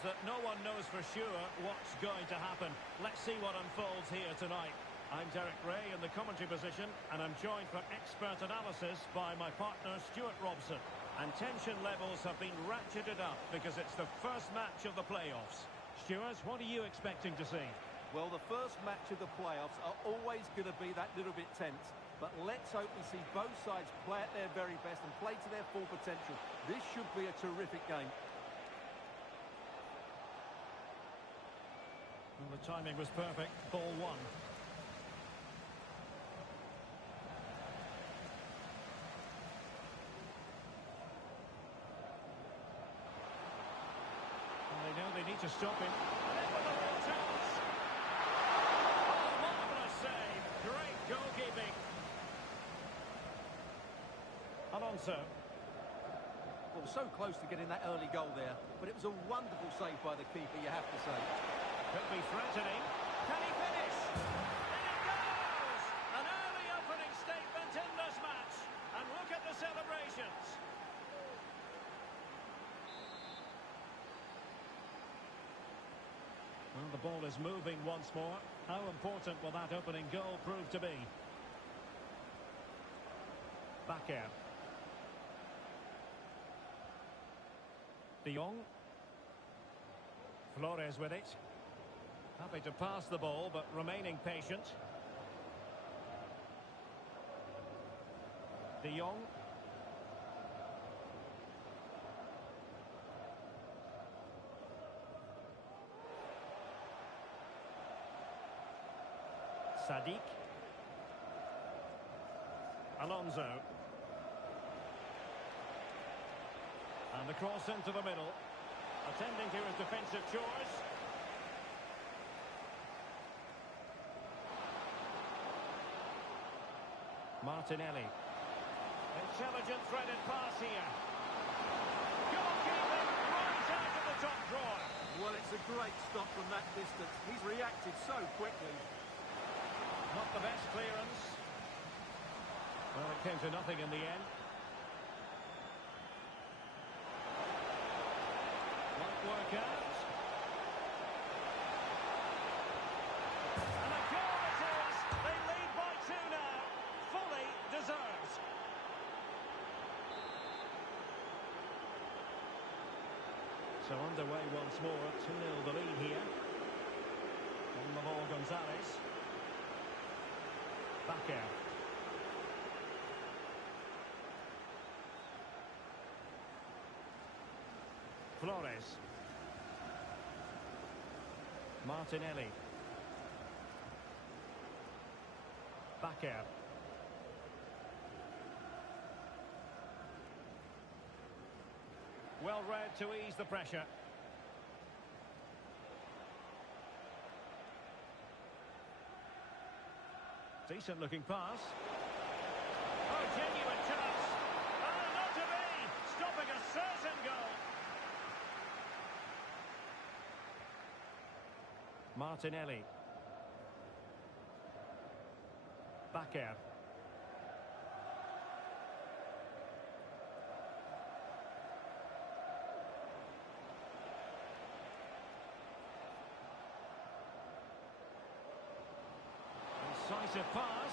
is that no one knows for sure what's going to happen. Let's see what unfolds here tonight. I'm Derek Ray in the commentary position, and I'm joined for expert analysis by my partner Stuart Robson. And tension levels have been ratcheted up because it's the first match of the playoffs. Stuart, what are you expecting to see? Well, the first match of the playoffs are always going to be that little bit tense. But let's hope we see both sides play at their very best and play to their full potential. This should be a terrific game. Well, the timing was perfect. Ball one. And they know they need to stop him. And in with a real chance. Oh, marvellous save. Great goalkeeping. Alonso. Well, so close to getting that early goal there, but it was a wonderful save by the keeper, you have to say. Could be threatening. Can he finish? In it goes! An early opening statement in this match. And look at the celebrations. Well, the ball is moving once more. How important will that opening goal prove to be? Bakker. De Jong. Flores with it. Happy to pass the ball, but remaining patient. De Jong. Sadiq. Alonso. And the cross into the middle. Attending to his defensive chores. Martinelli. Intelligent threaded pass here. Goalkeeping right out of the top drawer. Well, it's a great stop from that distance. He's reacted so quickly. Not the best clearance. Well, it came to nothing in the end. Won't work out. And a goal it is. They lead by 2 now. Fully deserved. So underway once more. 2-0 the lead here. On the ball, Gonzalez. Bakker. Flores. Martinelli. Bakker. Well read to ease the pressure. Decent looking pass. Oh, genuine chance. Oh, not to be. Stopping a certain goal. Martinelli. Bakker. Incisive pass,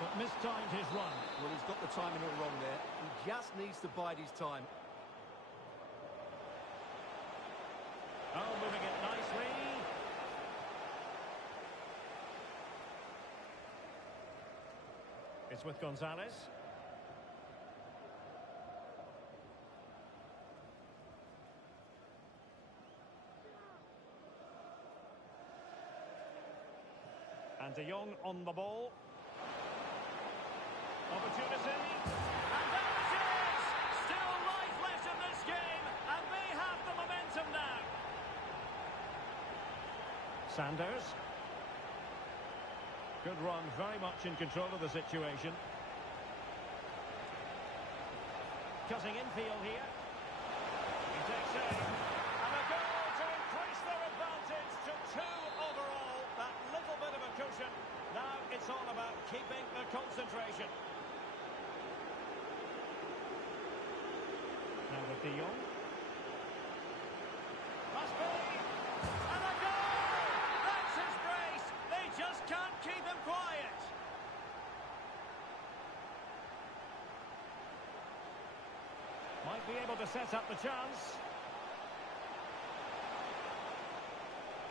but mistimed his run. Well, he's got the timing all wrong there. He just needs to bide his time. Oh, moving it nicely. It's with Gonzalez. And De Jong on the ball. Opportunity. And there it is! Still life left in this game, and they have the momentum now. Sanders. Good run, very much in control of the situation. Cutting infield here. He takes aim. And a goal to increase their advantage to 2 overall. That little bit of a cushion. Now it's all about keeping the concentration. Now with De Jong. Might be able to set up the chance.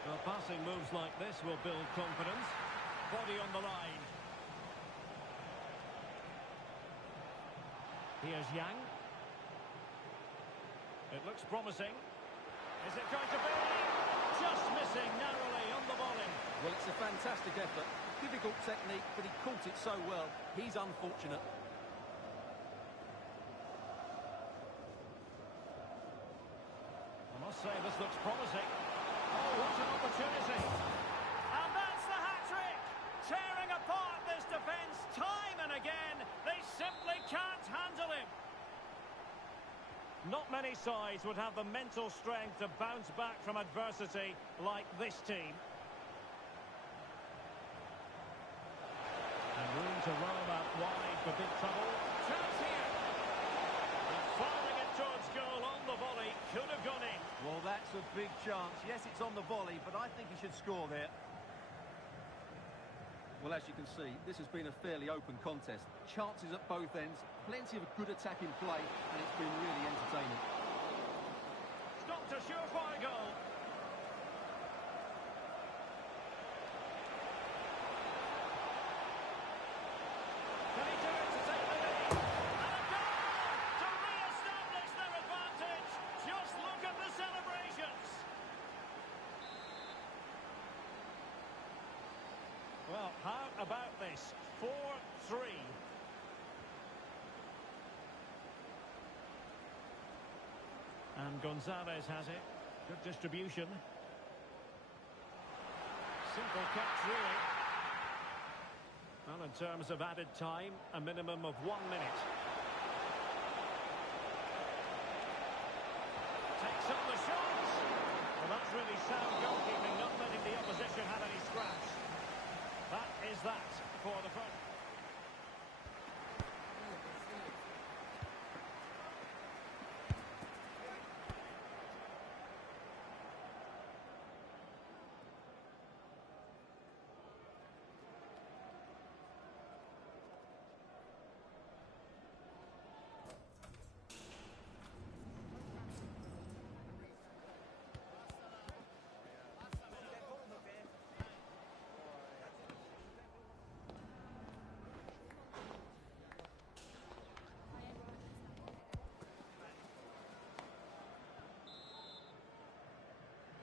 Well, passing moves like this will build confidence. Body on the line. Here's Yang. It looks promising. Is it going to be? Just missing narrowly on the volley. Well, it's a fantastic effort. Difficult technique, but he caught it so well. He's unfortunate. I must say, this looks promising. Oh, what an opportunity. And that's the hat-trick. Tearing apart this defence time and again. They simply can't handle him. Not many sides would have the mental strength to bounce back from adversity like this team. And room to roam out wide for big trouble. Chance here. And firing it towards goal on the volley. Could have gone in. Well, that's a big chance. Yes, it's on the volley, but I think he should score there. Well, as you can see, this has been a fairly open contest. Chances at both ends, plenty of good attacking play, and it's been really entertaining. Stopped a surefire goal. Can he do it to take the lead? And a goal to re-establish their advantage. Just look at the celebrations. Well, how about this? 4-3. And Gonzalez has it. Good distribution. Simple catch, really. Well, in terms of added time, a minimum of 1 minute. Takes on the shots. Well, that's really sound goalkeeping, not letting the opposition have any scraps. That is that for the first.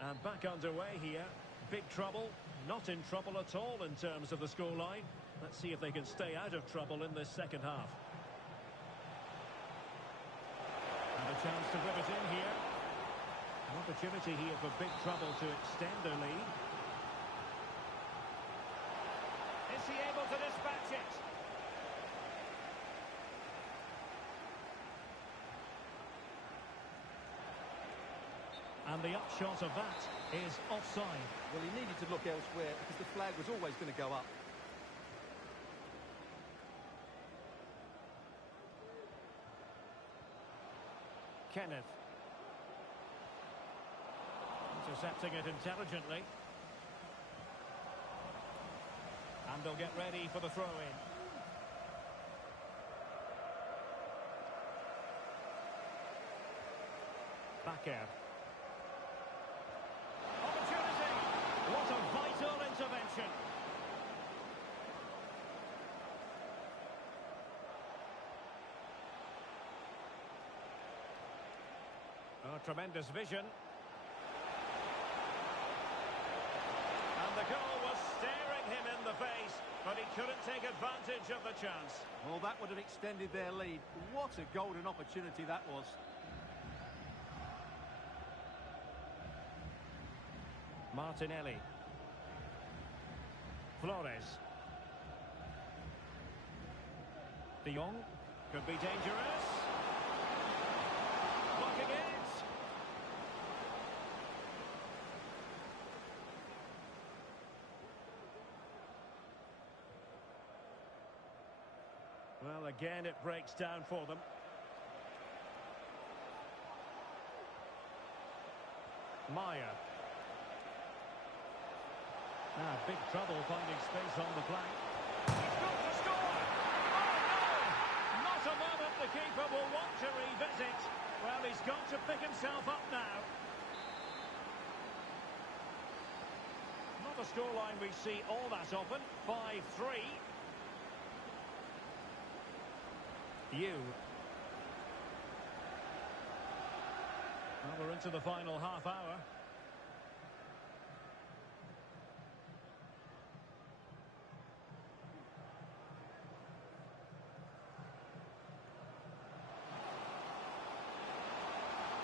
And back underway here. Big trouble. Not in trouble at all in terms of the scoreline. Let's see if they can stay out of trouble in this second half. And a chance to whip it in here. An opportunity here for big trouble to extend their lead. Is he able to dispatch it? And the upshot of that is offside. Well, he needed to look elsewhere because the flag was always going to go up. Kenneth. Intercepting it intelligently. And they'll get ready for the throw-in. Bakker. Opportunity! What a vital intervention. Oh, tremendous vision. And the goal was staring him in the face, but he couldn't take advantage of the chance. Well, that would have extended their lead. What a golden opportunity that was. Martinelli. Flores. De Jong could be dangerous. Blocking it. Well, again, it breaks down for them. Maya. Now, big trouble finding space on the flank. He's got to score! Oh, no! Not a moment the keeper will want to revisit. pick himself up now. Not a scoreline we see all that often. 5-3. Well, we're into the final half hour.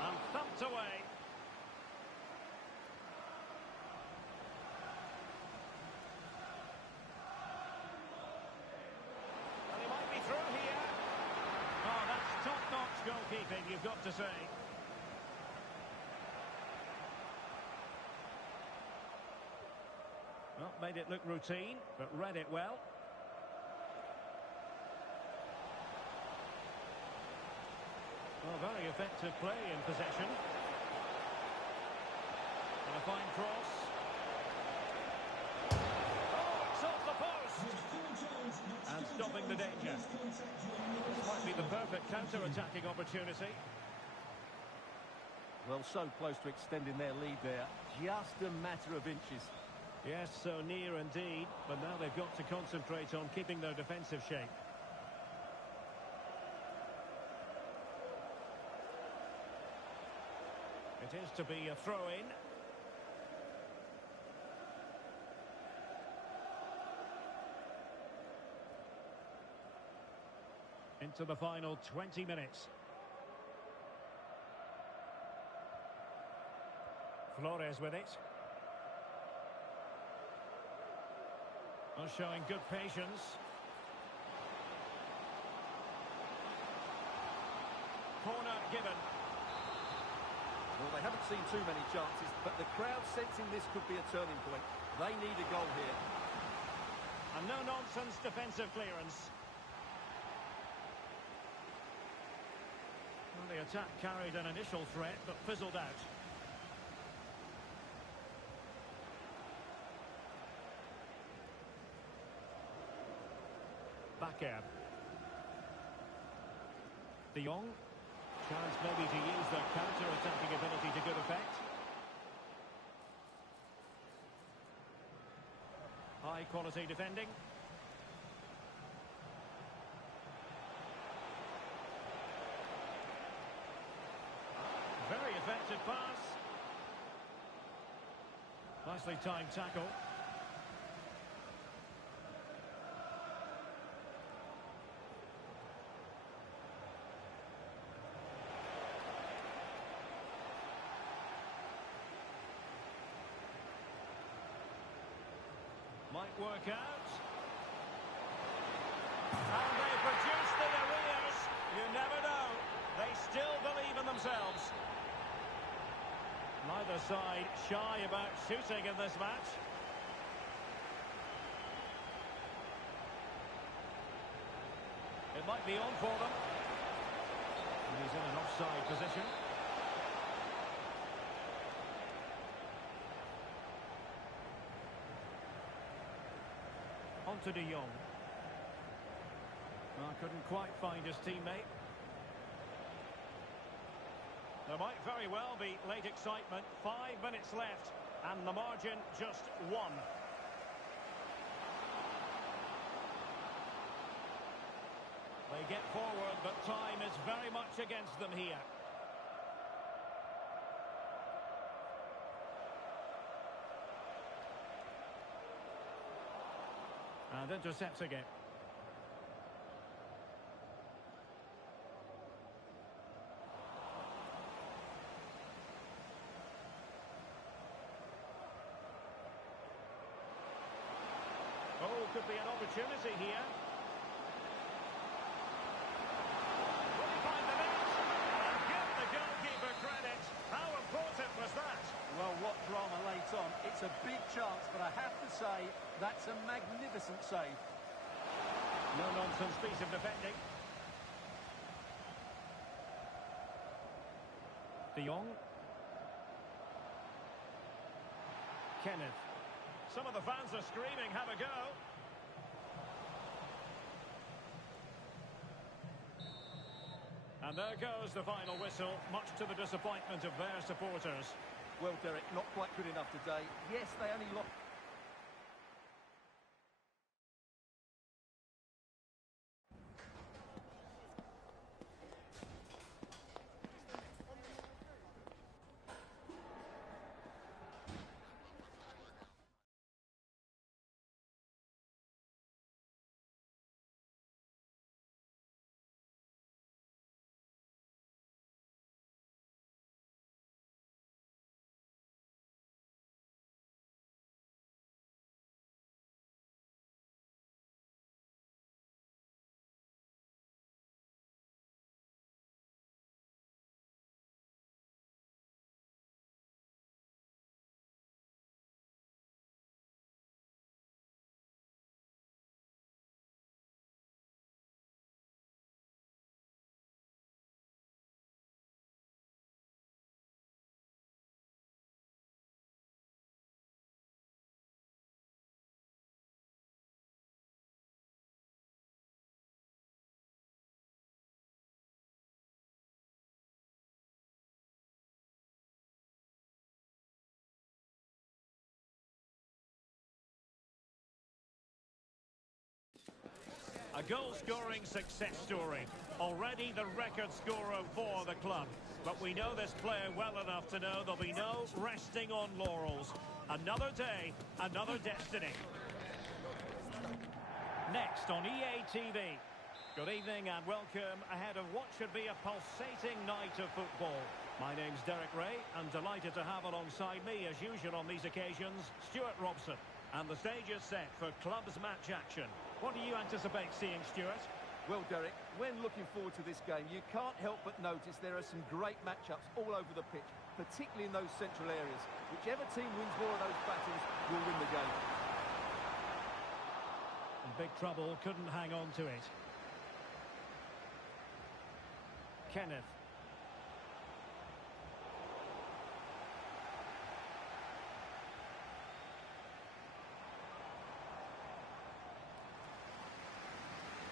And thumped away. And he might be through here. Oh, that's top-notch goalkeeping, you've got to say. Well, made it look routine, but read it well. Well, very effective play in possession. And a fine cross. Oh, it's off the post! And stopping the danger. This might be the perfect counter-attacking opportunity. Well, so close to extending their lead there. Just a matter of inches. Yes, so near indeed, but now they've got to concentrate on keeping their defensive shape. It is to be a throw-in. Into the final 20 minutes. Flores with it. Well, showing good patience. Corner given. Well, they haven't seen too many chances, but the crowd sensing this could be a turning point. They need a goal here. And no-nonsense defensive clearance. Well, the attack carried an initial threat, but fizzled out. Bakker. De Jong. Chance maybe to use their counter-attacking ability to good effect. High-quality defending. Very effective pass. Nicely timed tackle. Might work out. And they produce the arrears. You never know. They still believe in themselves. Neither side shy about shooting in this match. It might be on for them. And he's in an offside position. On to De Jong. Well, couldn't quite find his teammate. There might very well be late excitement. 5 minutes left, and the margin just 1. They get forward, but time is very much against them here. And intercepts again. Oh, could be an opportunity here. Will he find the net? And give the goalkeeper credit. How important was that? Well, what drama late on. It's a big chance, but I have to say, that's a magnificent save. No-nonsense piece of defending. De Jong. Kenneth. Some of the fans are screaming, have a go. And there goes the final whistle, much to the disappointment of their supporters. Well, Derek, not quite good enough today. Yes, they only lost. A goal-scoring success story. Already the record scorer for the club. But we know this player well enough to know there'll be no resting on laurels. Another day, another destiny. Next on EA TV. Good evening and welcome ahead of what should be a pulsating night of football. My name's Derek Ray, and delighted to have alongside me, as usual on these occasions, Stuart Robson. And the stage is set for clubs match action. What do you anticipate seeing, Stuart? Well, Derek, when looking forward to this game, you can't help but notice there are some great matchups all over the pitch, particularly in those central areas. Whichever team wins more of those battles will win the game. And big trouble, couldn't hang on to it. Kenneth.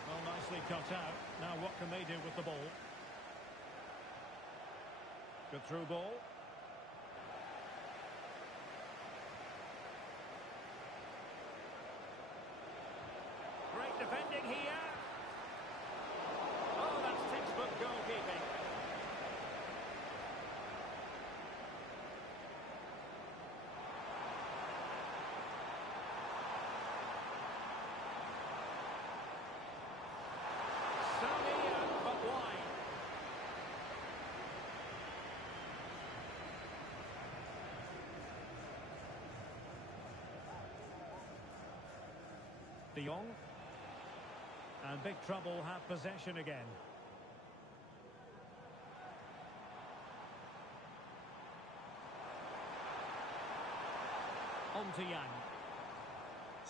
Well, nicely cut out. Now what can they do with the ball? Good through ball. Great defending here. Oh, that's textbook goalkeeping. But wide. De Jong. And big trouble have possession again. On to Yang.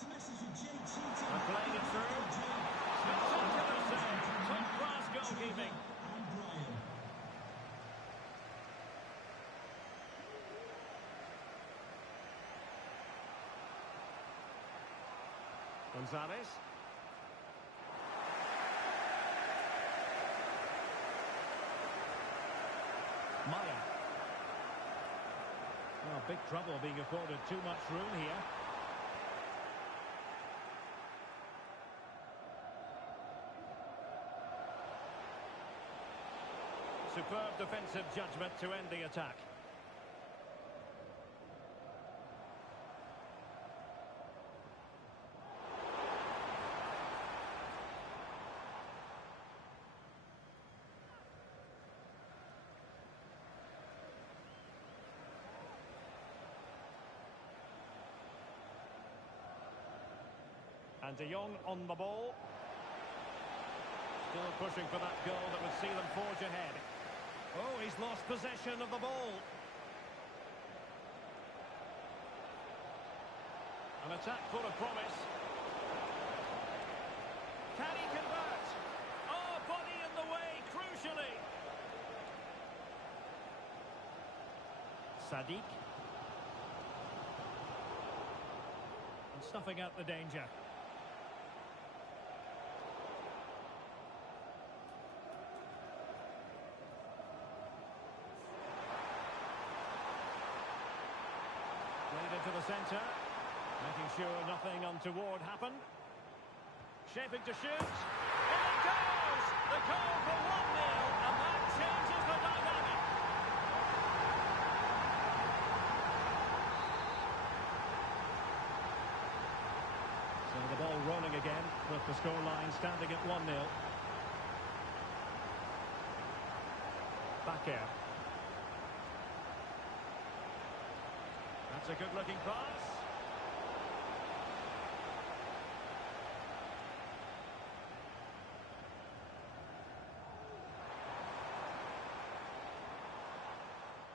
And playing it through. Spectacular save. Top-class goalkeeping. Gonzalez. Maya. Oh, big trouble being afforded too much room here. Superb defensive judgment to end the attack. And De Jong on the ball. Still pushing for that goal that would see them forge ahead. Oh, he's lost possession of the ball. An attack full of promise. Can he convert? Oh, body in the way, crucially. Sadiq. And snuffing out the danger. Morata, making sure nothing untoward happened. Shaping to shoot. In it goes! The goal for 1-0, and that changes the dynamic. So the ball rolling again, with the scoreline standing at 1-0. Bakker. That's a good-looking pass.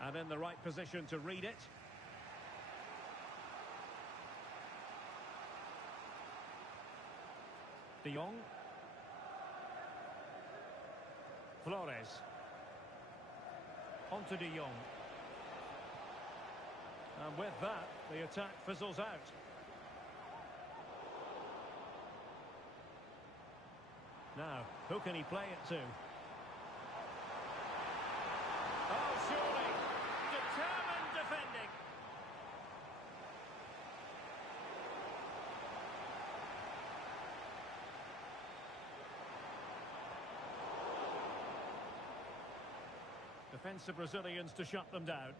And in the right position to read it. De Jong. Flores. On to De Jong. And with that, the attack fizzles out. Now, who can he play it to? Oh, surely! Determined defending. Defensive Brazilians to shut them down.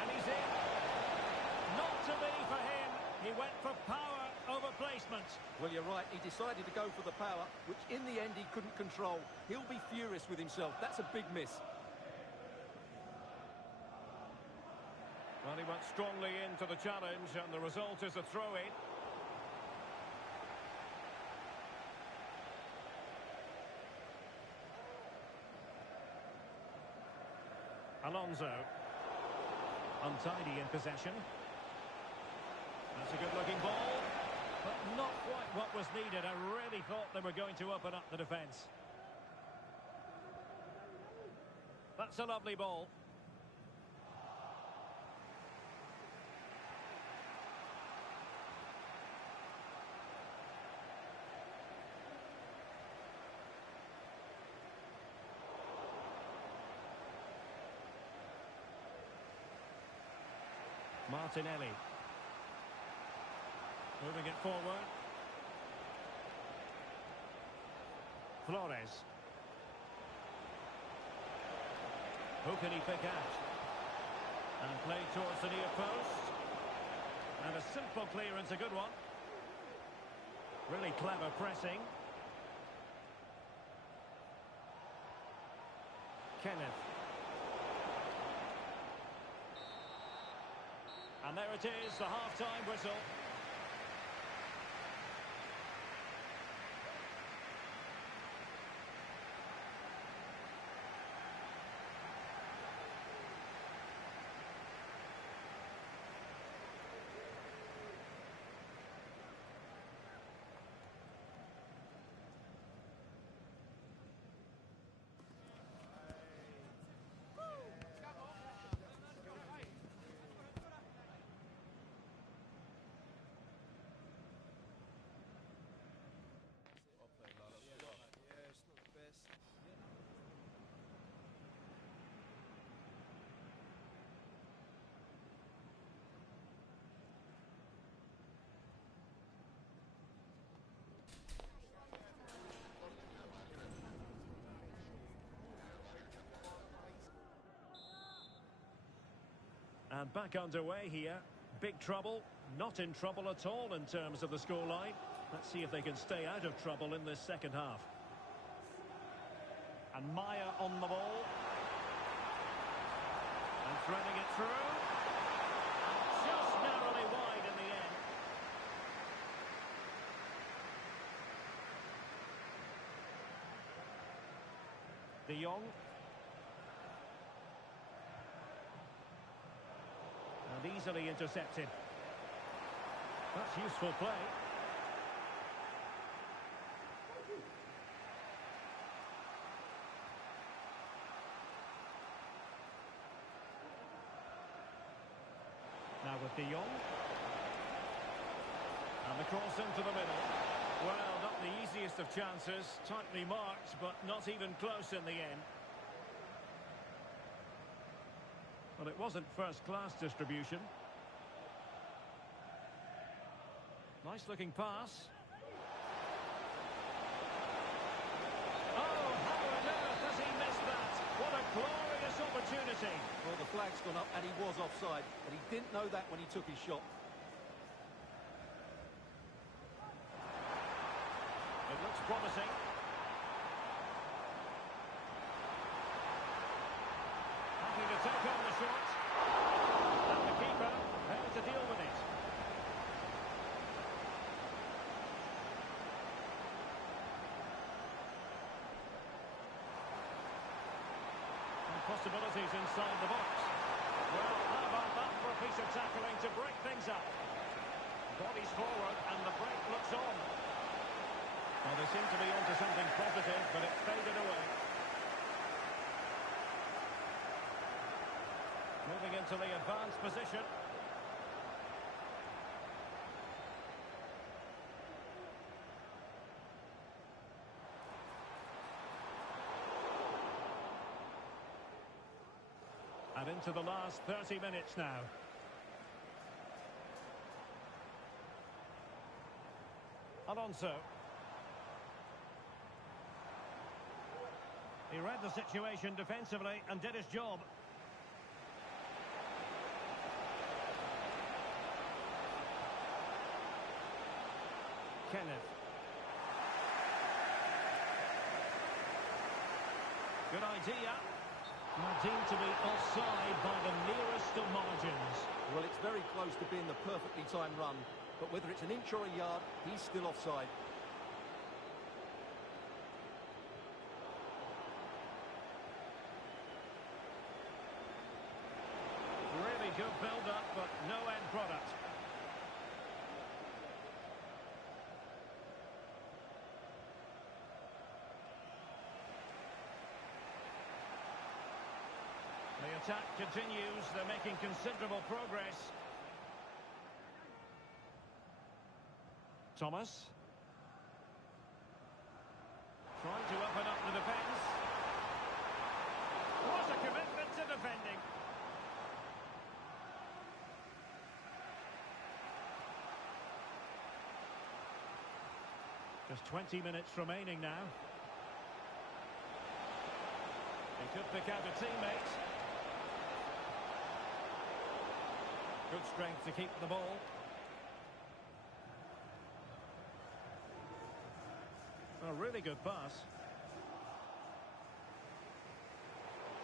And he's in. Not to be for him. He went for power over placement. Well, you're right. He decided to go for the power, which in the end he couldn't control. He'll be furious with himself. That's a big miss. Well, he went strongly into the challenge, and the result is a throw-in. Alonso. Untidy in possession. That's a good-looking ball, but not quite what was needed. I really thought they were going to open up the defence. That's a lovely ball. Martinelli. Moving it forward. Flores. Who can he pick out? And play towards the near post. And a simple clearance, a good one. Really clever pressing. Kenneth. And there it is, the half-time whistle. And back underway here. Big trouble. Not in trouble at all in terms of the scoreline. Let's see if they can stay out of trouble in this second half. And Maya on the ball. And threading it through. And just narrowly wide in the end. De Jong. And easily intercepted. That's useful play. Now with De Jong. And the cross into the middle. Well, not the easiest of chances. Tightly marked, but not even close in the end. Well, it wasn't first-class distribution. Nice-looking pass. Oh, how on earth has he missed that? What a glorious opportunity. Well, the flag's gone up and he was offside, but he didn't know that when he took his shot. It looks promising. Happy to take on the shot. And the keeper there to deal with it. And possibilities inside the box. Well, how about that for a piece of tackling to break things up? Bodies forward and the break looks on. Well, they seem to be onto something positive, but it faded away. Moving into the advanced position. And into the last 30 minutes now. Alonso. He read the situation defensively and did his job. Kenneth. Good idea. Now deemed to be offside by the nearest of margins. Well, it's very close to being the perfectly timed run, but whether it's an inch or a yard, he's still offside. Really good build-up, but no end product. The attack continues. They're making considerable progress. Thomas. Trying to open up the defence. What a commitment to defending. Just 20 minutes remaining now. He could pick out a teammate. Good strength to keep the ball. A really good pass.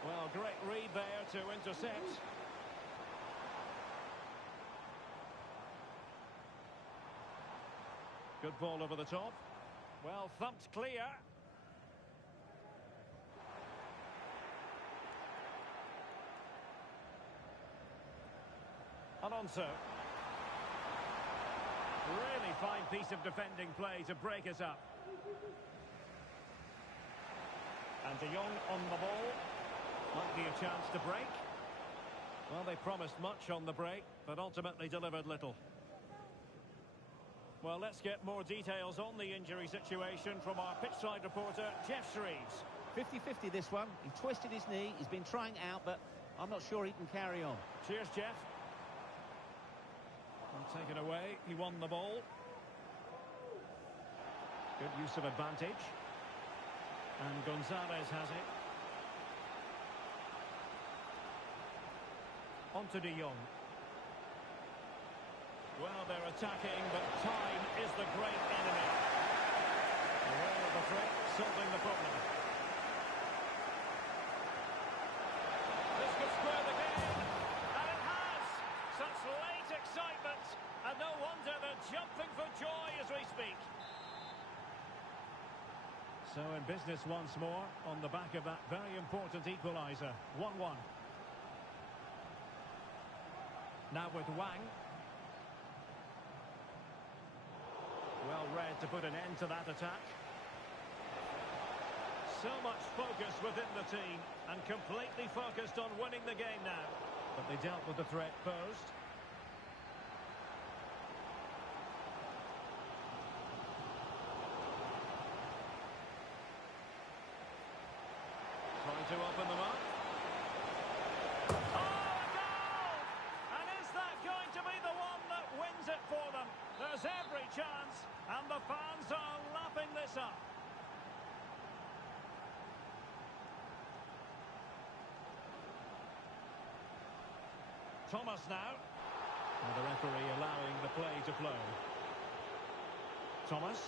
Well, great read there to intercept. Good ball over the top. Well, thumped clear. Alonso. Really fine piece of defending play to break us up. And De Jong on the ball. Might be a chance to break. Well, they promised much on the break, but ultimately delivered little. Well, let's get more details on the injury situation from our pitchside reporter, Jeff Shreves. 50-50 this one. He twisted his knee. He's been trying out, but I'm not sure he can carry on. Cheers, Jeff. And taken away. He won the ball. Good use of advantage. And Gonzalez has it. On to De Jong. Well, they're attacking, but time is the great enemy. Aware of the threat, solving the problem. This could square the game, and it has! Such late excitement, and no wonder they're jumping for joy as we speak. So in business once more, on the back of that very important equaliser. 1-1. Now with Wang. Well read to put an end to that attack. So much focus within the team and completely focused on winning the game now. But they dealt with the threat posed. Trying to open them up. Oh, a has every chance, and the fans are lapping this up. Thomas now. And the referee allowing the play to flow. Thomas.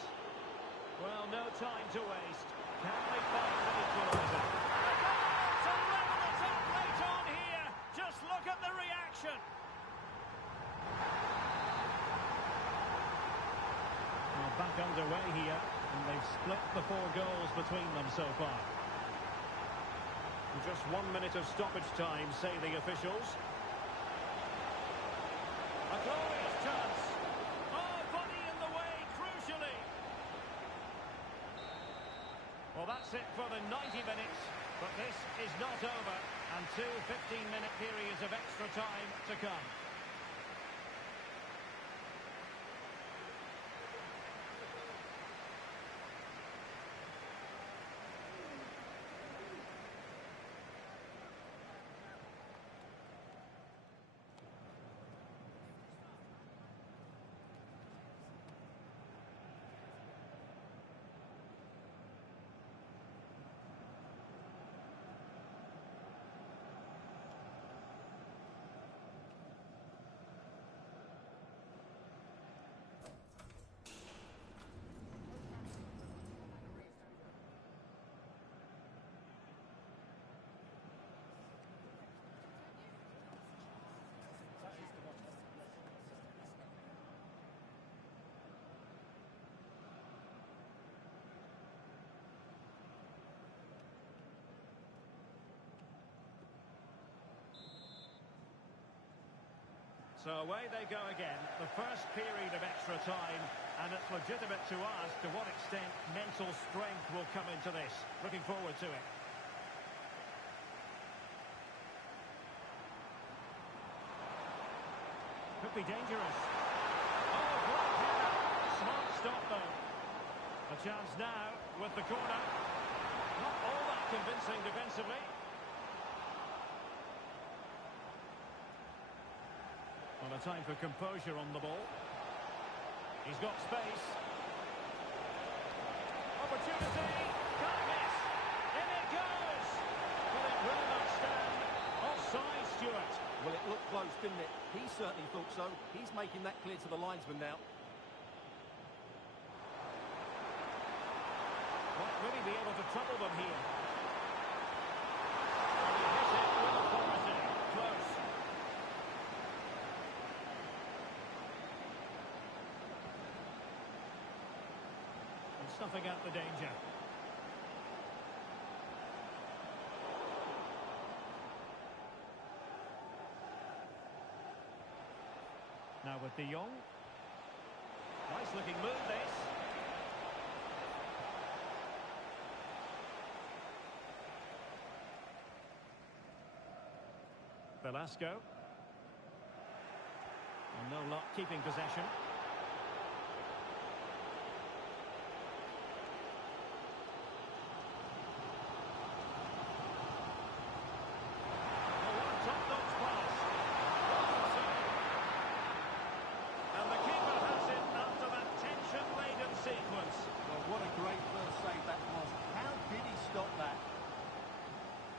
Well, no time to waste. Can they find an equaliser? To level it up late on here. Just look at the reaction. Well, back underway here, and they've split the 4 goals between them so far. Just 1 minute of stoppage time, say the officials. A glorious chance. Oh, body in the way, crucially. Well, that's it for the 90 minutes, but this is not over, and 2 15-minute periods of extra time to come. So away they go again, the first period of extra time, and it's legitimate to ask to what extent mental strength will come into this. Looking forward to it. Could be dangerous. Oh, great header. Smart stop, though. A chance now with the corner. Not all that convincing defensively. Well, a time for composure on the ball. He's got space. Opportunity. Can't miss. In it goes. Well, it will not stand. Offside, Stuart. Well, it looked close, didn't it? He certainly thought so. He's making that clear to the linesman now. Might really be able to trouble them here. And he hit it with authority. Close. Snuffing out the danger. Now with De Jong. Nice looking move this. Velasco. And no luck keeping possession.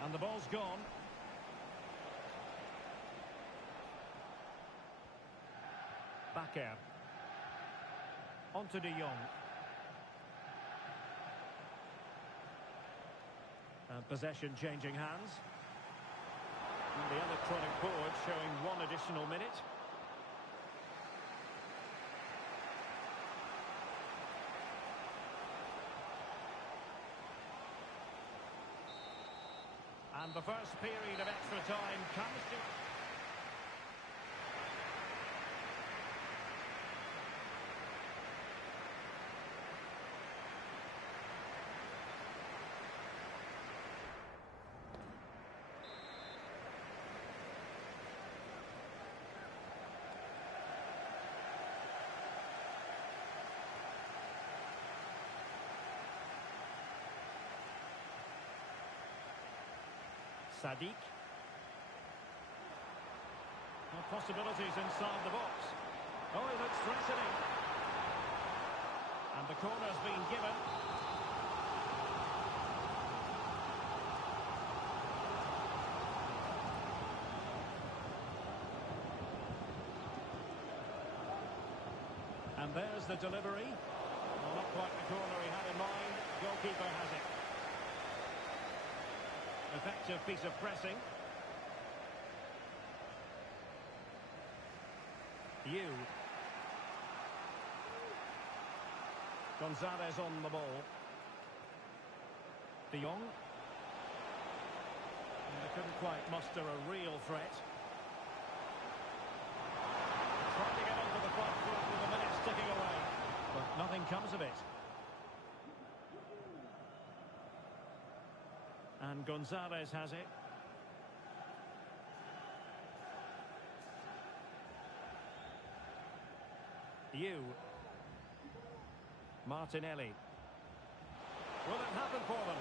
And the ball's gone. Bakker. On to De Jong. And possession changing hands. And the electronic board showing 1 additional minute. And the first period of extra time comes to... Sadiq. Well, possibilities inside the box. Oh, he looks threatening. And the corner's been given. And there's the delivery. Well, not quite the corner he had in mind. Goalkeeper has it. Effective piece of pressing. Gonzalez on the ball. De Jong. And they couldn't quite muster a real threat. Trying to get onto the front foot with the minutes ticking away. But nothing comes of it. And Gonzalez has it. Martinelli. Will it happen for them?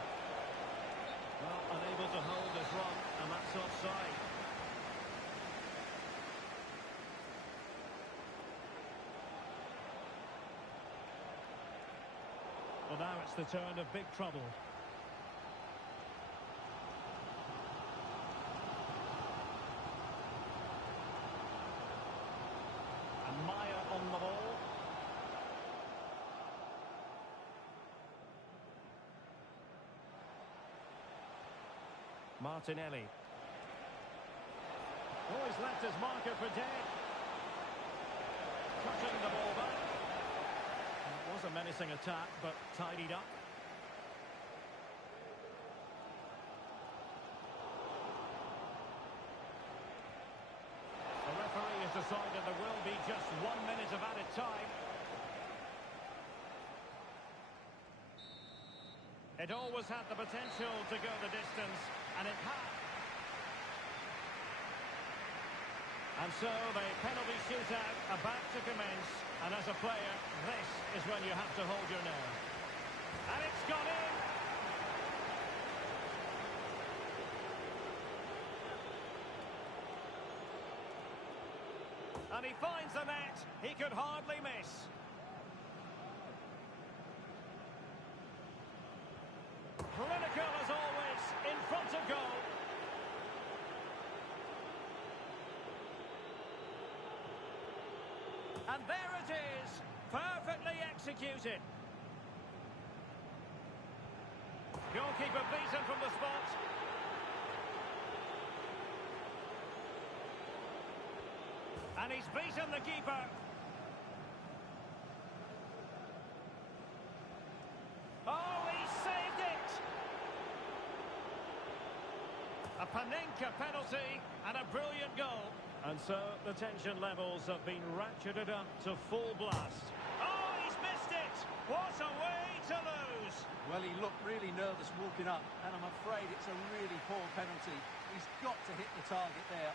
Well, unable to hold this run, and that's offside. Well, now it's the turn of big trouble. And Maya on the ball. Martinelli. Oh, he's left his marker for dead. Cutting the ball back. It was a menacing attack, but tidied up. The referee has decided there will be just 1 minute of added time. It always had the potential to go the distance, and it had. And so the penalty shootout about to commence, and as a player, this is when you have to hold your nerve. And it's gone in! And he finds the net, he could hardly miss. Clinical as always, in front of goal. And there it is, perfectly executed. Goalkeeper beaten from the spot. And he's beaten the keeper. Oh, he saved it! A Panenka penalty and a brilliant goal. And so the tension levels have been ratcheted up to full blast. Oh, he's missed it! What a way to lose! Well, he looked really nervous walking up, and I'm afraid it's a really poor penalty. He's got to hit the target there.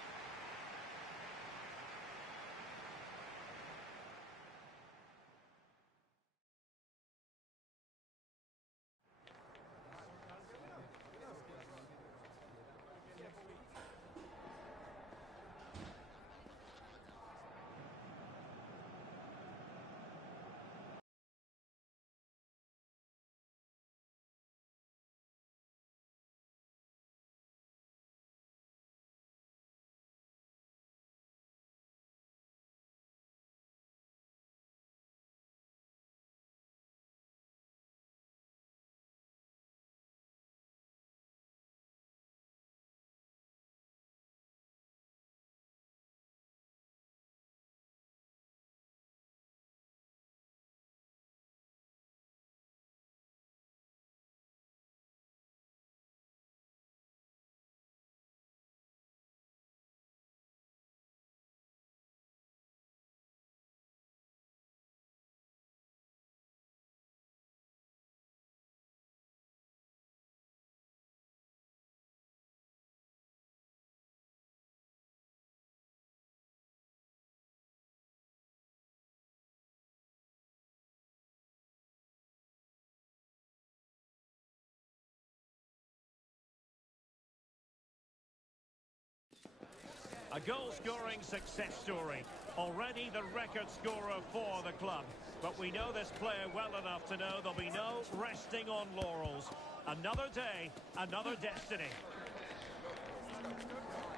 A goal-scoring success story. Already the record scorer for the club. But we know this player well enough to know there'll be no resting on laurels. Another day, another destiny.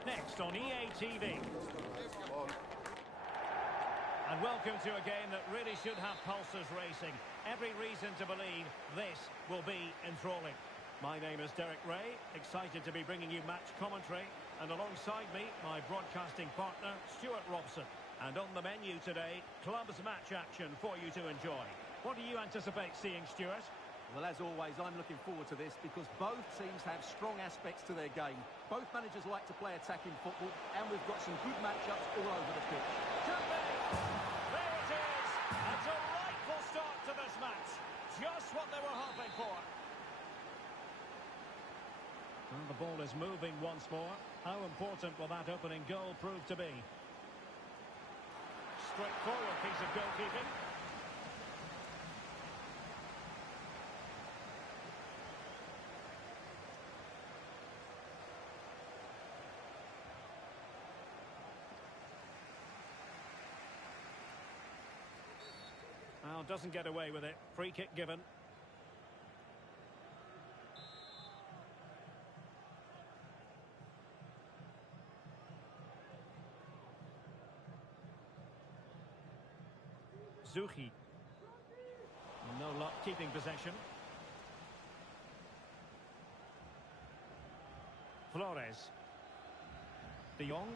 Next on EA TV. And welcome to a game that really should have pulses racing. Every reason to believe this will be enthralling. My name is Derek Ray, excited to be bringing you match commentary. And alongside me, my broadcasting partner, Stuart Robson. And on the menu today, clubs match action for you to enjoy. What do you anticipate seeing, Stuart? Well, as always, I'm looking forward to this because both teams have strong aspects to their game. Both managers like to play attacking football, and we've got some good matchups all over the pitch. Could be! There it is! A delightful start to this match. Just what they were hoping for. And the ball is moving once more. How important will that opening goal prove to be? Straightforward piece of goalkeeping. Well, doesn't get away with it. Free kick given. Zuhi. No luck keeping possession. Flores. De Jong.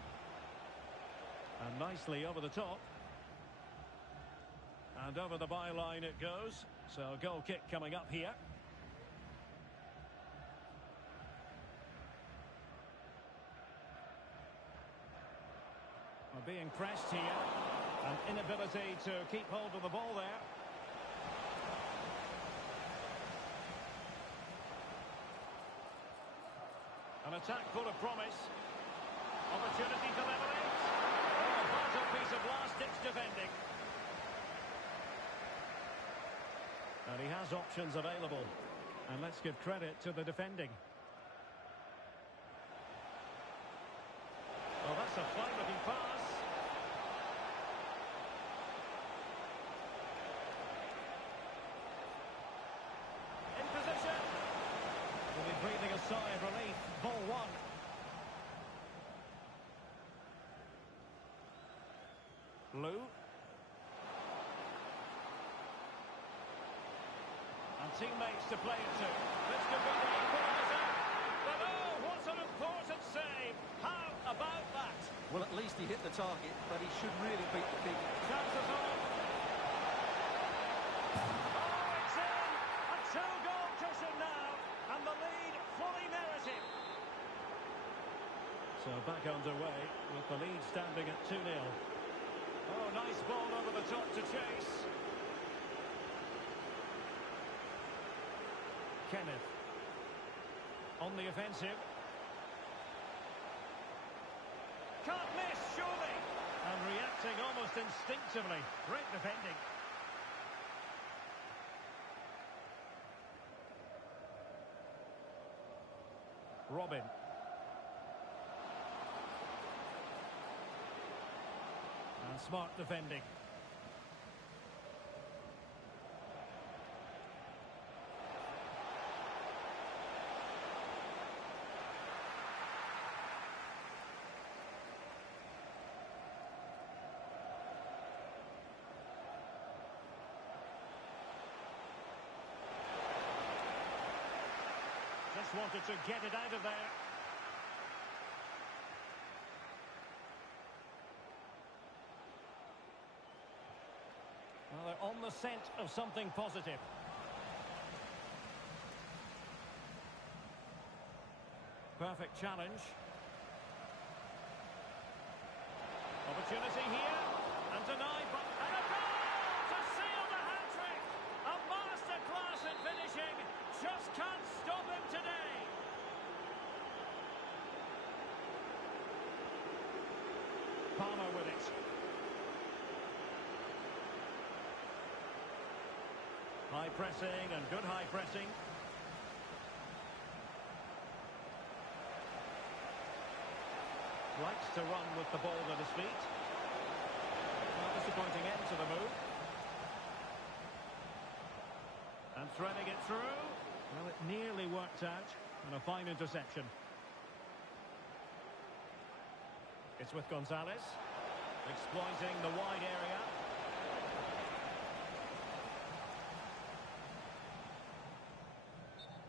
And nicely over the top. And over the byline it goes. So a goal kick coming up here. We're being pressed here. An inability to keep hold of the ball there. An attack full of promise. Opportunity to level it. Oh, a vital piece of last-ditch defending. And he has options available. And let's give credit to the defending. Oh, that's a fine-looking pass. Breathing a sigh of relief. Ball one. Lou. And teammates to play it to. This could be the equaliser. But oh, what an important save. How about that? Well, at least he hit the target, but he should really beat the keeper. Chances on. Oh, it's in. A two-goal cushion now. And the lead fully merited. So back underway with the lead standing at 2-0. Oh, nice ball over the top to chase. Kenneth. On the offensive. Can't miss, surely. And reacting almost instinctively. Great defending. Robin. And smart defending. Just wanted to get it out of there. Well, they're on the scent of something positive. Perfect challenge. Opportunity here. And denied, but... And a goal to seal the hat-trick! A masterclass in finishing. Just can't stop him today. Palmer with it. High pressing and good high pressing. Likes to run with the ball at his feet. Well, disappointing end to the move. And threading it through. Well, it nearly worked out. And a fine interception. It's with Gonzalez. Exploiting the wide area.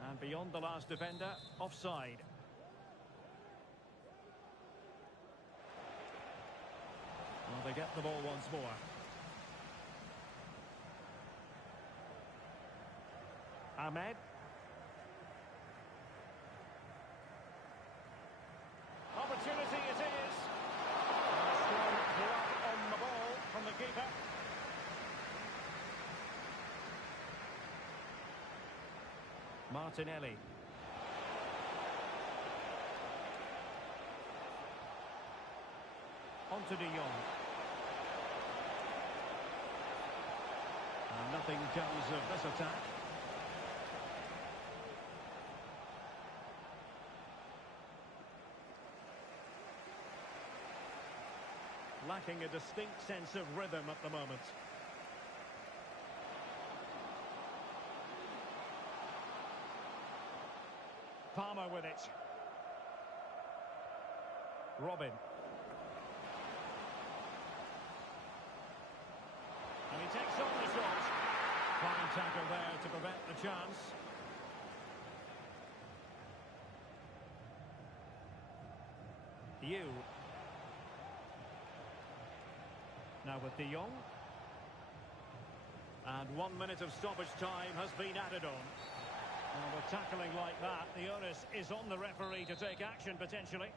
And beyond the last defender, offside. Well, they get the ball once more. Ahmed. Opportunity it is. And a strong blood on the ball from the keeper. Martinelli. On to De Jong. And nothing comes of this attack. Lacking a distinct sense of rhythm at the moment. Palmer with it. Robin. And he takes on the shot. Fine tackle there to prevent the chance. Yu. Now with De Jong. And 1 minute of stoppage time has been added on. Well, with tackling like that, the onus is on the referee to take action potentially.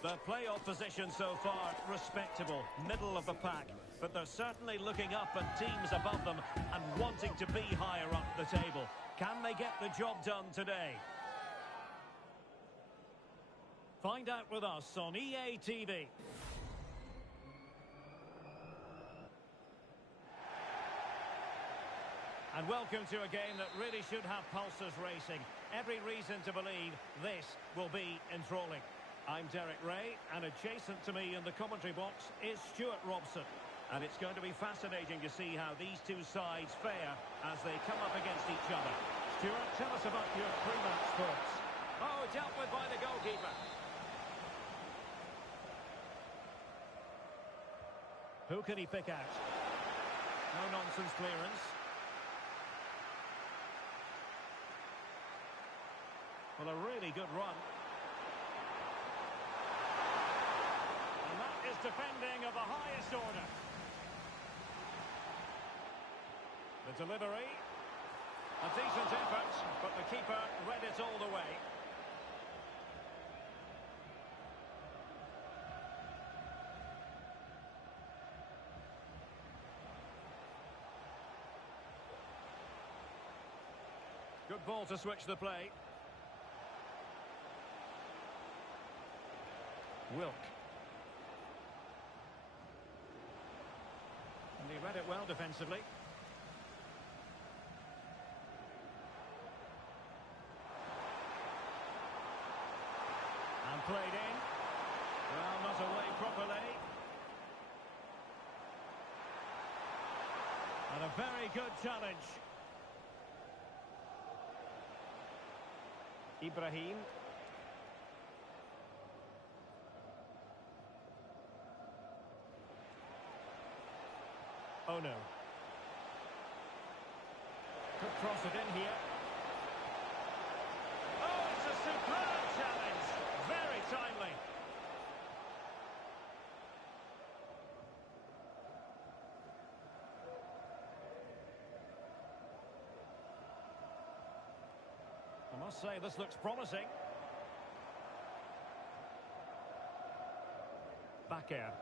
The playoff position so far, respectable, middle of the pack. But they're certainly looking up at teams above them and wanting to be higher up the table. Can they get the job done today? Find out with us on EA TV. And welcome to a game that really should have pulses racing. Every reason to believe this will be enthralling. I'm Derek Ray, and adjacent to me in the commentary box is Stuart Robson. And it's going to be fascinating to see how these two sides fare as they come up against each other. Stuart, tell us about your pre-match thoughts. Oh, dealt with by the goalkeeper. Who can he pick out? No-nonsense clearance. Well, a really good run. And that is defending of the highest order. The delivery. A decent effort, but the keeper read it all the way. Good ball to switch the play. Wilk. And he read it well defensively. And played in. Well, not away properly. And a very good challenge. Ibrahim. Oh no. Could cross it in here. Oh, it's a superb challenge. Very timely. I must say this looks promising. Back air.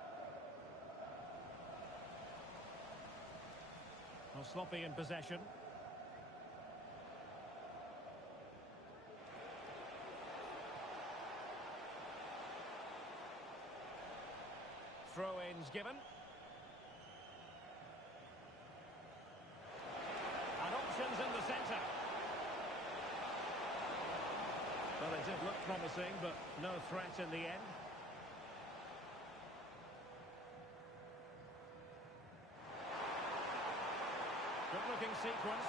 Well, sloppy in possession. Throw-ins given. And options in the centre. Well, it did look promising, but no threat in the end. Good-looking sequence.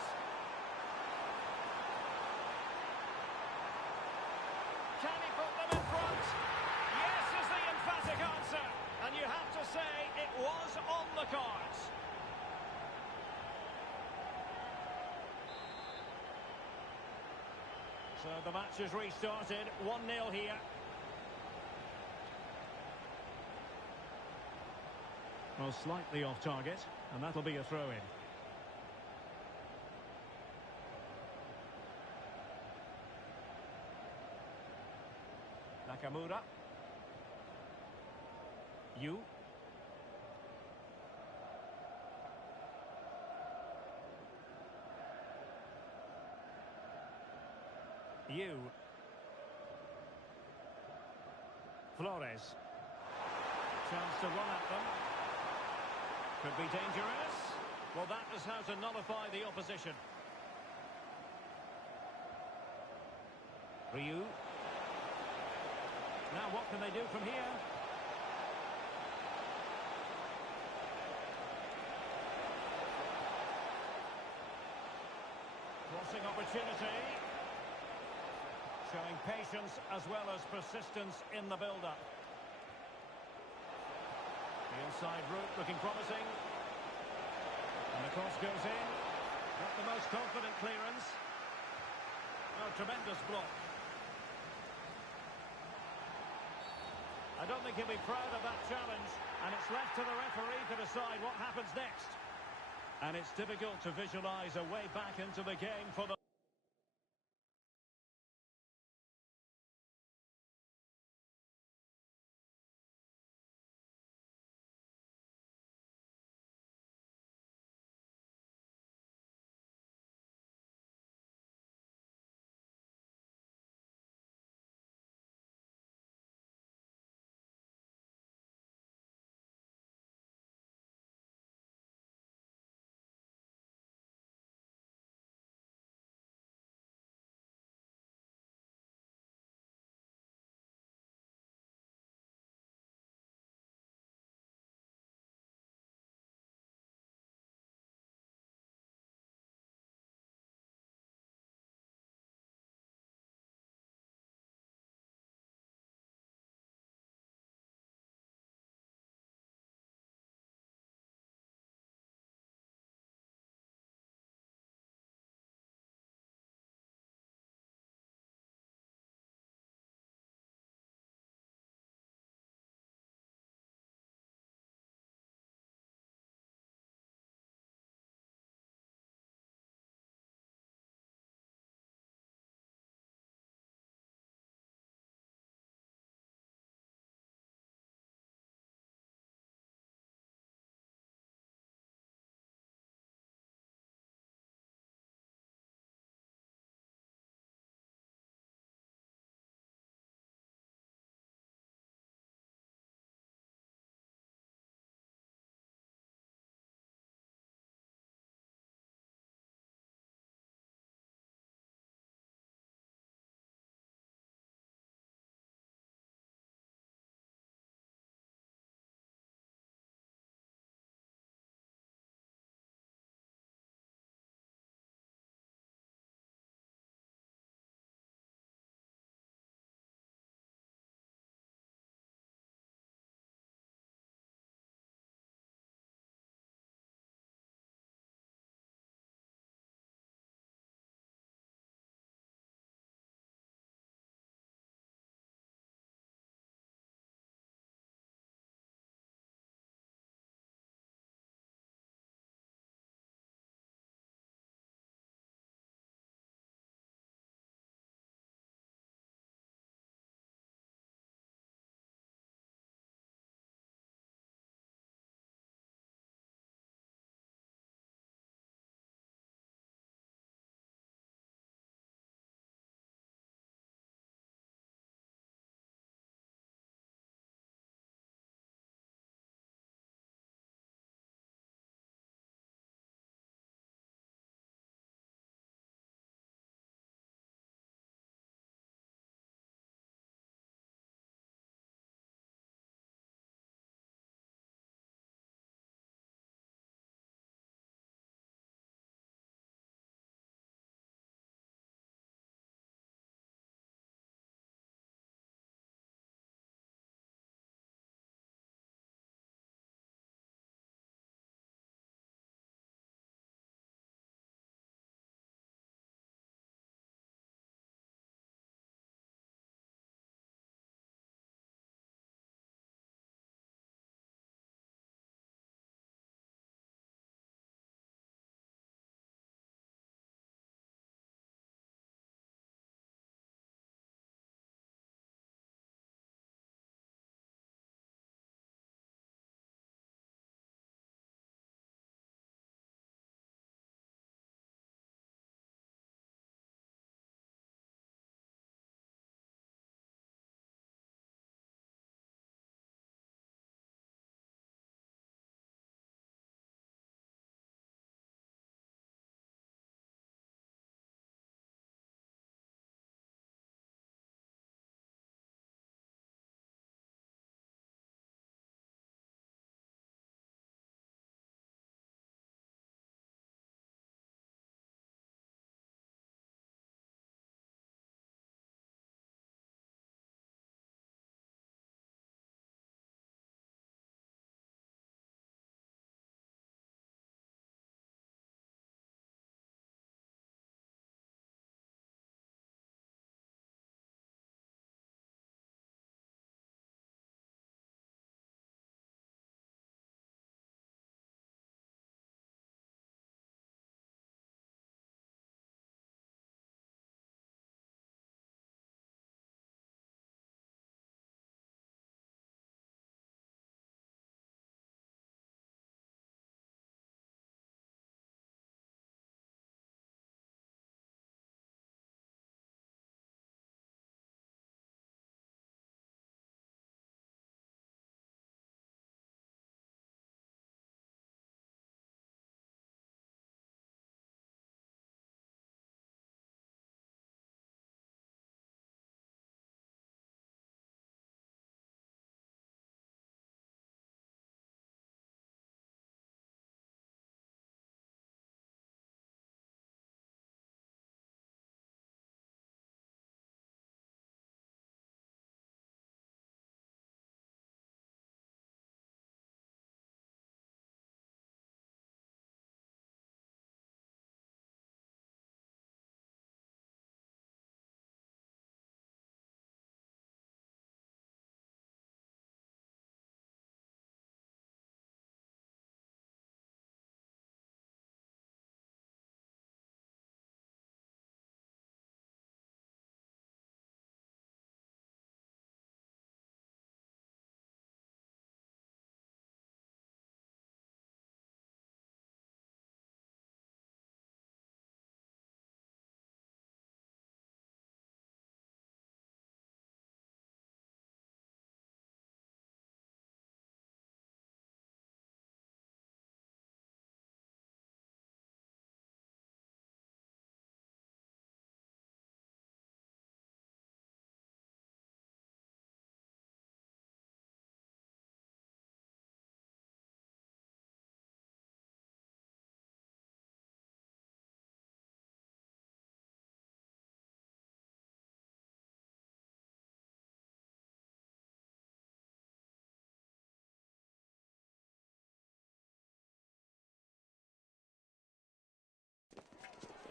Can he put them in front? Yes is the emphatic answer. And you have to say it was on the cards. So the match has restarted. 1-0 here. Well, slightly off target, and that'll be a throw-in. Nakamura. Yu. Flores. Chance to run at them. Could be dangerous. Well, that is how to nullify the opposition. Ryu. Now what can they do from here? Crossing opportunity. Showing patience as well as persistence in the build-up. The inside route looking promising. And the cross goes in. Not the most confident clearance. Oh, tremendous block. I don't think he'll be proud of that challenge. And it's left to the referee to decide what happens next. And it's difficult to visualise a way back into the game for the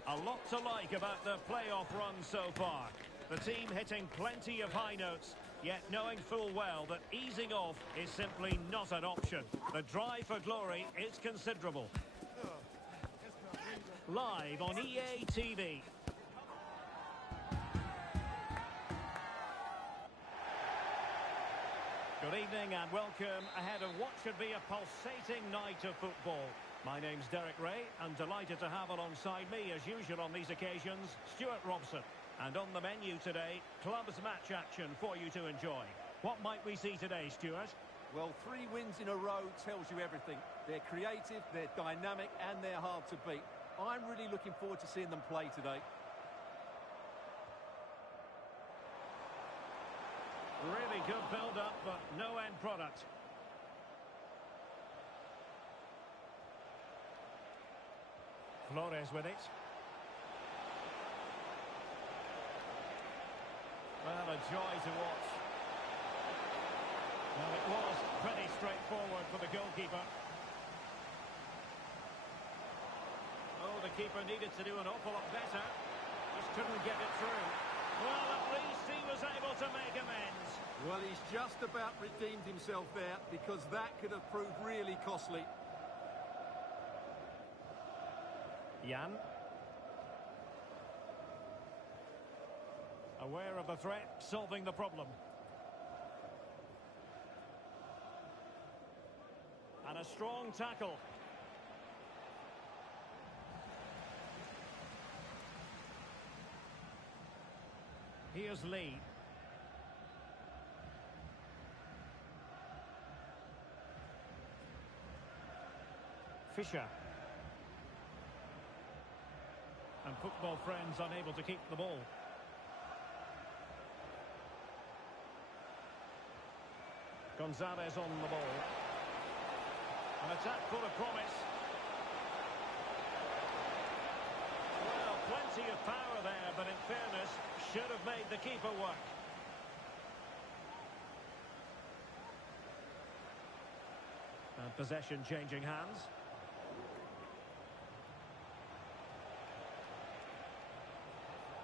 A lot to like about the playoff run so far. The team hitting plenty of high notes, yet knowing full well that easing off is simply not an option. The drive for glory is considerable. Live on EA TV. Good evening and welcome ahead of what should be a pulsating night of football. My name's Derek Ray, and delighted to have alongside me, as usual on these occasions, Stuart Robson. And on the menu today, clubs match action for you to enjoy. What might we see today, Stuart? Well, 3 wins in a row tells you everything. They're creative, they're dynamic, and they're hard to beat. I'm really looking forward to seeing them play today. Really good build-up, but no end product. Flores with it. Well, a joy to watch. Well, it was pretty straightforward for the goalkeeper. Oh, the keeper needed to do an awful lot better. Just couldn't get it through. Well, at least he was able to make amends. Well, he's just about redeemed himself there, because that could have proved really costly. Jan. Aware of the threat, solving the problem. And a strong tackle. Here's Lee. Fisher. And football friends unable to keep the ball. Gonzalez on the ball. An attack full of promise. Well, plenty of power there, but in fairness, should have made the keeper work. And possession changing hands.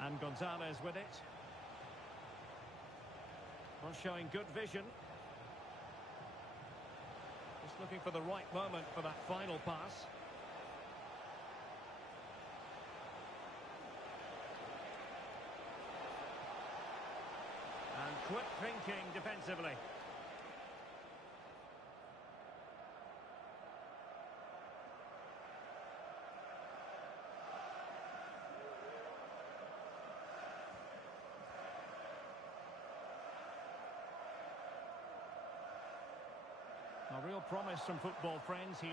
And Gonzalez with it. Well, showing good vision. Just looking for the right moment for that final pass. And quick thinking defensively. A real promise from football friends here.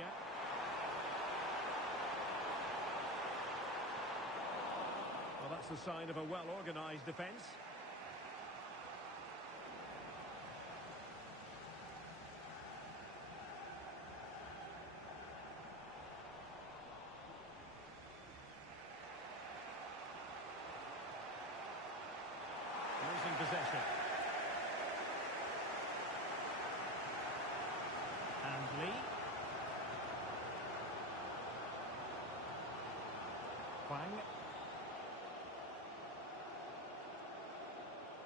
Well, that's the sign of a well-organised defence. Losing possession. And Lee. Hwang.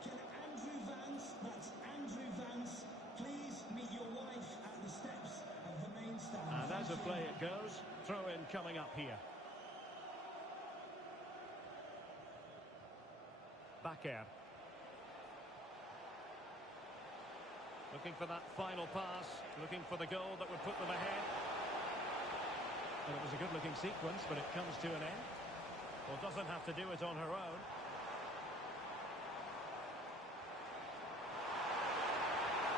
Can Andrew Vance, that's Andrew Vance, please meet your wife at the steps of the main stand. And as a play it goes, throw-in coming up here. Bakker. Looking for that final pass, looking for the goal that would put them ahead. Well, it was a good-looking sequence, but it comes to an end. Well, doesn't have to do it on her own.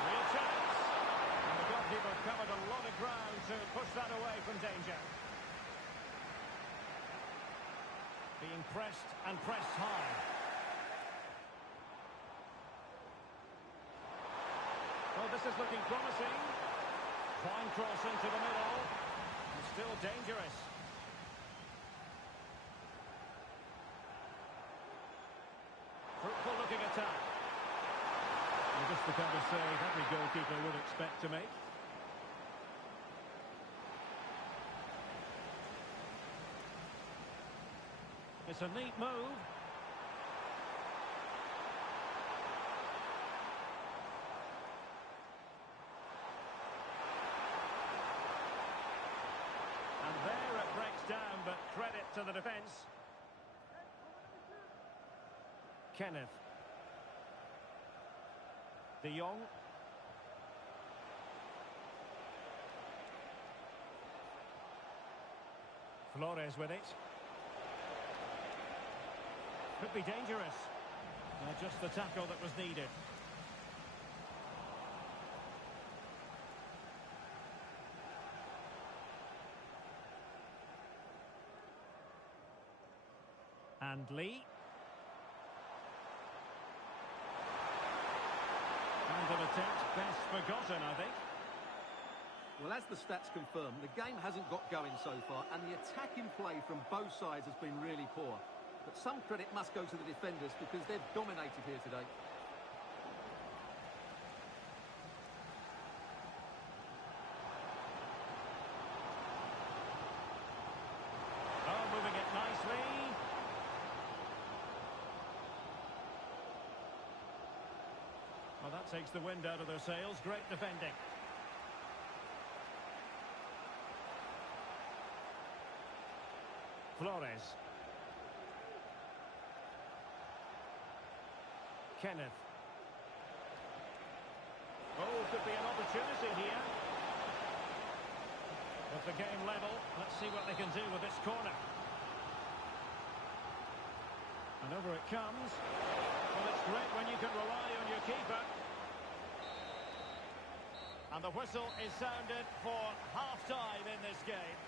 Real chance. And the goalkeeper covered a lot of ground to push that away from danger. Being pressed and pressed high. Well, this is looking promising. Fine cross into the middle. And still dangerous. Fruitful looking attack. And just the kind of save every goalkeeper would expect to make. It's a neat move. And there it breaks down, but credit to the defence. Kenneth. De Jong. Flores with it. Could be dangerous. Just the tackle that was needed. And Lee. And an attempt best forgotten, I think. Well, as the stats confirm, the game hasn't got going so far, and the attacking play from both sides has been really poor. But some credit must go to the defenders because they've dominated here today. Oh, moving it nicely. Well, that takes the wind out of their sails. Great defending. Flores. Kenneth. Oh, could be an opportunity here. With the game level, let's see what they can do with this corner. And over it comes. Well, it's great when you can rely on your keeper. And the whistle is sounded for half-time in this game.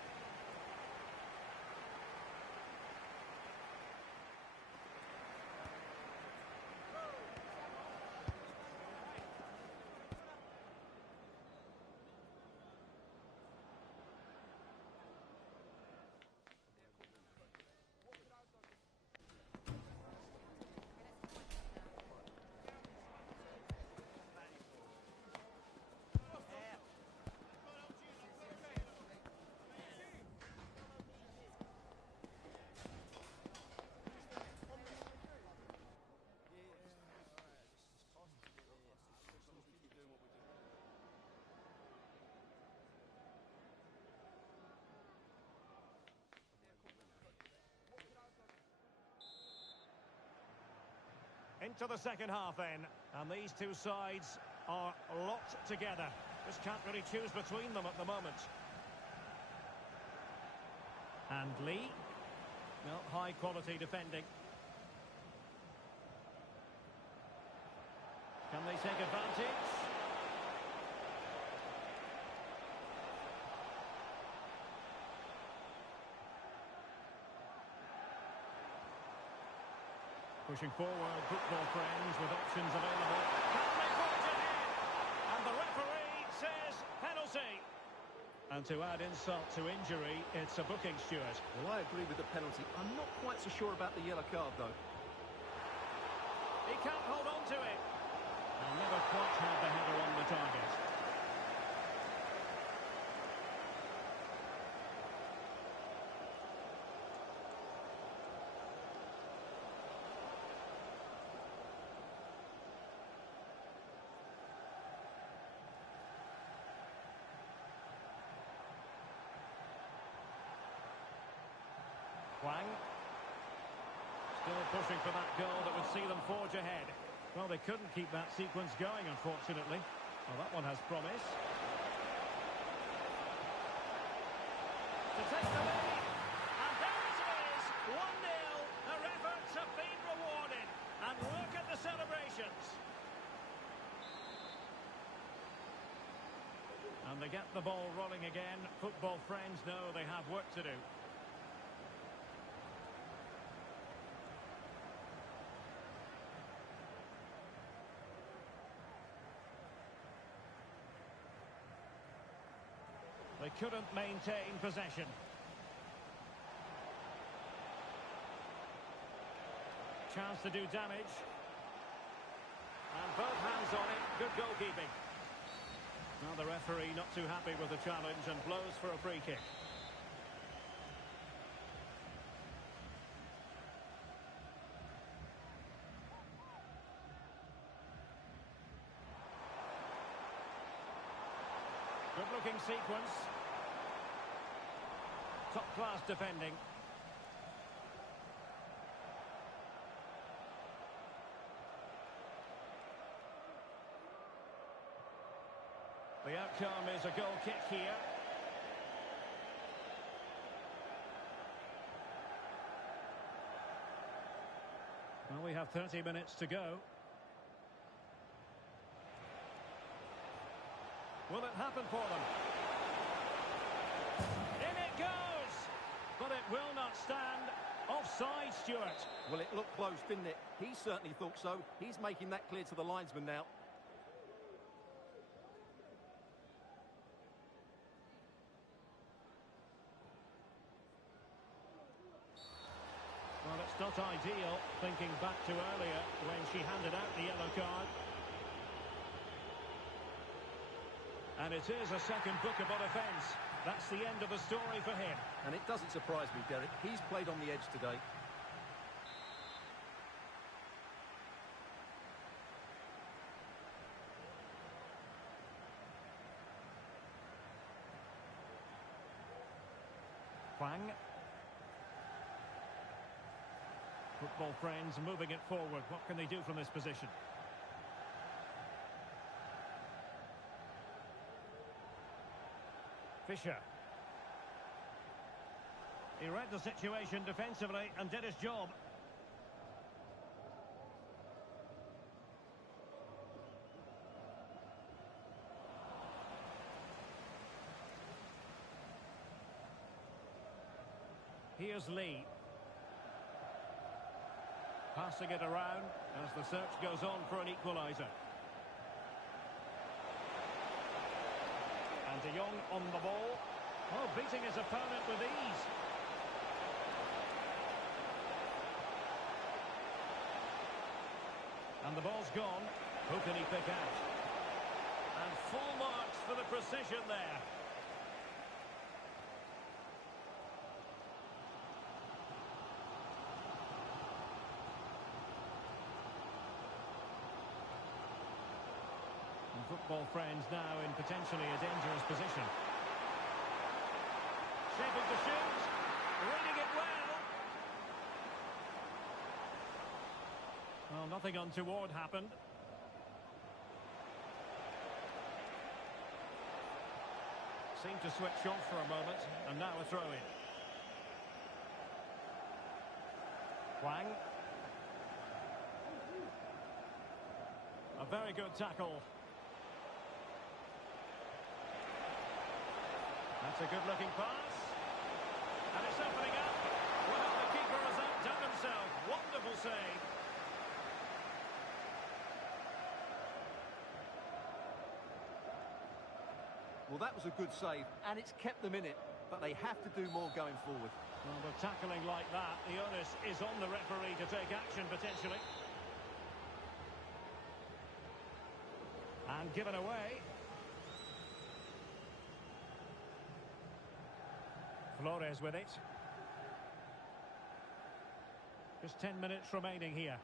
Into the second half then, and these two sides are locked together. Just can't really choose between them at the moment. And Lee. Well, high quality defending. Can they take advantage? Pushing forward, football friends, with options available. Can they forge ahead? And the referee says penalty. And to add insult to injury, it's a booking, Stuart. Well, I agree with the penalty. I'm not quite so sure about the yellow card, though. He can't hold on to it. And never quite had the header on the target. Hwang. Still pushing for that goal that would see them forge ahead. Well, they couldn't keep that sequence going, unfortunately. Well, that one has promise. To take the lead. And there it is, 1-0. Their efforts have been rewarded. And look at the celebrations. And they get the ball rolling again. Football friends know they have work to do. They couldn't maintain possession. Chance to do damage. And both hands on it. Good goalkeeping. Now the referee not too happy with the challenge and blows for a free kick. attacking sequence. Top-class defending. The outcome is a goal kick here. Well, we have 30 minutes to go. Will it happen for them? In it goes! But it will not stand. Offside, Stuart. Well, it looked close, didn't it? He certainly thought so. He's making that clear to the linesman now. Well, it's not ideal, thinking back to earlier when she handed out the yellow card. And it is a second bookable offence. That's the end of the story for him. And it doesn't surprise me, Derek. He's played on the edge today. Hwang. Football friends moving it forward. What can they do from this position? Fisher. He read the situation defensively and did his job. Here's Lee. Passing it around as the search goes on for an equaliser. And De Jong on the ball. Oh, beating his opponent with ease. And the ball's gone. Who can he pick out? And full marks for the precision there. Football friends now in potentially a dangerous position. Shaping to shoot. Reading it well. Well, nothing untoward happened. Seemed to switch off for a moment, and now a throw-in. Hwang. A very good tackle. That's a good-looking pass. And it's opening up. Well, the keeper has outdone himself. Wonderful save. Well, that was a good save, and it's kept them in it. But they have to do more going forward. Well, with tackling like that, the onus is on the referee to take action, potentially. And given away. Flores with it. Just 10 minutes remaining here.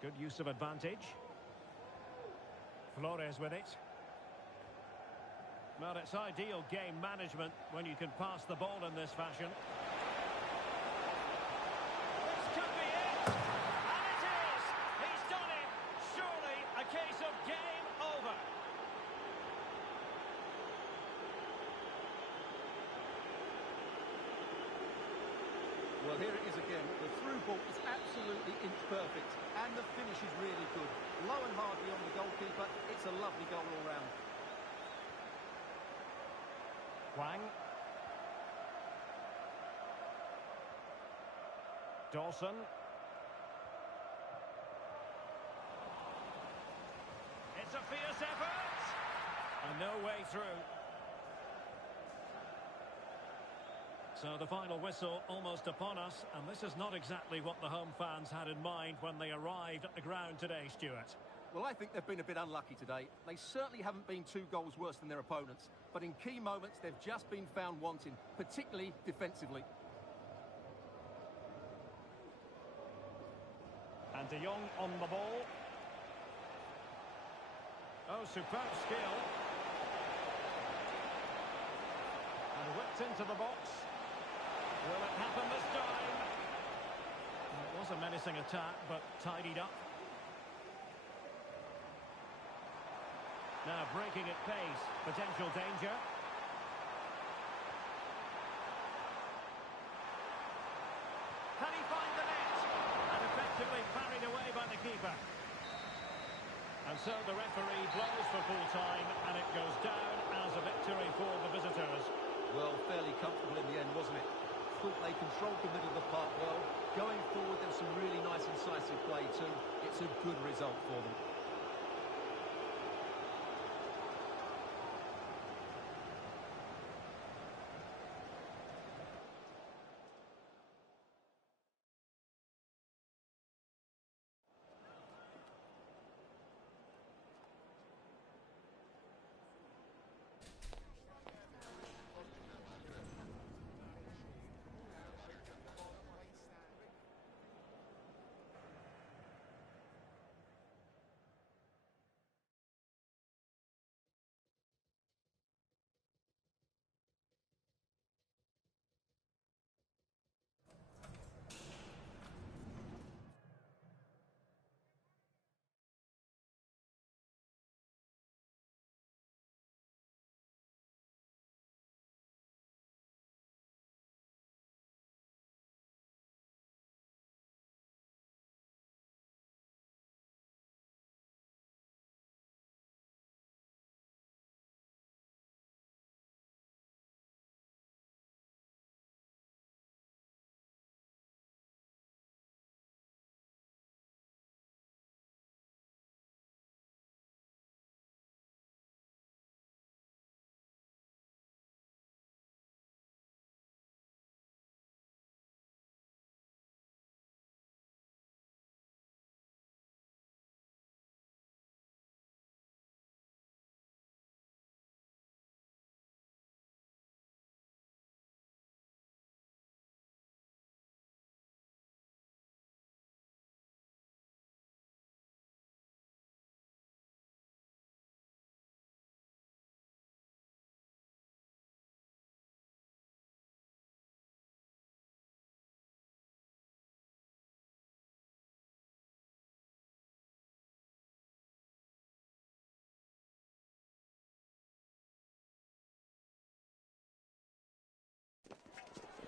Good use of advantage. Flores with it. Well, it's ideal game management when you can pass the ball in this fashion. This could be it! And it is! He's done it! Surely a case of game over. Well, here it is again. The through ball is absolutely inch perfect, and the finish is really good. Low and hard beyond the goalkeeper. It's a lovely goal all round. Hwang. Dawson. It's a fierce effort. And no way through. So the final whistle almost upon us, and this is not exactly what the home fans had in mind when they arrived at the ground today, Stuart. Well, I think they've been a bit unlucky today. They certainly haven't been 2 goals worse than their opponents, but in key moments they've just been found wanting, particularly defensively. And De Jong on the ball. shows superb skill. And whipped into the box. Will it happen this time? It was a menacing attack, but tidied up. Now breaking at pace. Potential danger. Can he find the net? And effectively parried away by the keeper. And so the referee blows for full time, and it goes down as a victory for the visitors. Well, fairly comfortable in the end, wasn't it? Thought they controlled the middle of the park well. Going forward, there's some really nice incisive play too. It's a good result for them.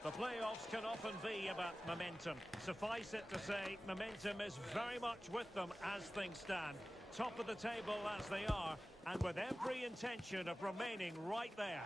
The playoffs can often be about momentum. Suffice it to say, momentum is very much with them as things stand. Top of the table as they are, and with every intention of remaining right there.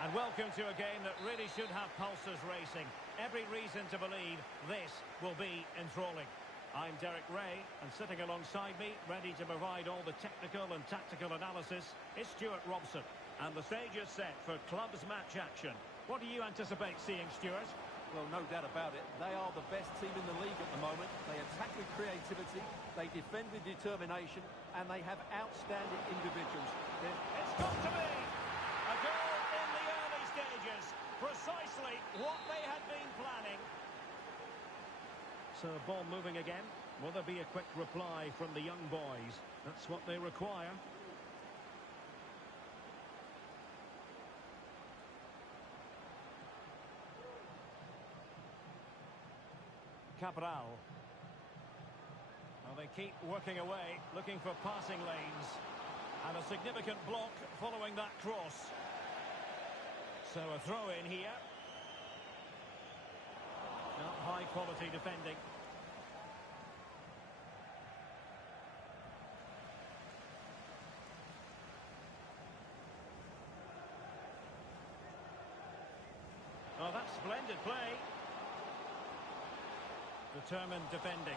And welcome to a game that really should have pulses racing. Every reason to believe this will be enthralling. I'm Derek Ray, and sitting alongside me, ready to provide all the technical and tactical analysis, is Stuart Robson. And the stage is set for clubs match action. What do you anticipate seeing, Stuart? Well, no doubt about it. They are the best team in the league at the moment. They attack with creativity, they defend with determination, and they have outstanding individuals. It's got to be a goal in the early stages. Precisely what they had been planning. So, ball moving again. Will there be a quick reply from the young boys? That's what they require. Cabral. Well, they keep working away, looking for passing lanes. And a significant block following that cross. So a throw in here. Not high quality defending. Oh, that's splendid play. Determined defending.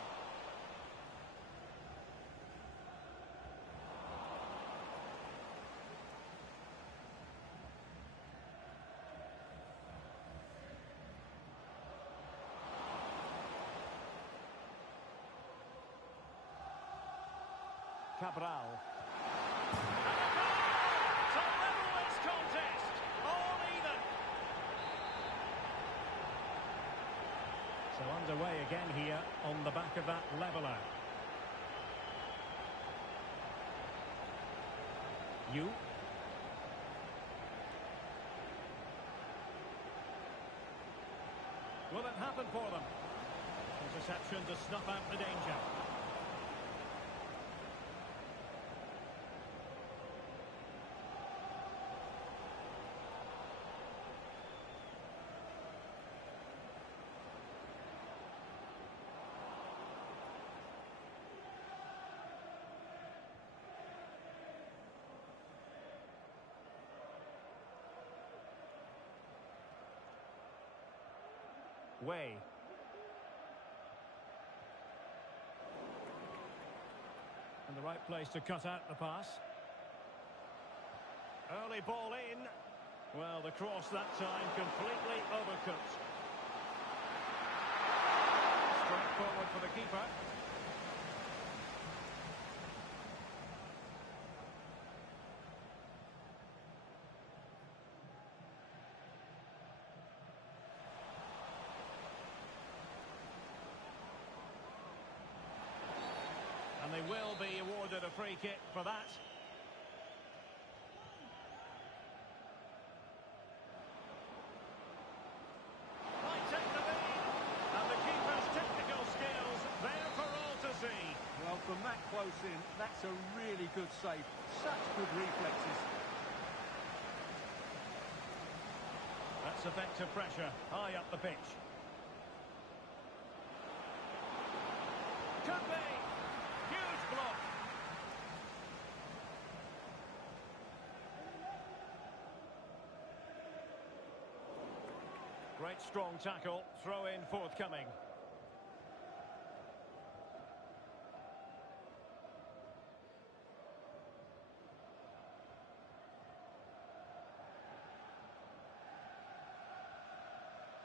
Cabral. And a goal to level this contest. All even. So underway again here on the back of that leveller. You. Will it happen for them? Interception to snuff out the danger. Way. And the right place to cut out the pass. Early ball in. Well, the cross that time completely overcooked. Straight forward for the keeper. And they will be awarded a free kick for that. Might take the lead. And the keeper's technical skills there for all to see. Well, from that close in, that's a really good save. Such good reflexes. That's effective pressure high up the pitch. Could be. Huge block. Great strong tackle. Throw in forthcoming.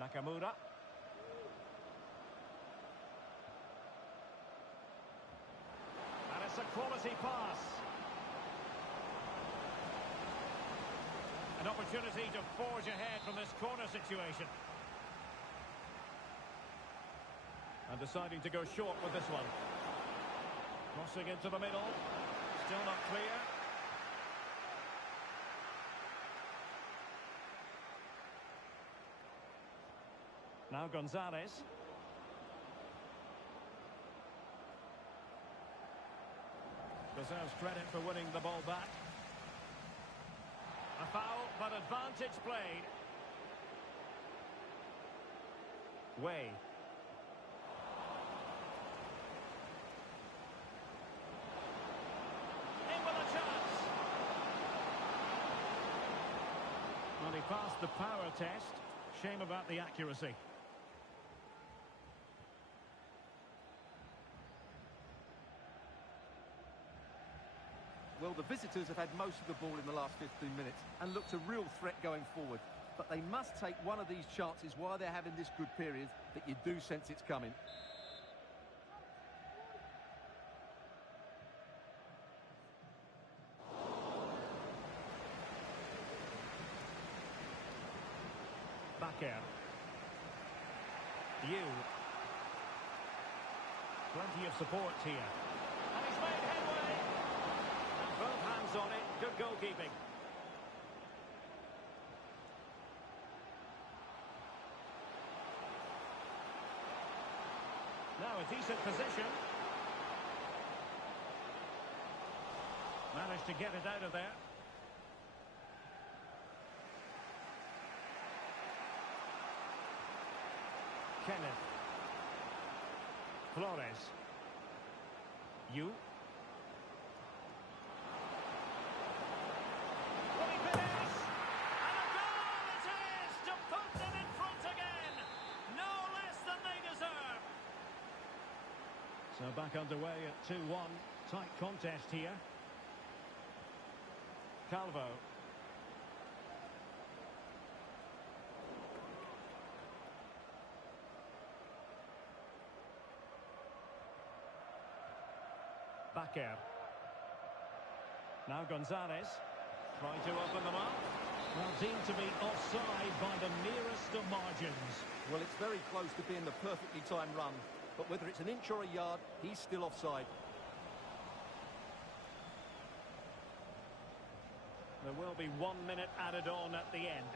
Nakamura. And it's a quality pass. An opportunity to forge ahead from this corner situation. And deciding to go short with this one. Crossing into the middle. Still not clear. Now Gonzalez. Deserves credit for winning the ball back. A foul, but advantage played. Way. In with a chance. Well, he passed the power test. Shame about the accuracy. Well, the visitors have had most of the ball in the last 15 minutes and looked a real threat going forward. But they must take one of these chances while they're having this good period that you do sense it's coming. Bakker. You. Plenty of support here. And he's made headway. And both hands on it. Good goalkeeping. Now a decent position. Managed to get it out of there. Kenneth. Flores. You. Will he finish? And a goal it is to put them in front again. No less than they deserve. So back underway at 2-1. Tight contest here. Calvo. Bakker. Now Gonzalez. Trying to open them up. Well, deemed to be offside by the nearest of margins. Well, it's very close to being the perfectly timed run. But whether it's an inch or a yard, he's still offside. There will be 1 minute added on at the end.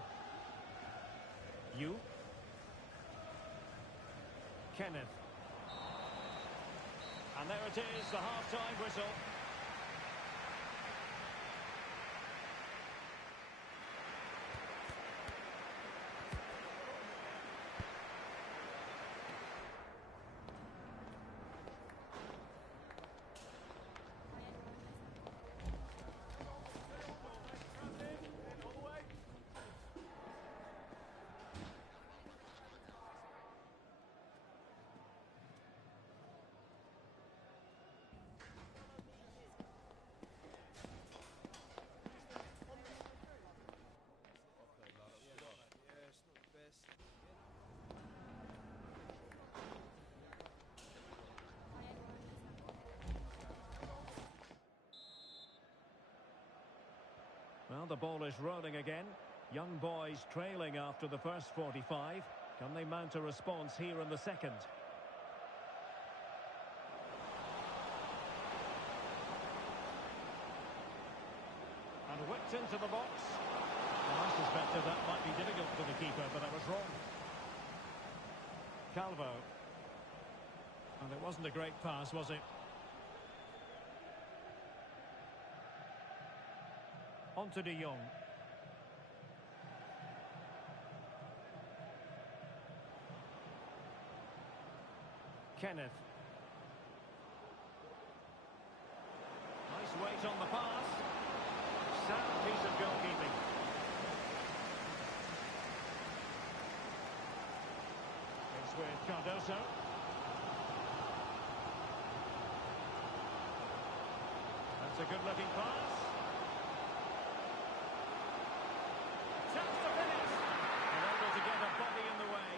Kenneth. And there it is, the half-time whistle. Well, the ball is rolling again. Young boys trailing after the first 45. Can they mount a response here in the second? And whipped into the box. Well, I suspected that might be difficult for the keeper, but I was wrong. Calvo. And it wasn't a great pass, was it? On to De Jong. Kenneth. Nice weight on the pass. Sound piece of goalkeeping. It's with Cardoso. That's a good-looking pass. Chance to finish. And able to get a body in the way.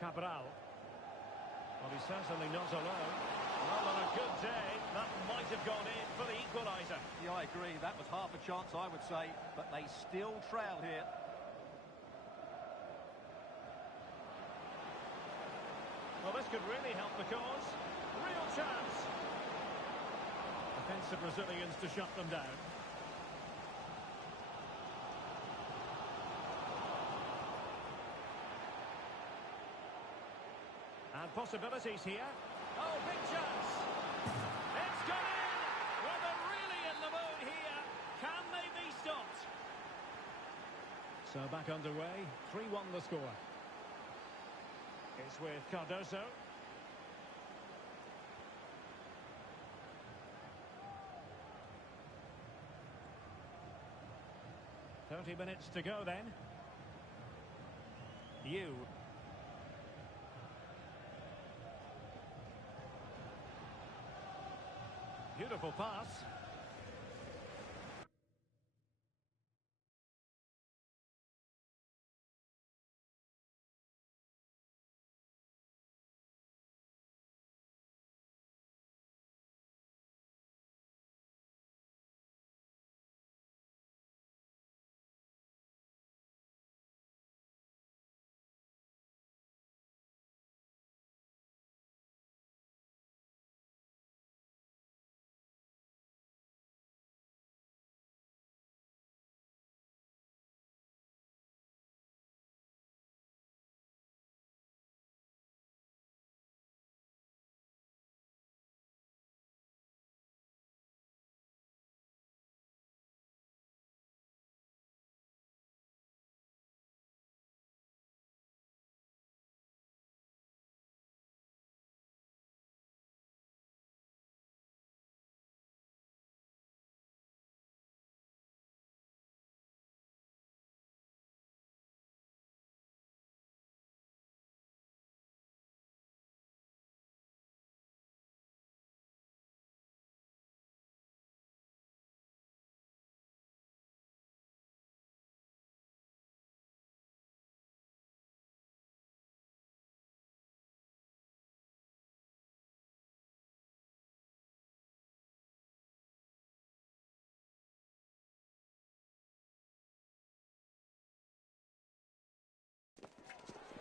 Cabral. Well, he's certainly not alone. Well, on a good day, that might have gone in for the equaliser. Yeah, I agree. That was half a chance, I would say, but they still trail here. Well, this could really help the cause. Real chance. Defensive Brazilians to shut them down. And possibilities here. Oh, big chance. It's gone in. Well, they're really in the mood here. Can they be stopped? So back underway. 3-1 the score. It's with Cardoso. "30 minutes to go then. Beautiful pass.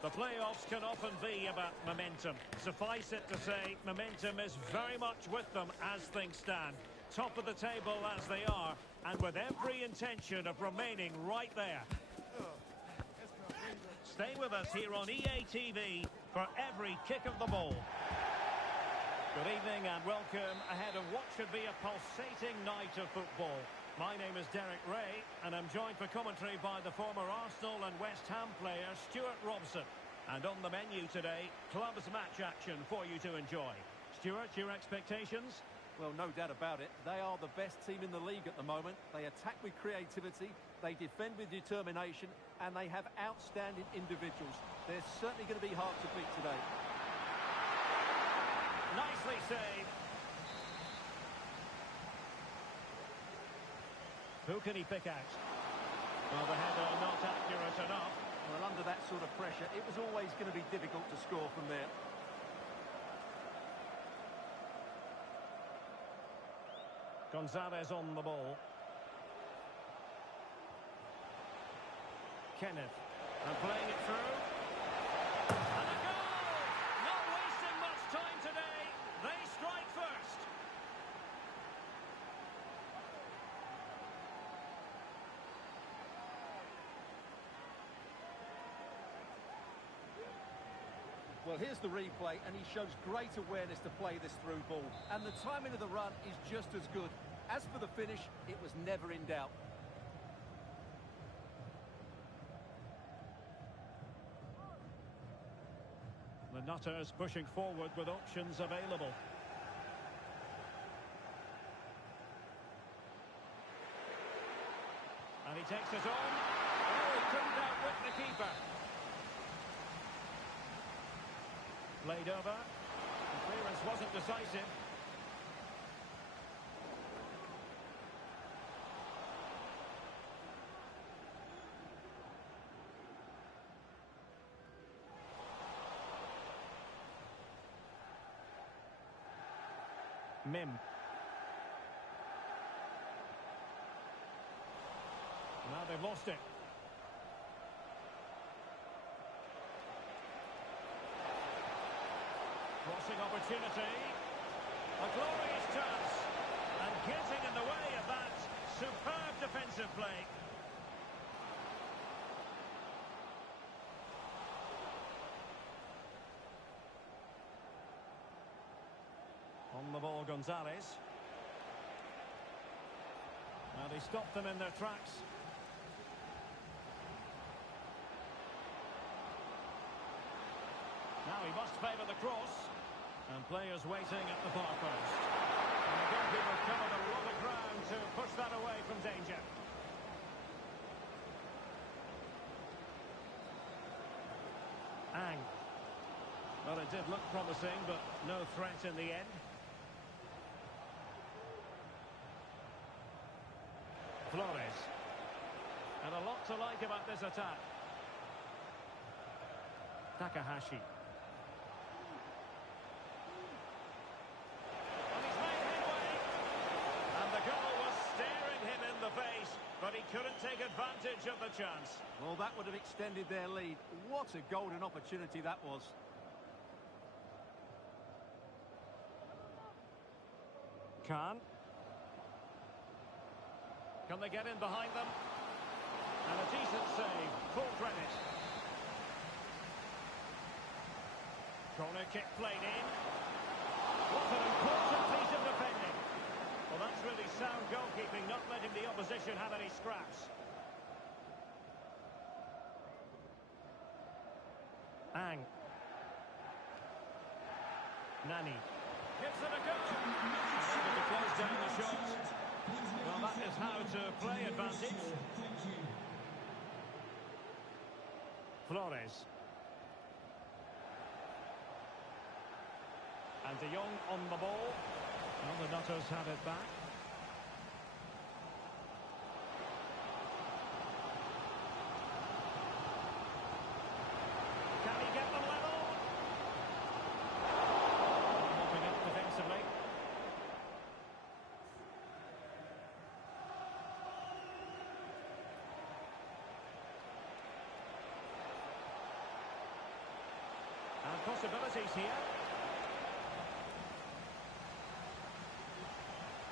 The playoffs can often be about momentum. Suffice it to say, momentum is very much with them as things stand. Top of the table as they are, and with every intention of remaining right there. Stay with us here on EA TV for every kick of the ball. Good evening and welcome ahead of what should be a pulsating night of football. My name is Derek Ray, and I'm joined for commentary by the former Arsenal and West Ham player Stuart Robson. And on the menu today, clubs match action for you to enjoy. Stuart, your expectations? Well, no doubt about it. They are the best team in the league at the moment. They attack with creativity, they defend with determination, and they have outstanding individuals. They're certainly going to be hard to beat today. Nicely saved. Who can he pick out? Well, the header not accurate enough. Well, under that sort of pressure, it was always going to be difficult to score from there. Gonzalez on the ball. Kenneth. And playing it through. And a goal! Not wasting much time today. They strike first. Well, here's the replay, and he shows great awareness to play this through ball. And the timing of the run is just as good. As for the finish, it was never in doubt. The Nutters pushing forward with options available. And he takes it on. Oh, he couldn't outwit the keeper. Played over. The clearance wasn't decisive. Mim. Now they've lost it. Crossing opportunity. A glorious chance. And getting in the way of that superb defensive play. On the ball, Gonzalez. Now they stopped them in their tracks. Now he must favour the cross. And players waiting at the far post. And the goalkeeper covered a lot of ground to push that away from danger. Ang. Well, it did look promising, but no threat in the end. Flores. And a lot to like about this attack. Takahashi. And he's made headway. And the goal was staring him in the face, but he couldn't take advantage of the chance. Well, that would have extended their lead. What a golden opportunity that was. Khan. Can they get in behind them? And a decent save, full credit. Corner kick played in. What an important piece of defending. Well, that's really sound goalkeeping, not letting the opposition have any scraps. Ang. Nani. Gives it a go. Able to close down the shot. Well, that is how to play advantage. Flores. And De Jong on the ball. Well, the Nutters have it back. Can he get them level? Mopping up defensively. possibilities here.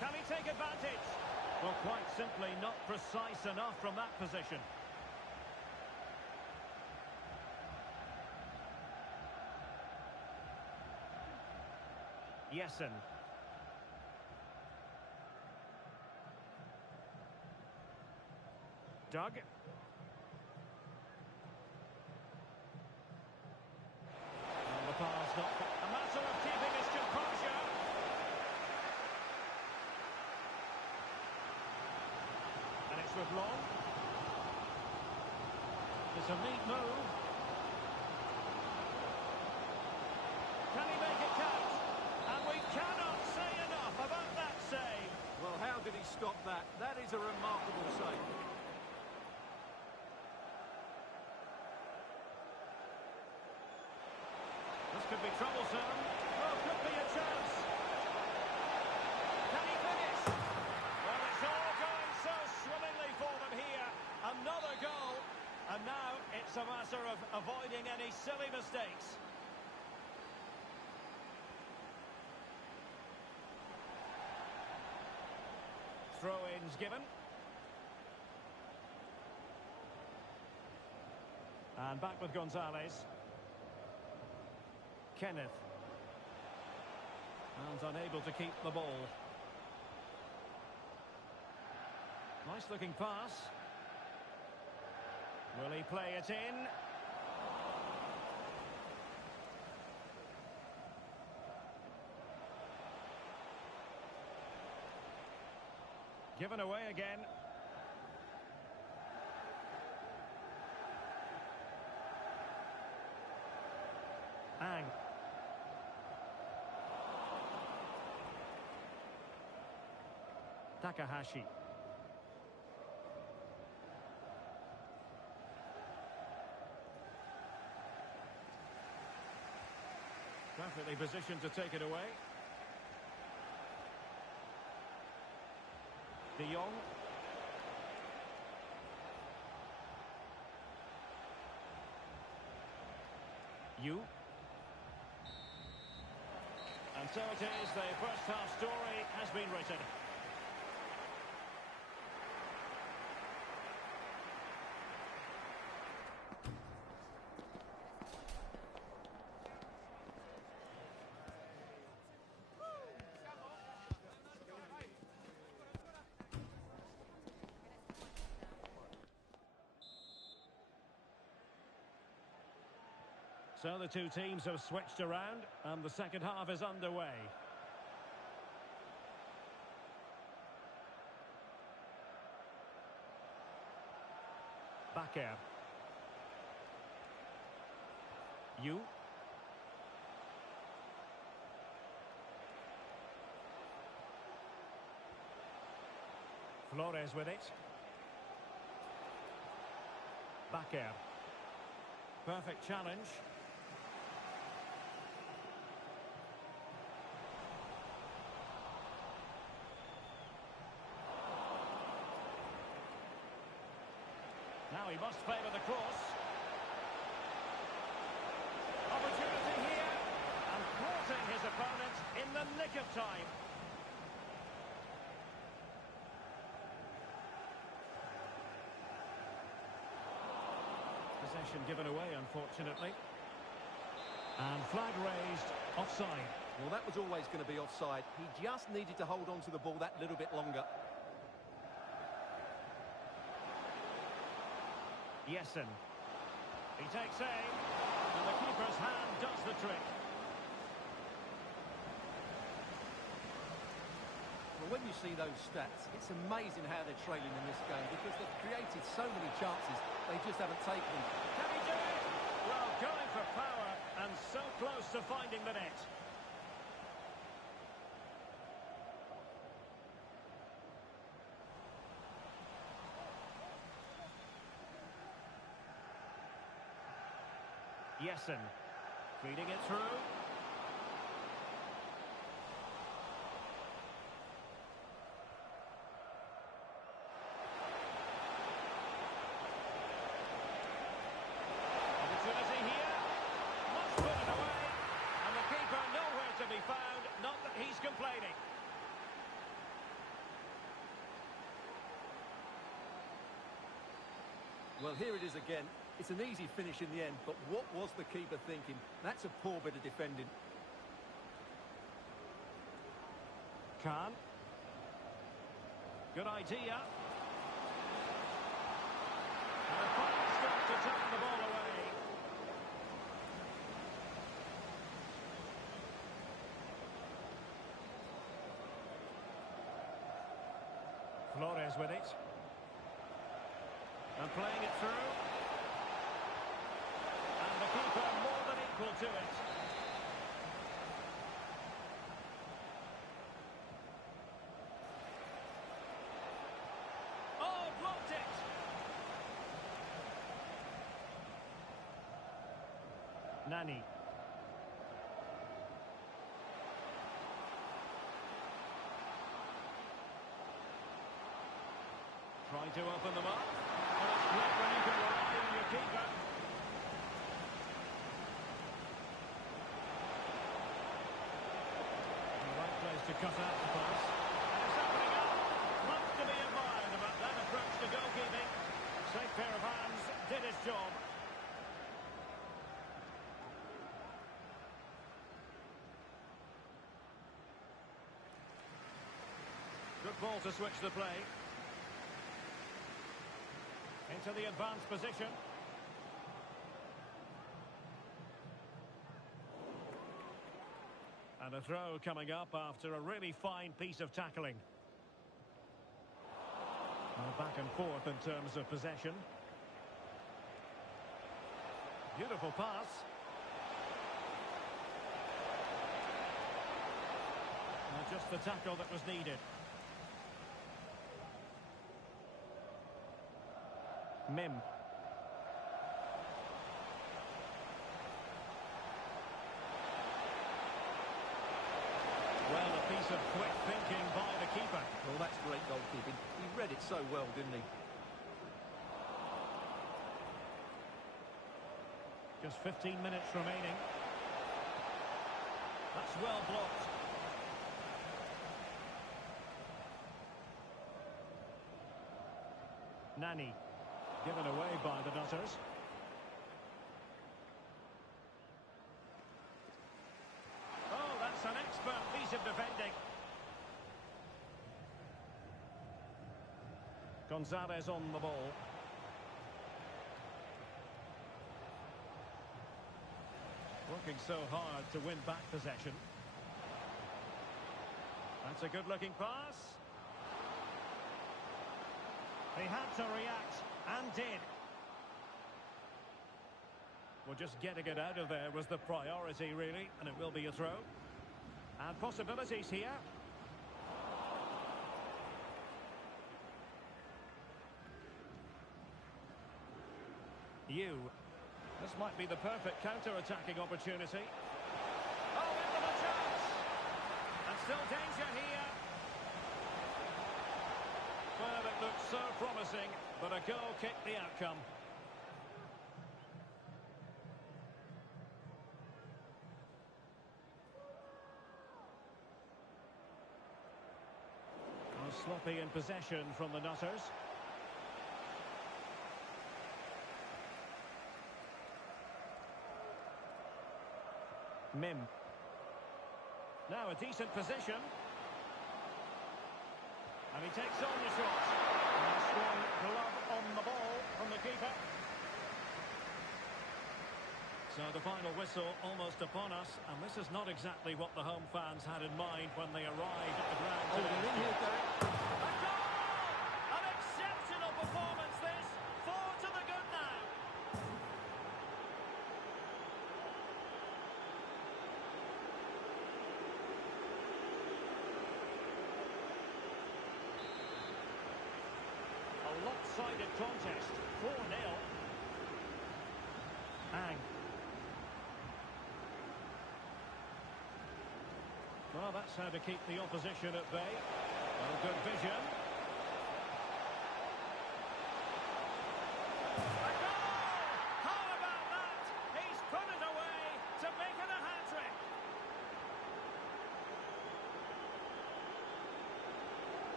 Can he take advantage? Well, quite simply not precise enough from that position. Jessen. Doug. And the pass not... A matter of keeping his composure. And it's with Long. It's a neat move. Can he make it count? And we cannot say enough about that save. Well, how did he stop that? That is a remarkable save. This could be troublesome. Oh, could be a chance. Can he finish? Well, it's all going so swimmingly for them here. Another goal. And now it's a matter of avoiding any silly mistakes. Throw-ins given. And back with Gonzalez. Kenneth. And unable to keep the ball. Nice looking pass. Will he play it in? Given away again. Ang. Takahashi. Perfectly positioned to take it away. De Jong. Yu. And so it is, the first half story has been written. So the two teams have switched around and the second half is underway. Bakker. Yu. Flores with it. Bakker. Perfect challenge. Now he must favour the cross. Opportunity here. And thwarting his opponent in the nick of time. Possession given away, unfortunately. And flag raised, offside. Well, that was always going to be offside. He just needed to hold on to the ball that little bit longer. Jessen. He takes aim, and the keeper's hand does the trick. Well, when you see those stats, it's amazing how they're trailing in this game because they've created so many chances, they just haven't taken them. Can he do it? Well, going for power, and so close to finding the net. Jessen, feeding it through. Opportunity here. Must put it away. deflating. Well, here it is again. It's an easy finish in the end, but what was the keeper thinking? That's a poor bit of defending. Khan. Good idea. And a fine stop to turn the ball away. Flores with it. And playing it through. And the keeper more than equal to it. Oh, blocked it! Nani. Trying to open them up. Well, it's great when you can rely on your keeper. The right place to cut out the pass. And it's opening up. Much to be admired about that approach to goalkeeping. Safe pair of hands, did his job. Good ball to switch the play. Into the advanced position. And a throw coming up after a really fine piece of tackling. Well, back and forth in terms of possession. Beautiful pass. And just the tackle that was needed. Mim. Well, a piece of quick thinking by the keeper. Well, that's great goalkeeping. He read it so well, didn't he? Just 15 minutes remaining. That's well blocked. Nani. Given away by the Nutters. Oh, that's an expert piece of defending. Gonzalez on the ball. Working so hard to win back possession. That's a good-looking pass. He had to react, and did. Well, just getting it out of there was the priority, really, and it will be a throw. And possibilities here. This might be the perfect counter-attacking opportunity. Oh, into the chance! And still danger here. Well, it looked so promising, but a goal kicked the outcome. Oh, sloppy in possession from the Nutters. Mim. Now a decent position. And he takes on the shot. And a strong glove on the ball from the keeper. So the final whistle almost upon us, and this is not exactly what the home fans had in mind when they arrived at the ground Oh, today. they're in here, Derek. A goal! An exceptional performance this. 4 to the good now. A lopsided contest, 4-0. Ang. Well, that's how to keep the opposition at bay. Well, good vision. A goal! How about that? He's put it away to make it a hat-trick.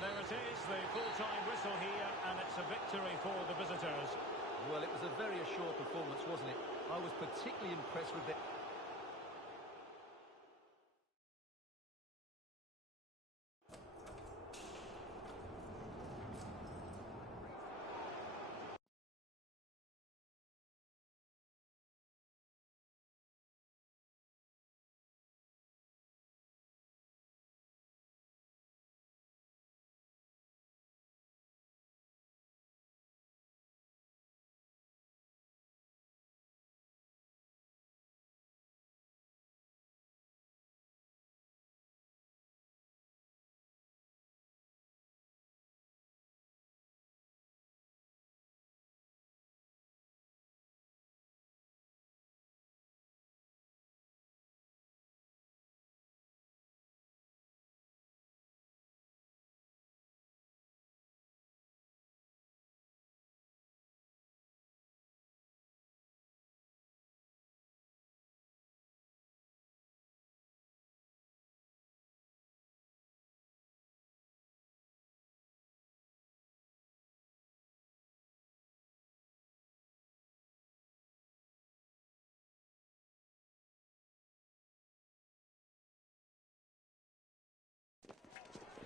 And there it is, the full-time whistle here, and it's a victory for the visitors. Well, it was a very assured performance, wasn't it? I was particularly impressed with it.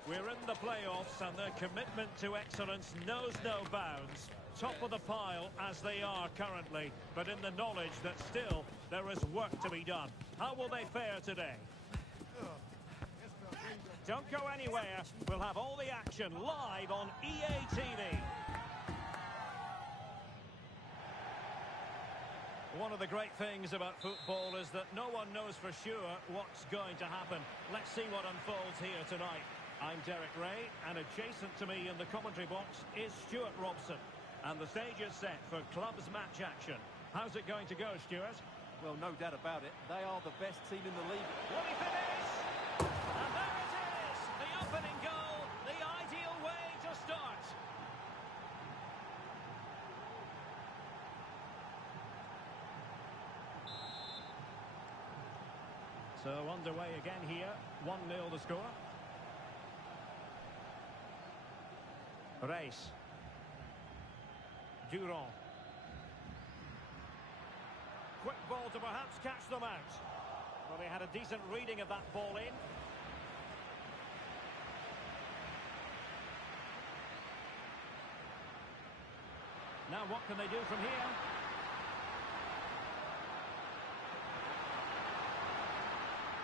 We're in the playoffs and their commitment to excellence knows no bounds. Top of the pile as they are currently, but in the knowledge that still there is work to be done. How will they fare today? Don't go anywhere. We'll have all the action live on EA TV. One of the great things about football is that no one knows for sure what's going to happen. Let's see what unfolds here tonight. I'm Derek Ray, and adjacent to me in the commentary box is Stuart Robson. And the stage is set for clubs match action. How's it going to go, Stuart? Well, no doubt about it. They are the best team in the league. Will he finish? And there it is! The opening goal, the ideal way to start. So underway again here, 1-0 the score. Reis. Durand. Quick ball to perhaps catch them out. Well, they had a decent reading of that ball in. Now what can they do from here?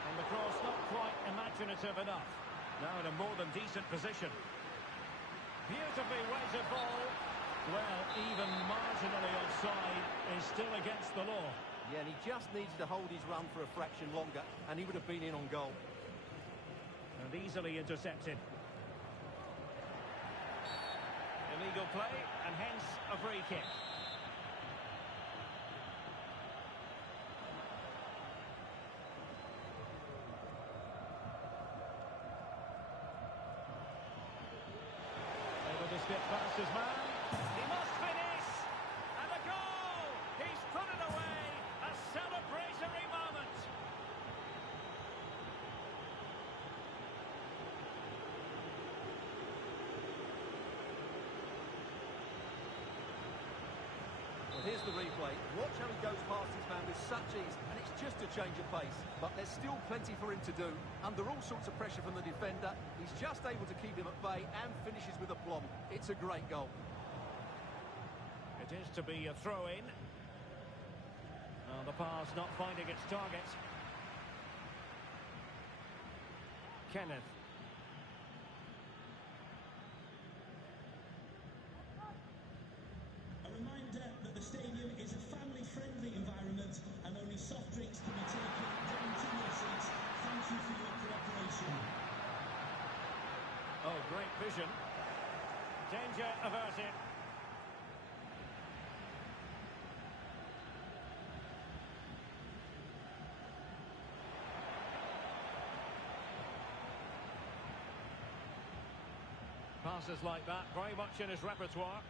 And the cross not quite imaginative enough. Now in a more than decent position. Beautifully weighted ball. Well, even marginally offside is still against the law. Yeah, and he just needed to hold his run for a fraction longer, and he would have been in on goal. And easily intercepted. Illegal play, and hence a free kick. Get past his man. He must finish. And a goal. He's put it away. A celebratory moment. Well, here's the replay. Watch how he goes past his man with such ease, and it's just a change of pace. But there's still plenty for him to do. Under all sorts of pressure from the defender, he's just able to keep him at bay and finishes with aplomb. It's a great goal. It is to be a throw-in. The pass not finding its target. Kenneth. A reminder that the stadium is a family-friendly environment and only soft drinks can be taken down to your seats. Thank you for your cooperation. Oh, great vision. Danger averted. Passes like that, very much in his repertoire.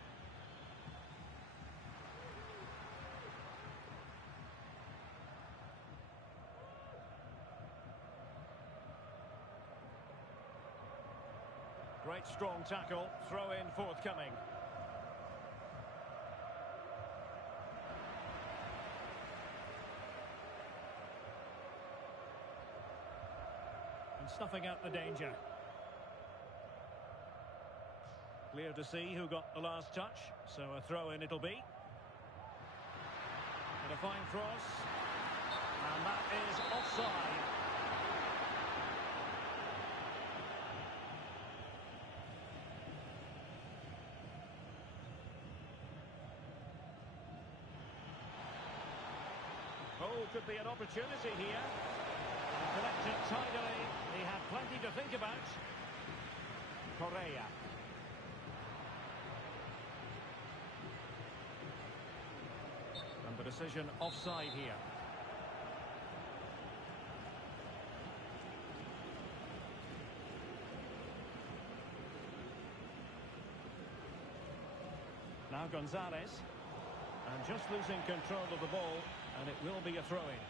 Great strong tackle, throw in forthcoming. And snuffing out the danger. Clear to see who got the last touch, so a throw in it'll be. And a fine cross. And that is offside. Oh, could be an opportunity here. And collect it tidily. He had plenty to think about. Correa. And the decision offside here. Now Gonzalez. And just losing control of the ball, and it will be a throw-in.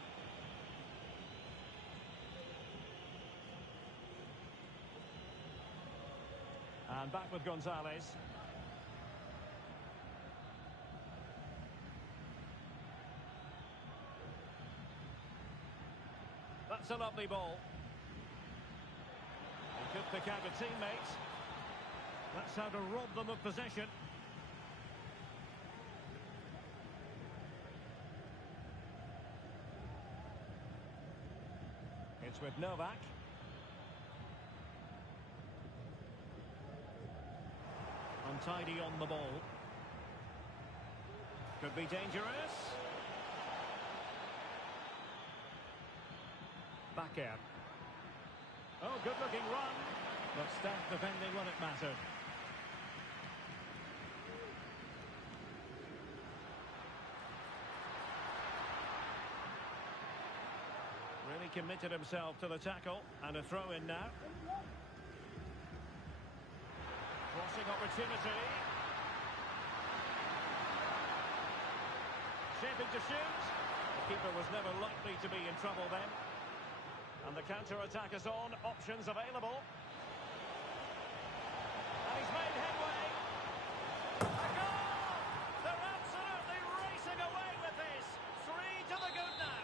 And back with Gonzalez. That's a lovely ball. He could pick out a teammate. That's how to rob them of possession. It's with Novak. Untidy on the ball. Could be dangerous. Bakker. Oh, good-looking run. But stout defending when it mattered. Really committed himself to the tackle. And a throw-in now. Crossing opportunity. Shaping to shoot. The keeper was never likely to be in trouble then. And the counter-attack is on. Options available. And he's made headway. A goal! They're absolutely racing away with this. 3 to the good now.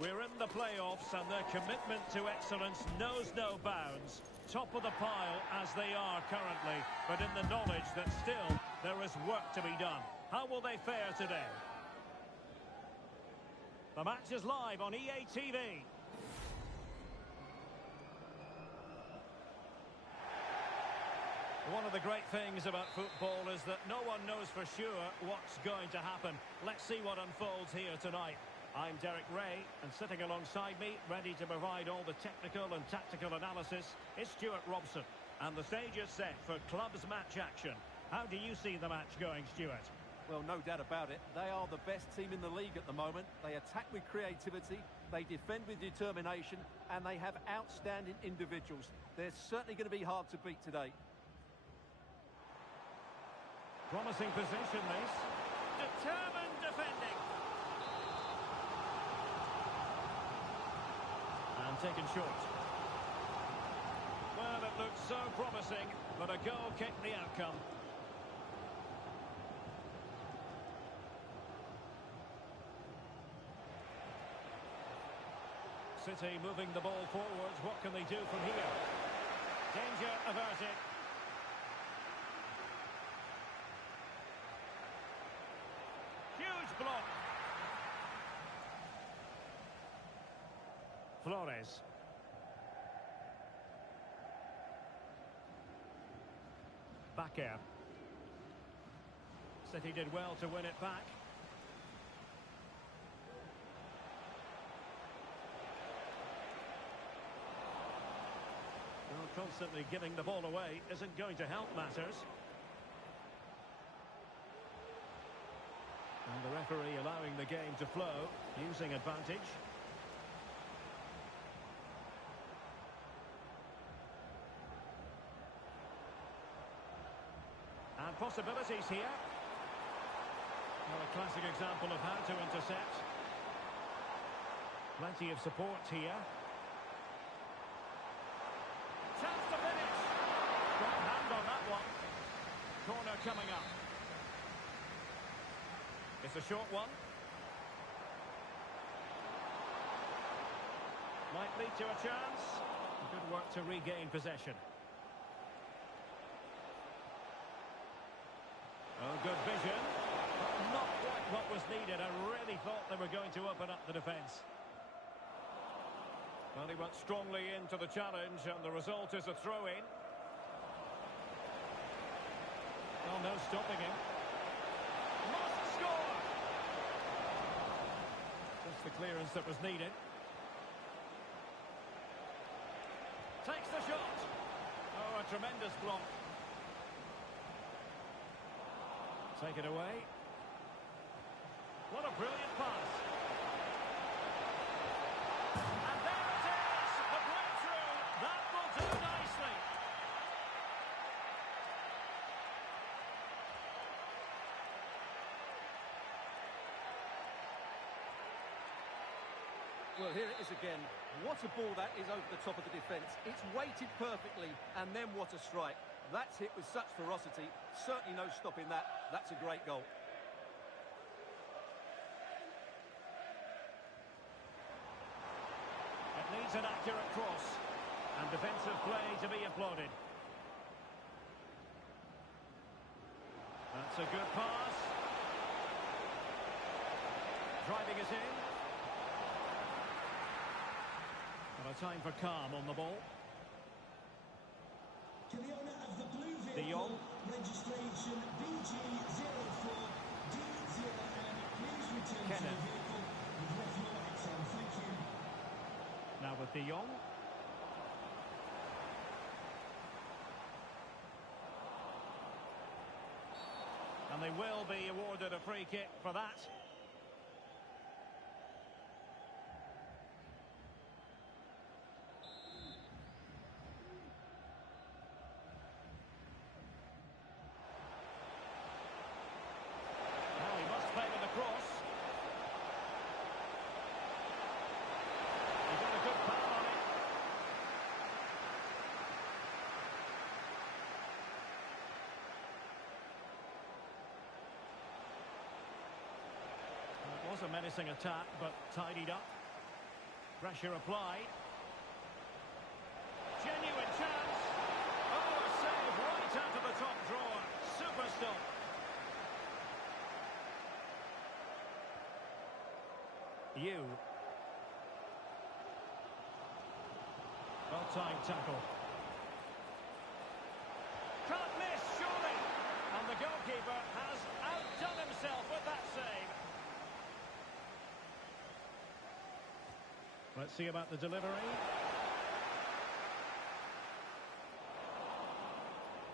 We're in the playoffs and their commitment to excellence knows no bounds. Top of the pile as they are currently, but in the knowledge that still there is work to be done. How will they fare today? The match is live on EA TV. One of the great things about football is that no one knows for sure what's going to happen. Let's see what unfolds here tonight. I'm Derek Ray, and sitting alongside me, ready to provide all the technical and tactical analysis, is Stuart Robson. And the stage is set for clubs match action. How do you see the match going, Stuart? Well, no doubt about it. They are the best team in the league at the moment. They attack with creativity, they defend with determination, and they have outstanding individuals. They're certainly going to be hard to beat today. Promising position, this. Determined defending. And taken short. Well, it looked so promising, but a goal kicked the outcome. City moving the ball forwards. What can they do from here? Danger averted. Huge block. Flores. Bakker. City did well to win it back. Well, constantly giving the ball away isn't going to help matters. And the referee allowing the game to flow, using advantage. And possibilities here. Well, a classic example of how to intercept. Plenty of support here. Chance to finish. Got a hand on that one. Corner coming up. It's a short one. Might lead to a chance. Good work to regain possession. Oh, good vision. But not quite what was needed. I really thought they were going to open up the defence. Well, he went strongly into the challenge, and the result is a throw-in. Well, no stopping him. Must score! Just the clearance that was needed. Takes the shot. Oh, a tremendous block. Take it away. What a brilliant pass. And there it is! The breakthrough! That will do nicely. Well, here it is again. What a ball that is over the top of the defence. It's weighted perfectly, and then what a strike. That's hit with such ferocity. Certainly no stopping that. That's a great goal. It needs an accurate cross. And defensive play to be applauded. That's a good pass. Driving it in. Well, a time for calm on the ball. To the owner of the blue De Jong. vehicle, registration BG04D0M, please return to the Kenneth. vehicle with left your lights on. Thank you. Now with De Jong. And they will be awarded a free kick for that. Now he must play with the cross. He got a good foul on it. Well, it was a menacing attack, but tidied up. Pressure applied. Genuine chance. Oh, a save right out of the top drawer. Super stop. Well-timed tackle. Can't miss, surely. And the goalkeeper has outdone himself with that save. Let's see about the delivery.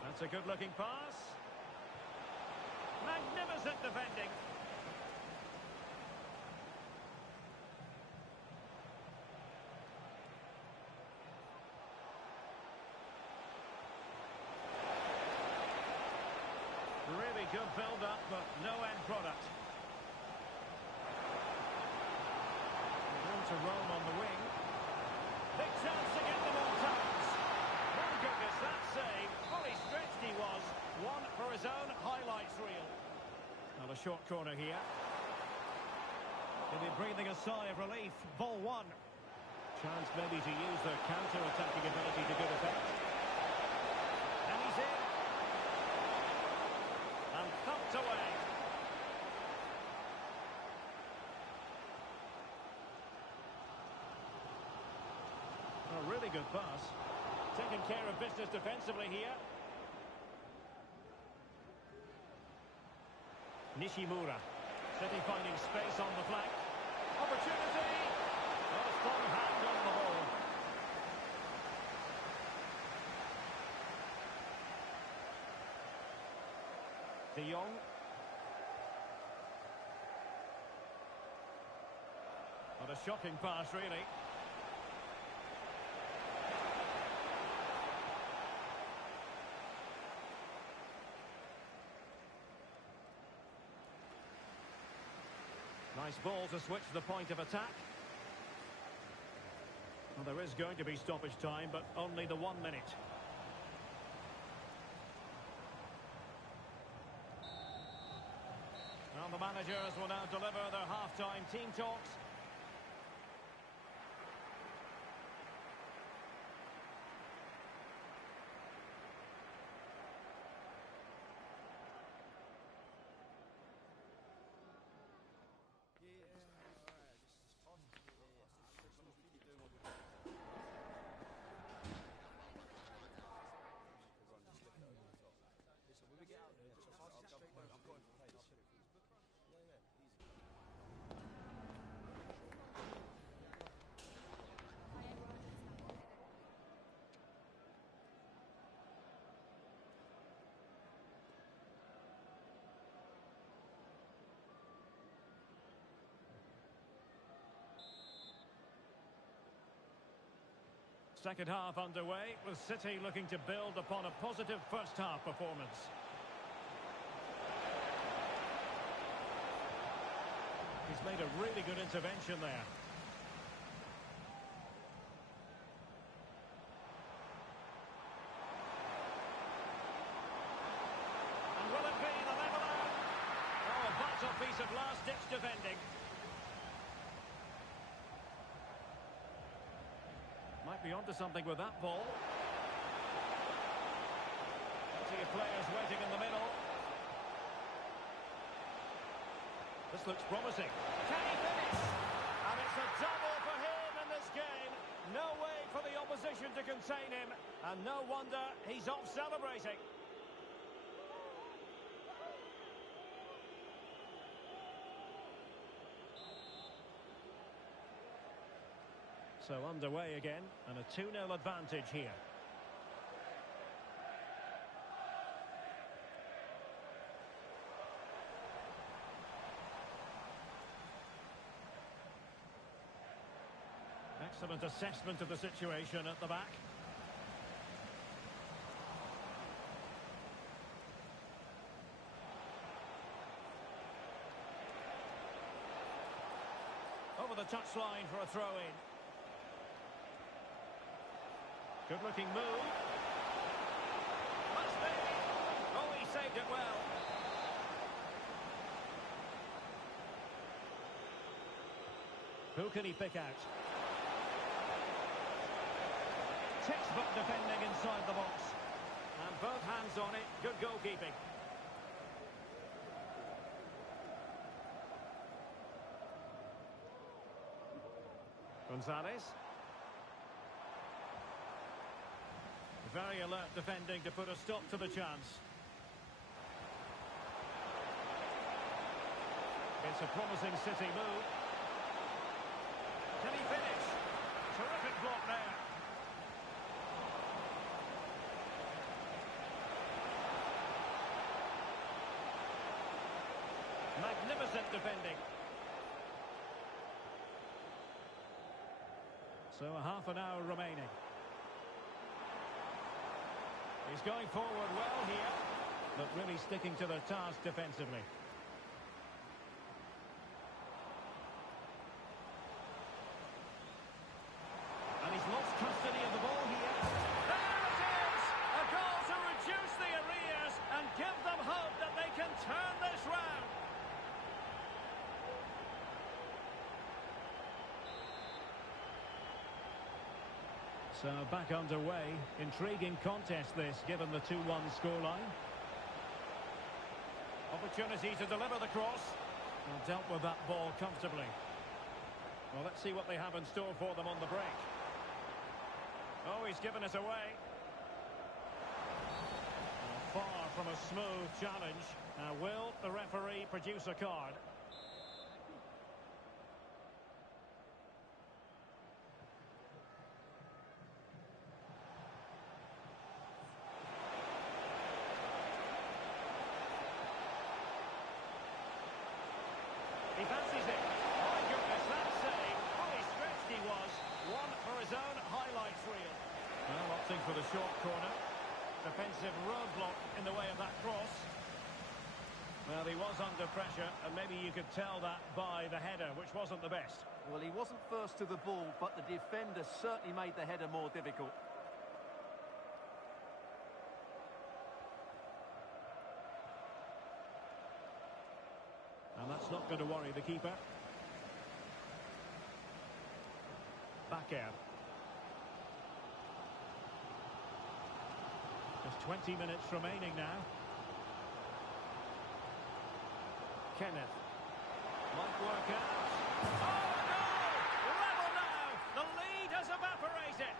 That's a good-looking pass. Magnificent defending. Really good build-up, but no end product. Room to roam on the wing. Big chance to get them all times. My goodness, that save. Fully stretched he was. One for his own highlights reel. Now a short corner here. He'll be breathing a sigh of relief. Ball one. Chance maybe to use their counter-attacking ability to good effect. And he's in. And thumped away. A really good pass. Taking care of business defensively here. Nishimura. City finding space on the flank. Opportunity. Oh, strong hand on the ball. De Jong. What a shocking pass, really. Nice ball to switch the point of attack. Well, there is going to be stoppage time, but only the 1 minute. Well, the managers will now deliver their half-time team talks. Second half underway, with City looking to build upon a positive first half performance. He's made a really good intervention there. And will it be the leveller? Oh, a vital piece of last-ditch defending. Might be onto something with that ball. Plenty of players waiting in the middle. This looks promising. Can he finish? And it's a double for him in this game. No way for the opposition to contain him. And no wonder he's off celebrating. So underway again, and a 2-0 advantage here. Excellent assessment of the situation at the back. Over the touchline for a throw-in. Good-looking move. Must be. Oh, he saved it well. Who can he pick out? textbook defending inside the box. And both hands on it, good goalkeeping. Gonzalez. Very alert defending to put a stop to the chance. It's a promising City move. Can he finish? Terrific block there. Magnificent defending. So a half an hour remaining. He's going forward well here, but really sticking to their task defensively. And he's lost custody of the ball here. There it is! A goal to reduce the arrears and give them hope that they can turn this round. So back underway. Intriguing contest this, given the 2-1 scoreline. Opportunity to deliver the cross. And dealt with that ball comfortably. Well, let's see what they have in store for them on the break. Oh, he's given it away. Far from a smooth challenge. Now, will the referee produce a card? He fancies it. My goodness, that save. Fully stretched he was. One for his own highlights reel. Well, opting for the short corner. Defensive roadblock in the way of that cross. Well, he was under pressure, and maybe you could tell that by the header, which wasn't the best. Well, he wasn't first to the ball, but the defender certainly made the header more difficult. And that's not going to worry the keeper. Bakker. Just 20 minutes remaining now. Kenneth. Might work out. Oh, no! Level now! The lead has evaporated.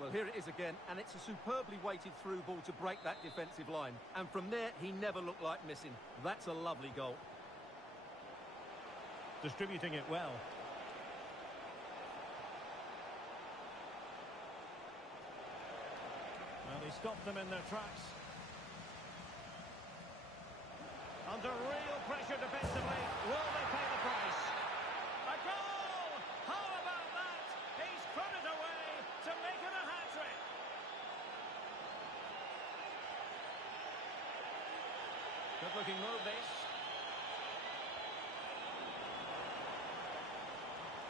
Well, here it is again, and it's a superbly weighted through ball to break that defensive line. And from there, he never looked like missing. That's a lovely goal. Distributing it well. Well, he stopped them in their tracks. Under real pressure defensively. Will they pay the price? A goal! How about that? He's put it away to make it a hat-trick. Good-looking move, this.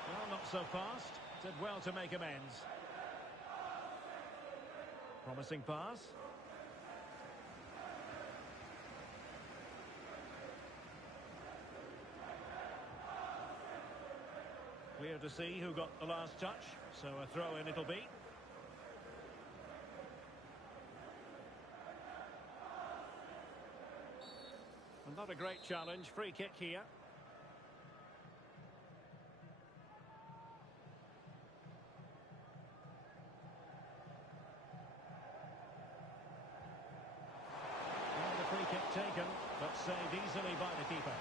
Well, not so fast. Did well to make amends. Promising pass. Clear to see who got the last touch, so a throw-in it'll be. And not a great challenge, free kick here. And the free kick taken, but saved easily by the keeper.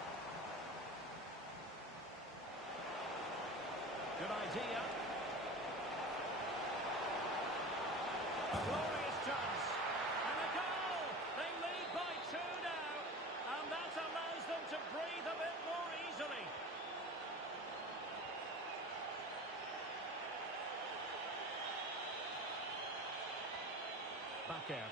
Good idea. A glorious chance. And a goal! They lead by 2 now. And that allows them to breathe a bit more easily. Bakker.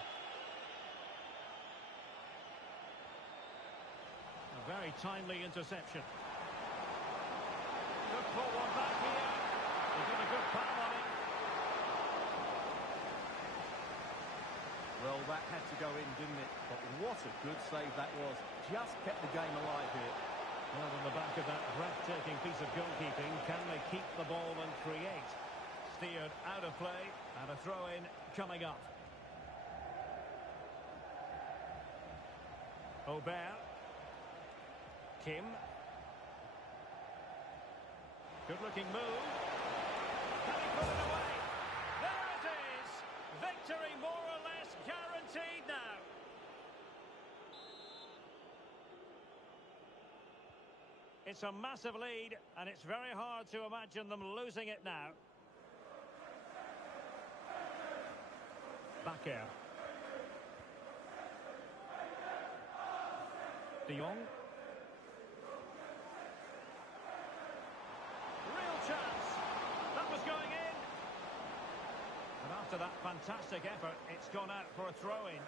A very timely interception. Good forward back here. They did a good palm on it. Well, that had to go in, didn't it? But what a good save that was. Just kept the game alive here. Well, on the back of that breathtaking piece of goalkeeping, can they keep the ball and create? Steered out of play, and a throw-in coming up. Aubert. Kim. Good-looking move. Can he put it away? There it is! Victory more or less guaranteed now. It's a massive lead, and it's very hard to imagine them losing it now. Bakker. De Jong. Real chance. That was going in. And after that fantastic effort, it's gone out for a throw-in.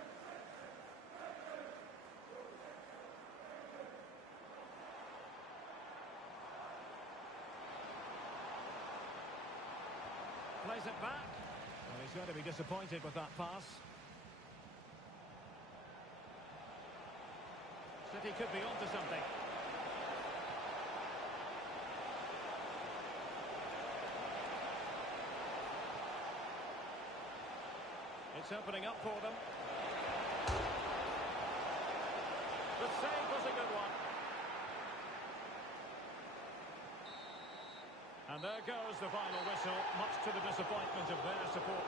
Plays it back. Well, he's going to be disappointed with that pass. City could be onto something. It's opening up for them. The save was a good one. And there goes the final whistle, much to the disappointment of their support.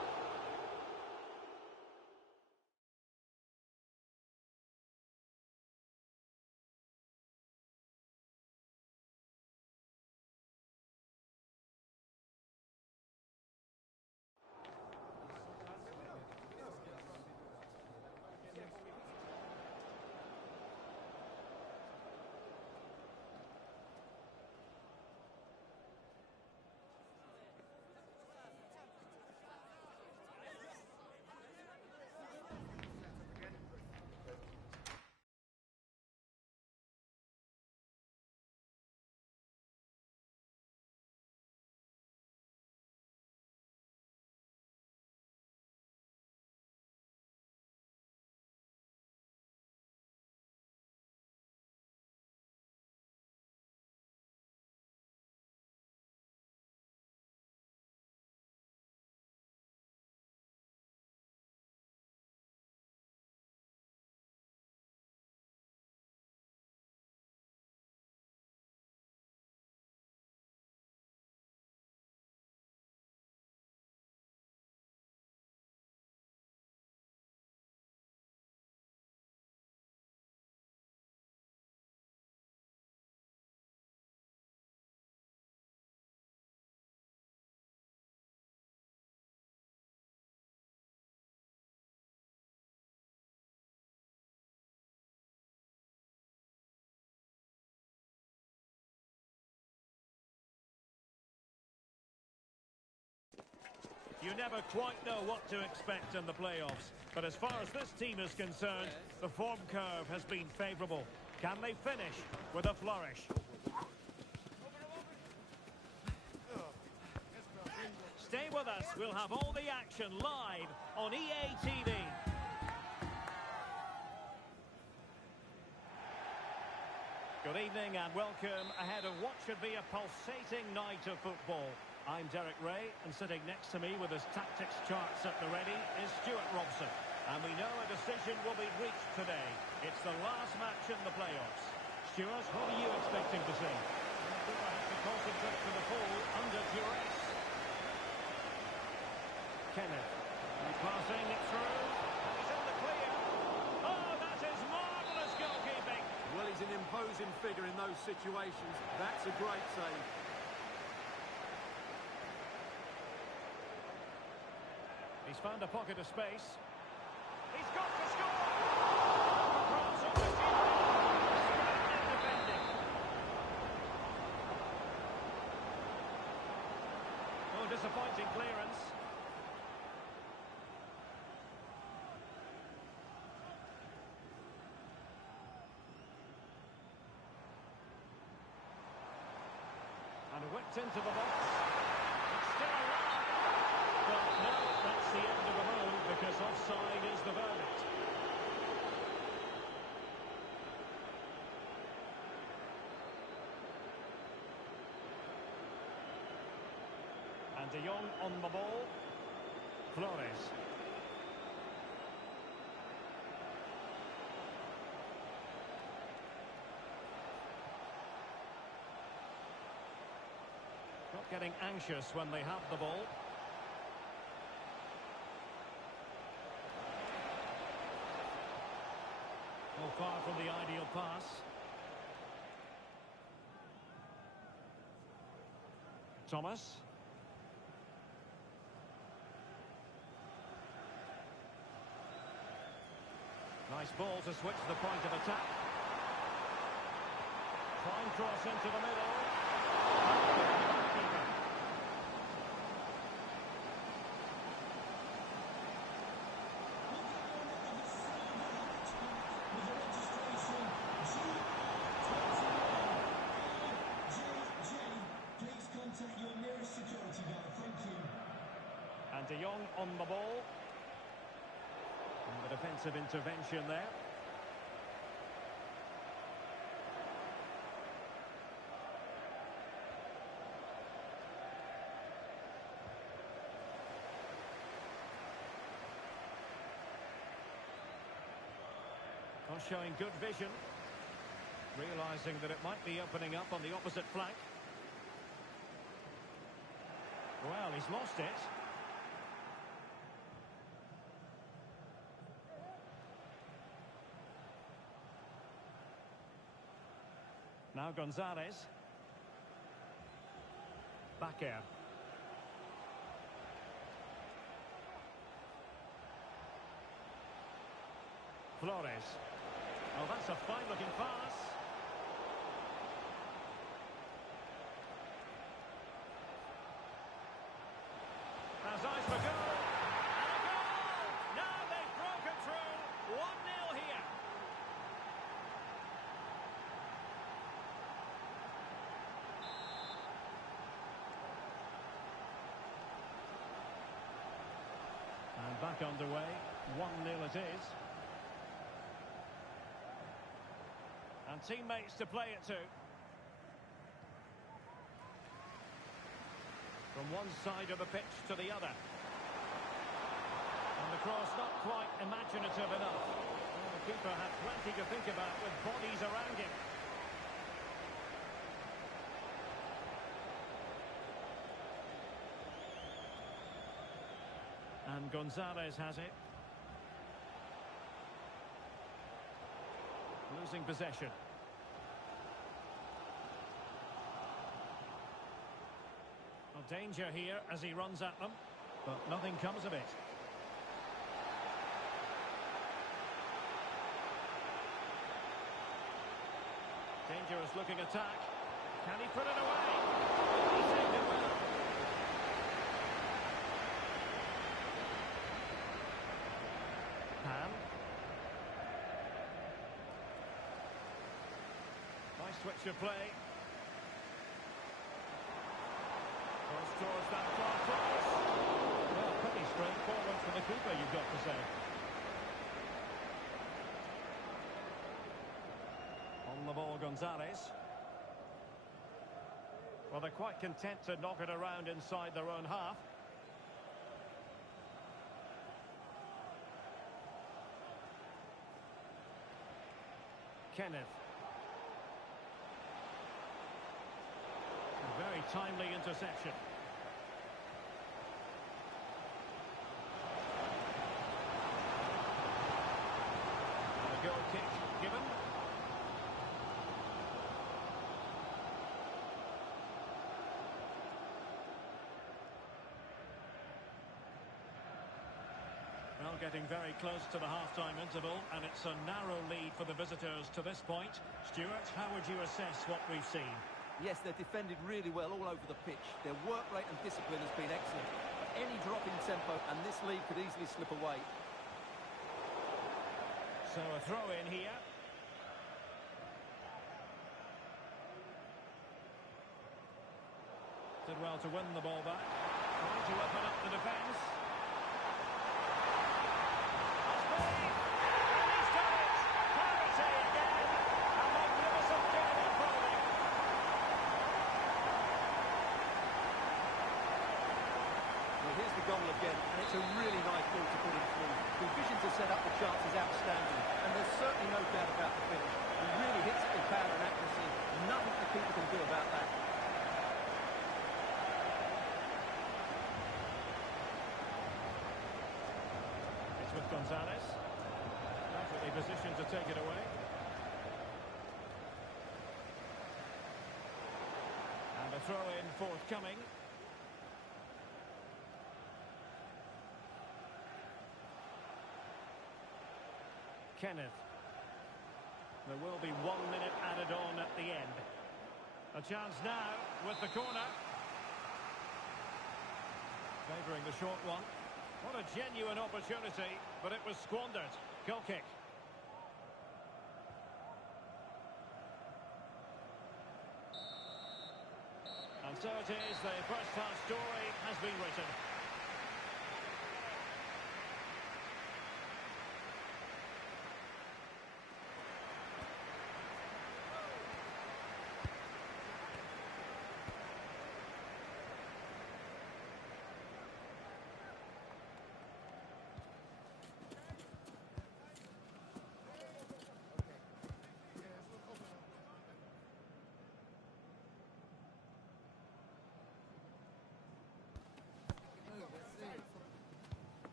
You never quite know what to expect in the playoffs. But as far as this team is concerned, the form curve has been favourable. Can they finish with a flourish? Stay with us. We'll have all the action live on EA TV. Good evening and welcome ahead of what should be a pulsating night of football. I'm Derek Ray, and sitting next to me with his tactics charts at the ready is Stuart Robson. And we know a decision will be reached today. It's the last match in the playoffs. Stuart, what are you expecting to see? I think I have to concentrate for the full under duress. Kenneth, passing it through. He's in the clear. Oh, that is marvellous goalkeeping. Well, he's an imposing figure in those situations. That's a great save. He's found a pocket of space. He's got to score! Cross on the keeper. Defending. Oh, disappointing clearance. And whipped into the box. It's still alive. Well, no, that's the end of the move because offside is the verdict. De Jong on the ball. Flores. Not getting anxious when they have the ball. Well, far from the ideal pass. Thomas. Nice ball to switch the point of attack. Fine cross into the middle. Your nearest security guard, thank you. And De Jong on the ball. And the defensive intervention there. Not showing good vision. Realising that it might be opening up on the opposite flank. Well, he's lost it. Now Gonzalez. Bakker. Flores. Oh, that's a fine-looking pass. Has eyes for goal. And a goal! Now they've broken through. 1-0 here. And back underway. 1-0 it is. And teammates to play it to. From one side of the pitch to the other. And the cross not quite imaginative enough. Well, the keeper had plenty to think about with bodies around him. And Gonzalez has it. Losing possession. Well, danger here as he runs at them, but nothing comes of it. Dangerous looking attack. Can he put it away? He saved it well. Ham. Nice switch of play. Cross towards that far cross. Well, pretty straightforward for the keeper, you've got to say. On the ball, Gonzalez. Well, they're quite content to knock it around inside their own half. Kenneth. A very timely interception. And a goal kick given. Well, getting very close to the half-time interval, and it's a narrow lead for the visitors to this point. Stuart, how would you assess what we've seen? Yes, they're defended really well all over the pitch. Their work rate and discipline has been excellent. But any drop in tempo, and this lead could easily slip away. So a throw-in here. Did well to win the ball back. Trying to open up the defence. to set up the chance is outstanding, and there's certainly no doubt about the finish. He really hits it with power and accuracy. Nothing the keeper can do about that. It's with Gonzalez. Perfectly positioned to take it away. And a throw-in forthcoming. Kenneth. There will be 1 minute added on at the end. A chance now with the corner. Favouring the short one. What a genuine opportunity, but it was squandered. Goal kick. And so it is, the first half story has been written.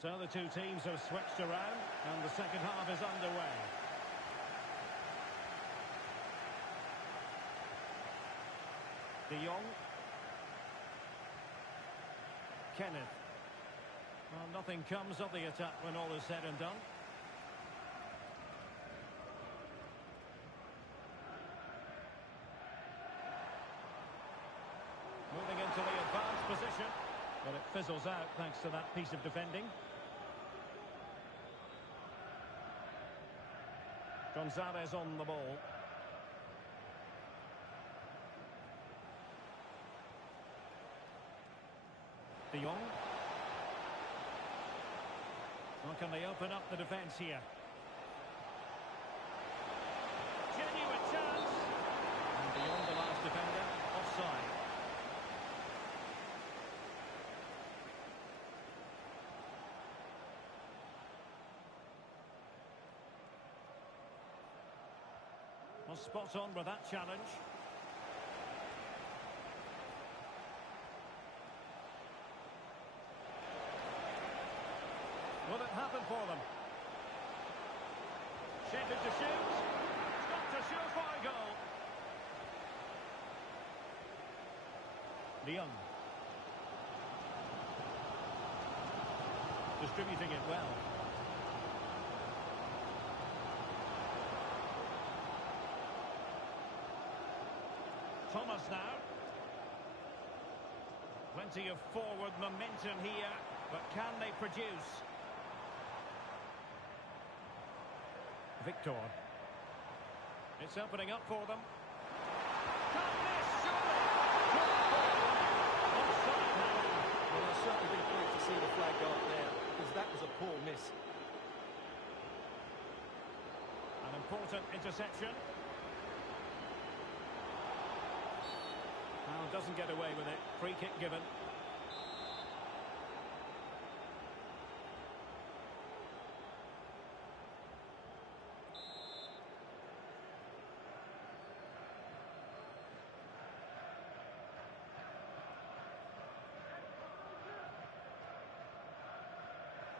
So the two teams have switched around and the second half is underway. De Jong. Kenneth. Well, nothing comes of the attack when all is said and done. Moving into the advanced position. But it fizzles out thanks to that piece of defending. Gonzalez on the ball. De Jong. Well, can they open up the defence here? Genuine chance. And beyond the last defender, offside. Well, spot on with that challenge. Will it happen for them? Shaped to shoot. Stopped a surefire goal. De Jong. Distributing it well. Thomas now. Plenty of forward momentum here, but can they produce? Victor. It's opening up for them. Can't miss, surely! Offside now. Well, I'll certainly be pleased to see the flag go up there, because that was a poor miss. An important interception. Well, doesn't get away with it. Free kick given.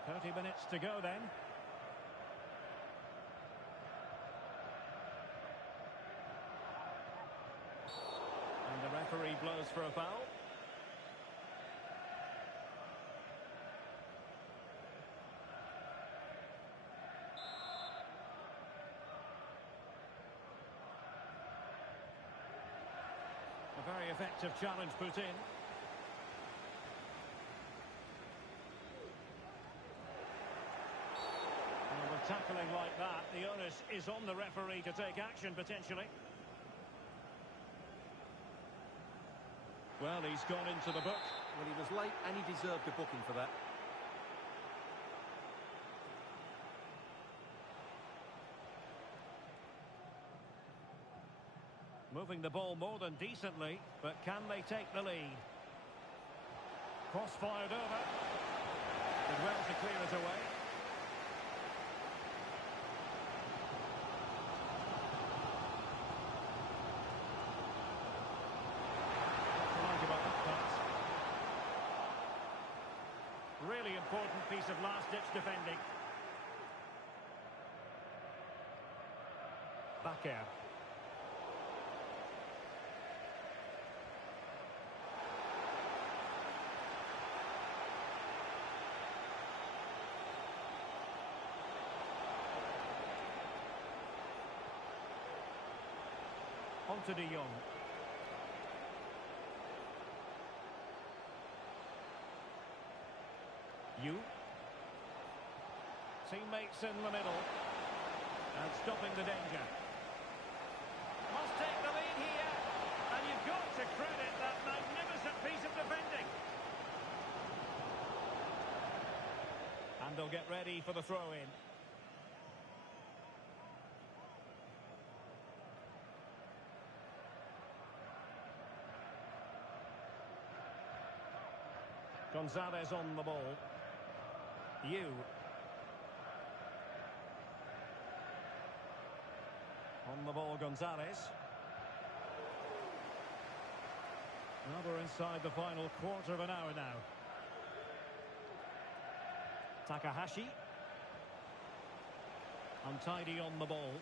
"30 minutes to go then." And the referee blows for a foul. A very effective challenge put in. And with tackling like that, the onus is on the referee to take action potentially. Well, he's gone into the book. Well, he was late and he deserved a booking for that. Moving the ball more than decently, but can they take the lead? Cross fired over. Did well to clear it away. What to like about that pass? Really important piece of last-ditch defending. Bakker. On to De Jong. Teammates in the middle. And stopping the danger. Must take the lead here. And you've got to credit that magnificent piece of defending. And they'll get ready for the throw-in. Gonzalez on the ball. On the ball, Gonzalez. Well, we're inside the final quarter of an hour now. Takahashi. Untidy on the ball.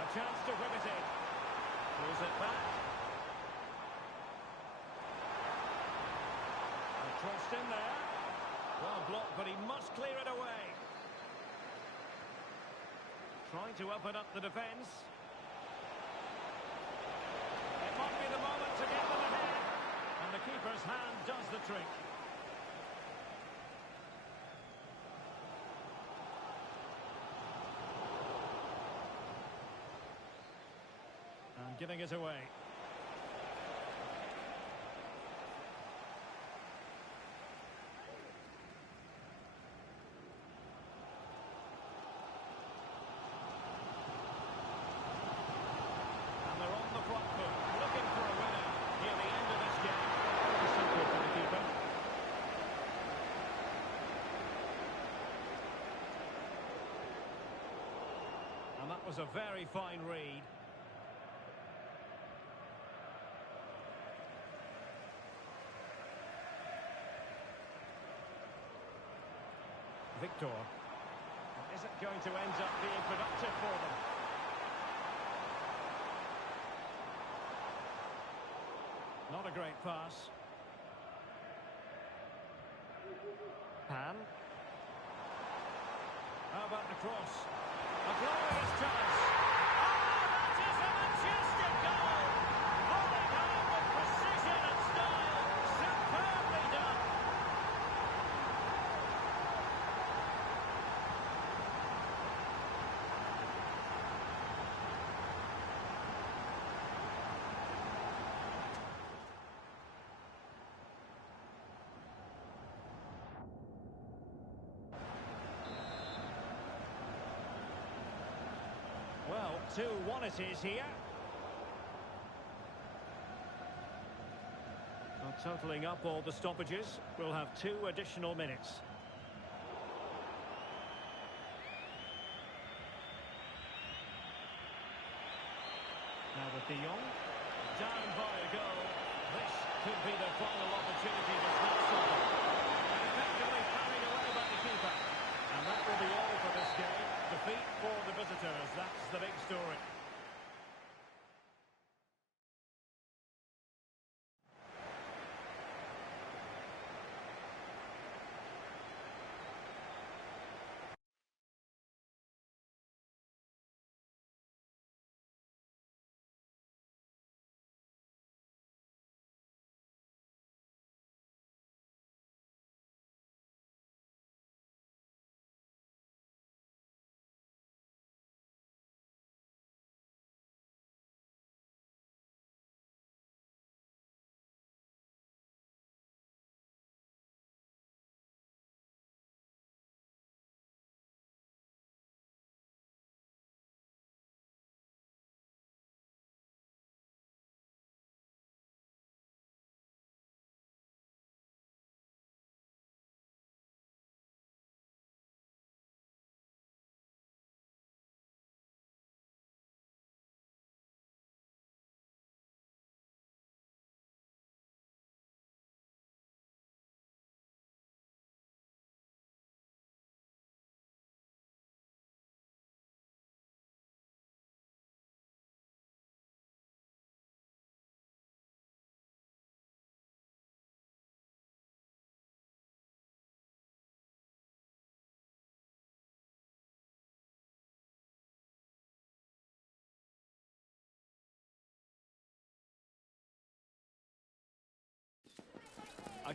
A chance to whip it in. Pulls it back. And crossed in there. Well blocked, but he must clear it away. Trying to open up the defence. It might be the moment to get them ahead. And the keeper's hand does the trick. And giving it away. And they're on the front foot, looking for a winner near the end of this game. Very simple for the keeper. And that was a very fine read. Victor. Is it going to end up being productive for them? Not a great pass. Pan. How about the cross? A glorious chance. Oh, that is a majestic goal! Falling home with precision and style. Superbly done. Well, 2-1 it is here. Well, totalling up all the stoppages, we'll have 2 additional minutes. Now with De Jong, down by a goal. This could be the final opportunity to snap something. And effectively carried away by the keeper. And that will be all for this game. Defeat for the visitors, that's the big story.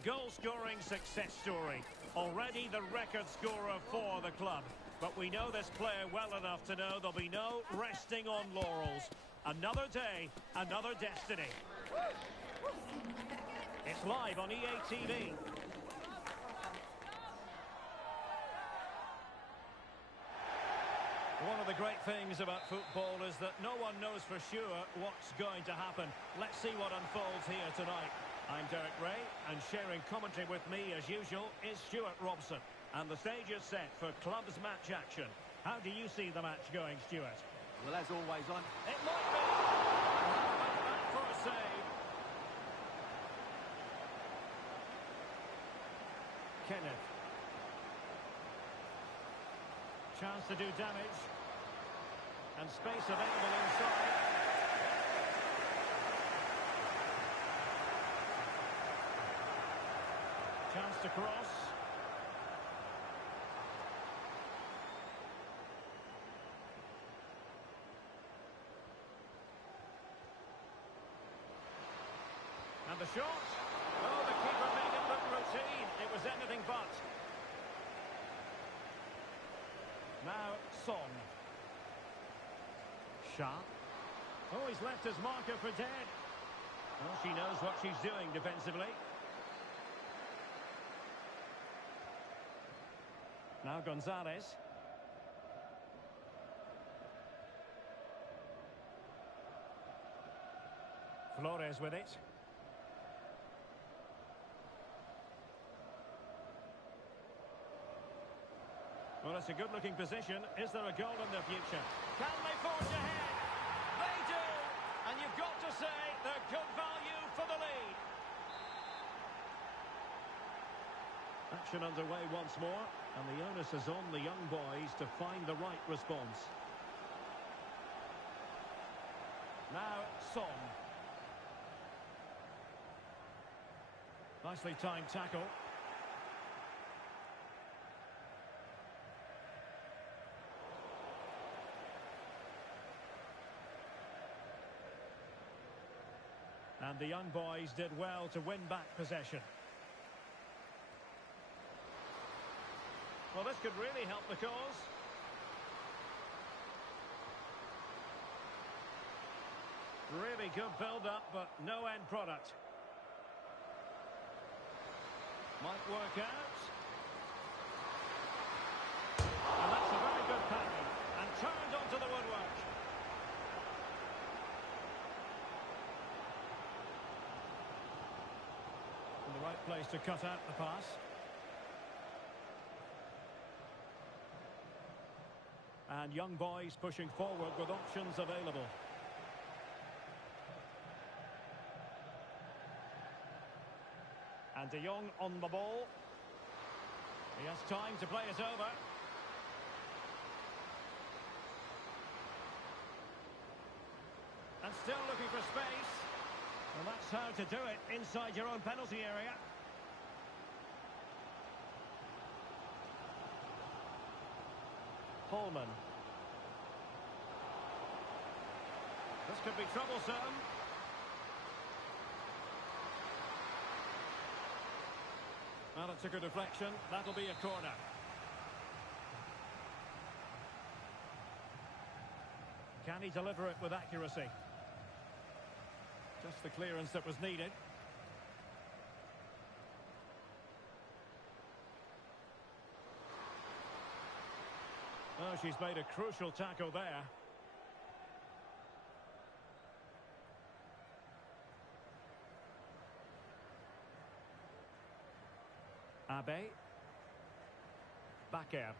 goal-scoring success story. Already the record scorer for the club. But we know this player well enough to know there'll be no resting on laurels. Another day, another destiny. It's live on EA TV. One of the great things about football is that no one knows for sure what's going to happen. Let's see what unfolds here tonight. I'm Derek Ray, and sharing commentary with me, as usual, is Stuart Robson. And the stage is set for clubs match action. How do you see the match going, Stuart? Well, as always, It might be! Back for a save. Kenneth. Chance to do damage. And space available inside. Chance to cross. And the shot. Oh, the keeper made it look routine. It was anything but. Now, Son. Shah. Oh, he's left his marker for dead. Well, she knows what she's doing defensively. Now Gonzalez. Flores with it. Well, it's a good-looking position. Is there a goal in the future? Can they forge ahead? They do! And you've got to say they're good value for the lead. Action underway once more, and the onus is on the young boys to find the right response. Now, Son. Nicely timed tackle. And the young boys did well to win back possession. Well, this could really help the cause. Really good build-up, but no end product. Might work out. And that's a very good pattern. And turned onto the woodwork. In the right place to cut out the pass. And young boys pushing forward with options available. And De Jong on the ball. He has time to play it over. And still looking for space. Well, that's how to do it inside your own penalty area. Holman. This could be troublesome. Well, it took a deflection. That'll be a corner. Can he deliver it with accuracy? Just the clearance that was needed. Oh, she's made a crucial tackle there. Abe. Bakker.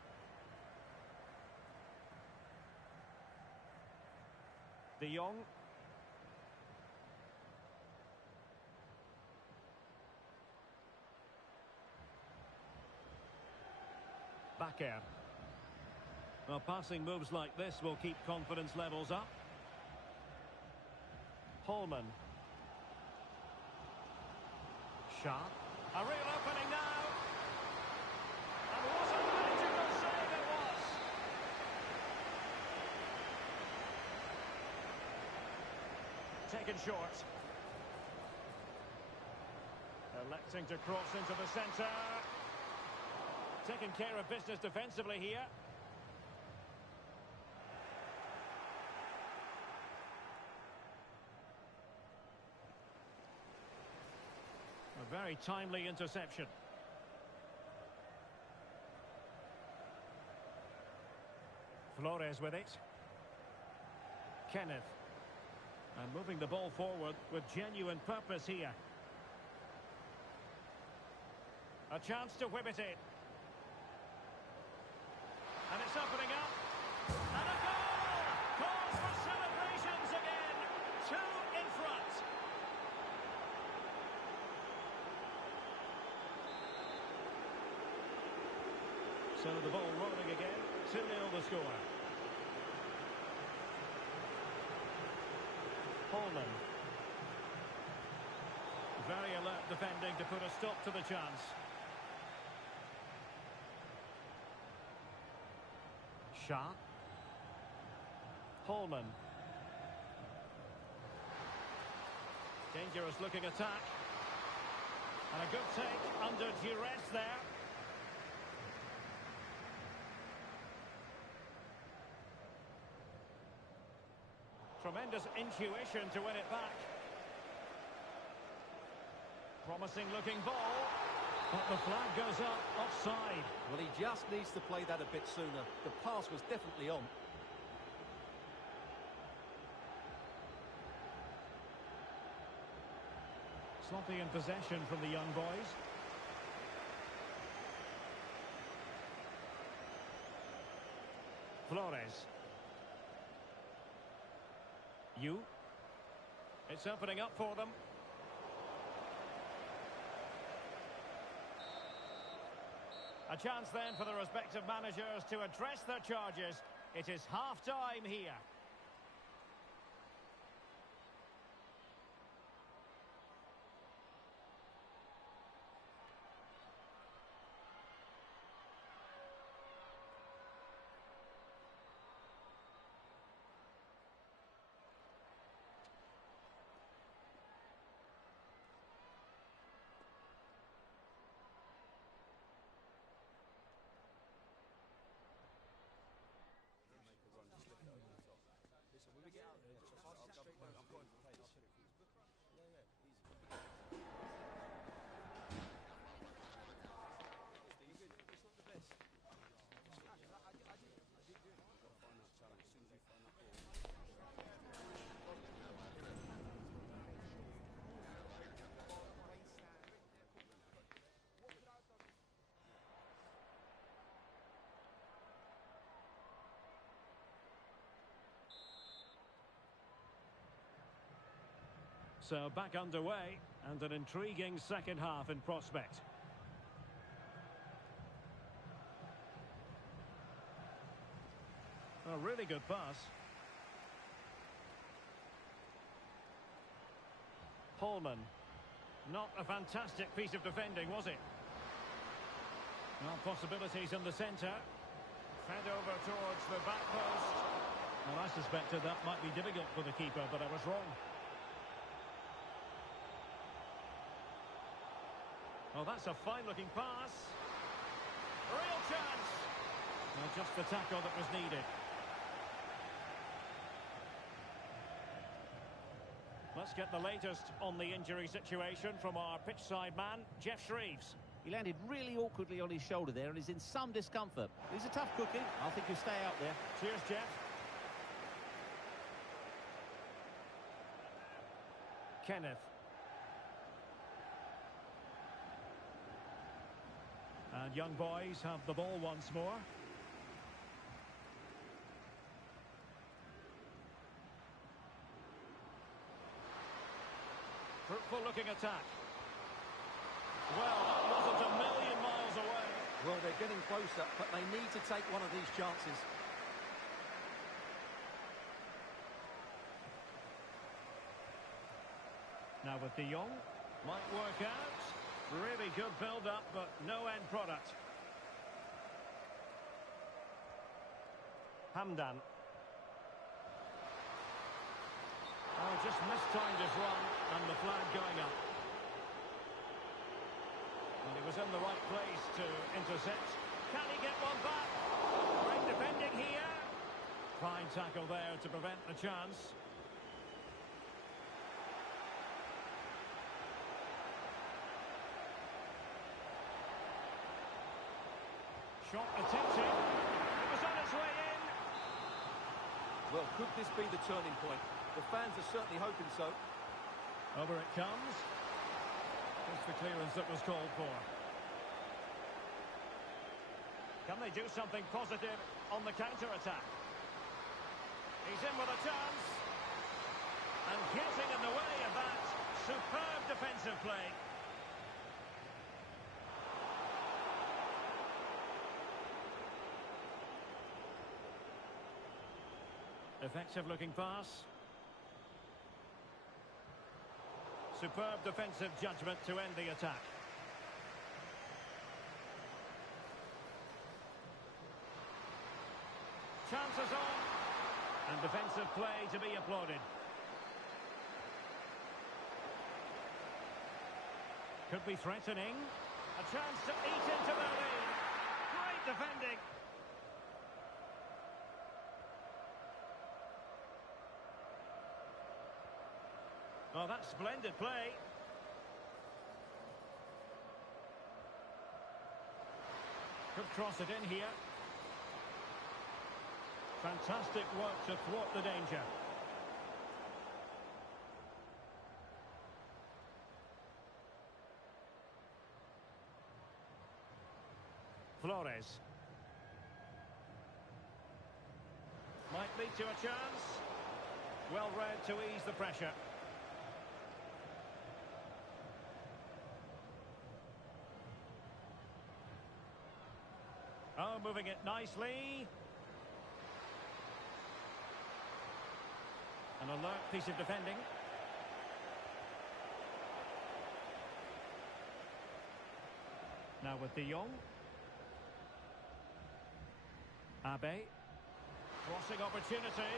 De Jong. Bakker. Well, passing moves like this will keep confidence levels up. Holman. Shah. A real opening now. And what a magical save it was. Taken short. Electing to cross into the centre. Taking care of business defensively here. A very timely interception. Flores with it. Kenneth. And moving the ball forward with genuine purpose here. A chance to whip it in. And it's opening up. And a goal! Calls for celebrations again. 2 in front. So the ball rolling again. 2-0 the score. Holman. Very alert defending to put a stop to the chance. Shah. Holman. Dangerous looking attack. And a good take under duress there. Tremendous intuition to win it back. Promising looking ball. But the flag goes up offside. Well, he just needs to play that a bit sooner. The pass was definitely on. Sloppy in possession from the young boys. Flores. It's opening up for them. A chance then for the respective managers to address their charges. It is half-time here. So back underway, and an intriguing second half in prospect. A really good pass. Holman. Not a fantastic piece of defending, was it? Well, possibilities in the centre. Fed over towards the back post. Well, I suspected that might be difficult for the keeper, but I was wrong. Oh, that's a fine-looking pass. Real chance. Well, just the tackle that was needed. Let's get the latest on the injury situation from our pitch-side man, Geoff Shreeves. He landed really awkwardly on his shoulder there and is in some discomfort. He's a tough cookie. I think he'll stay out there. Cheers, Geoff. Kenneth. And young boys have the ball once more. Fruitful looking attack. Well, that wasn't a million miles away. Well, they're getting closer, but they need to take one of these chances. Now with De Jong, might work out. Really good build-up, but no end product. Hamdan. Oh, just mistimed his run, and the flag going up. He was in the right place to intercept. Can he get one back? Great defending here. Fine tackle there to prevent the chance. Shot attempted. It was on its way in. Well, could this be the turning point? The fans are certainly hoping so. Over it comes. It's the clearance that was called for. Can they do something positive on the counter-attack? He's in with a chance. And getting in the way of that. Superb defensive play. Effective looking pass. Superb defensive judgment to end the attack. Chances on. And defensive play to be applauded. Could be threatening. A chance to eat into the lead. Great defending. Oh, that's splendid play. Could cross it in here. Fantastic work to thwart the danger. Flores. Might lead to a chance. Well read to ease the pressure. Oh, moving it nicely. An alert piece of defending. Now with De Jong. Abe. Crossing opportunity.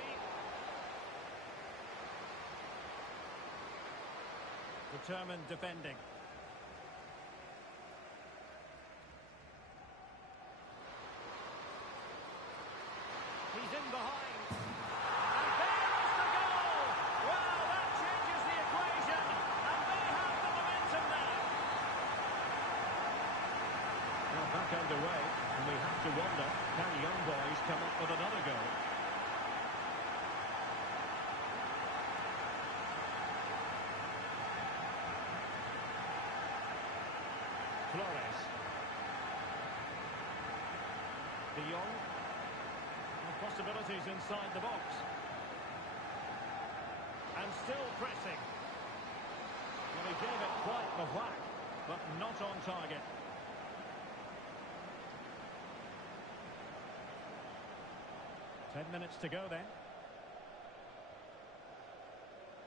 Determined defending. He's in behind. And there is the goal! Well, that changes the equation. And they have the momentum now. Well, back underway. And we have to wonder, can young boys come up with another goal? Flores. De Jong. Possibilities inside the box. And still pressing. Well, he gave it quite the whack, but not on target. Ten minutes to go then.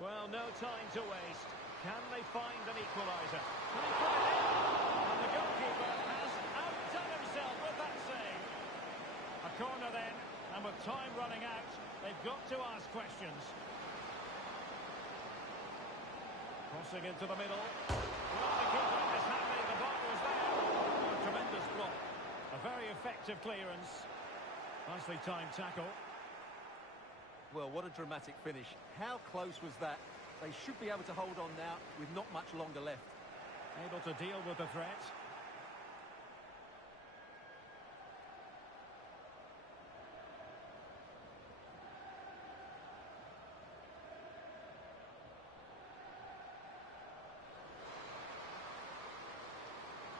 Well, no time to waste. Can they find an equaliser? Can he put it in? And the goalkeeper has outdone himself with that save. A corner then. And with time running out, they've got to ask questions. Crossing into the middle. Well, the keeper is happy. The ball was there. A tremendous block. A very effective clearance. Nicely timed tackle. Well, what a dramatic finish. How close was that? They should be able to hold on now with not much longer left. Able to deal with the threat.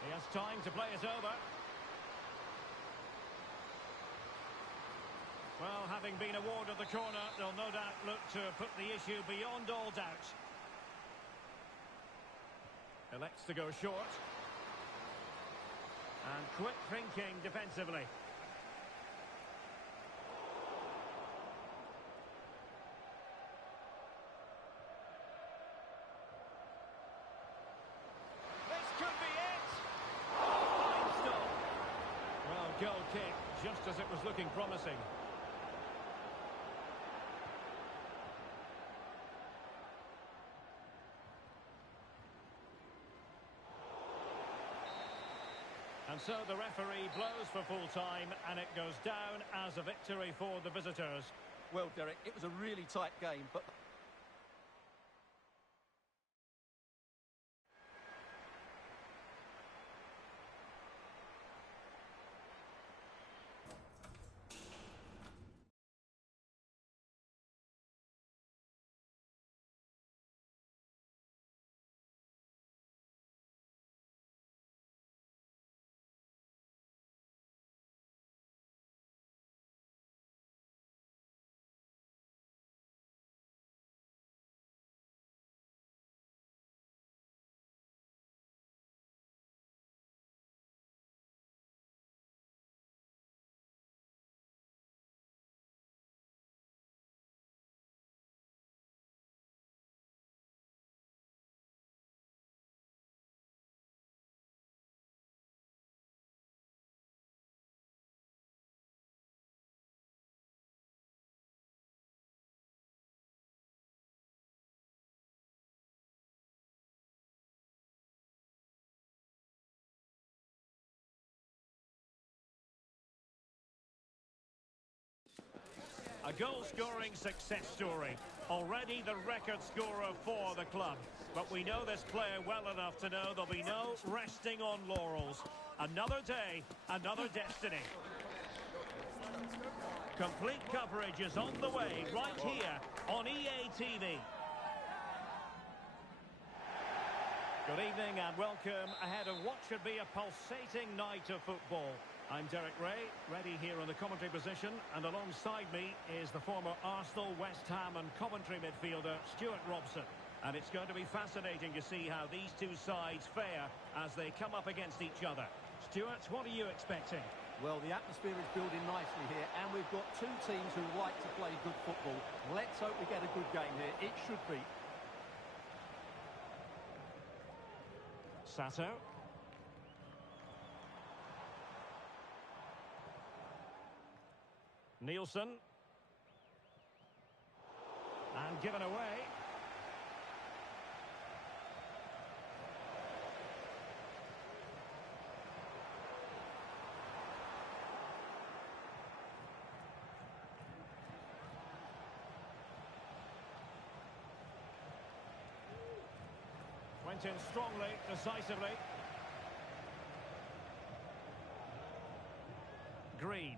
He has time to play it over. Well, having been awarded the corner, they'll no doubt look to put the issue beyond all doubt. Elects to go short. And quick thinking defensively. This could be it! Fine stop. Well, goal kick, just as it was looking promising. so the referee blows for full time, and it goes down as a victory for the visitors. Well, Derek, it was a really tight game, but... A goal-scoring success story. Already the record scorer for the club. But we know this player well enough to know there'll be no resting on laurels. Another day, another destiny. Complete coverage is on the way right here on EA TV. Good evening and welcome ahead of what should be a pulsating night of football. I'm Derek Ray, ready here on the commentary position, and alongside me is the former Arsenal, West Ham and Coventry midfielder Stuart Robson. And it's going to be fascinating to see how these two sides fare as they come up against each other. Stuart, what are you expecting? Well, the atmosphere is building nicely here, and we've got two teams who like to play good football. Let's hope we get a good game here. It should be. Sato. Nielsen. And given away. Went in strongly, decisively. Green.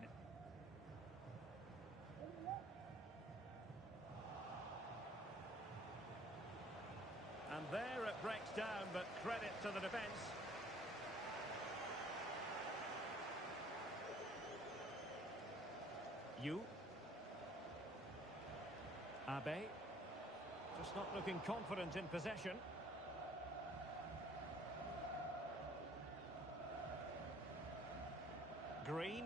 And there it breaks down, but credit to the defence. Abe. Just not looking confident in possession. Green.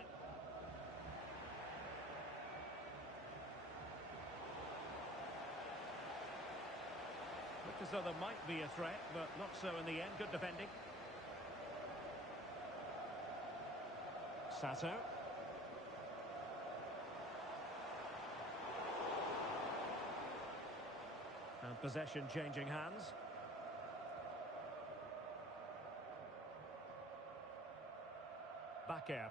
Looked as though there might be a threat, but not so in the end. Good defending. Sato. And possession changing hands. Bakker.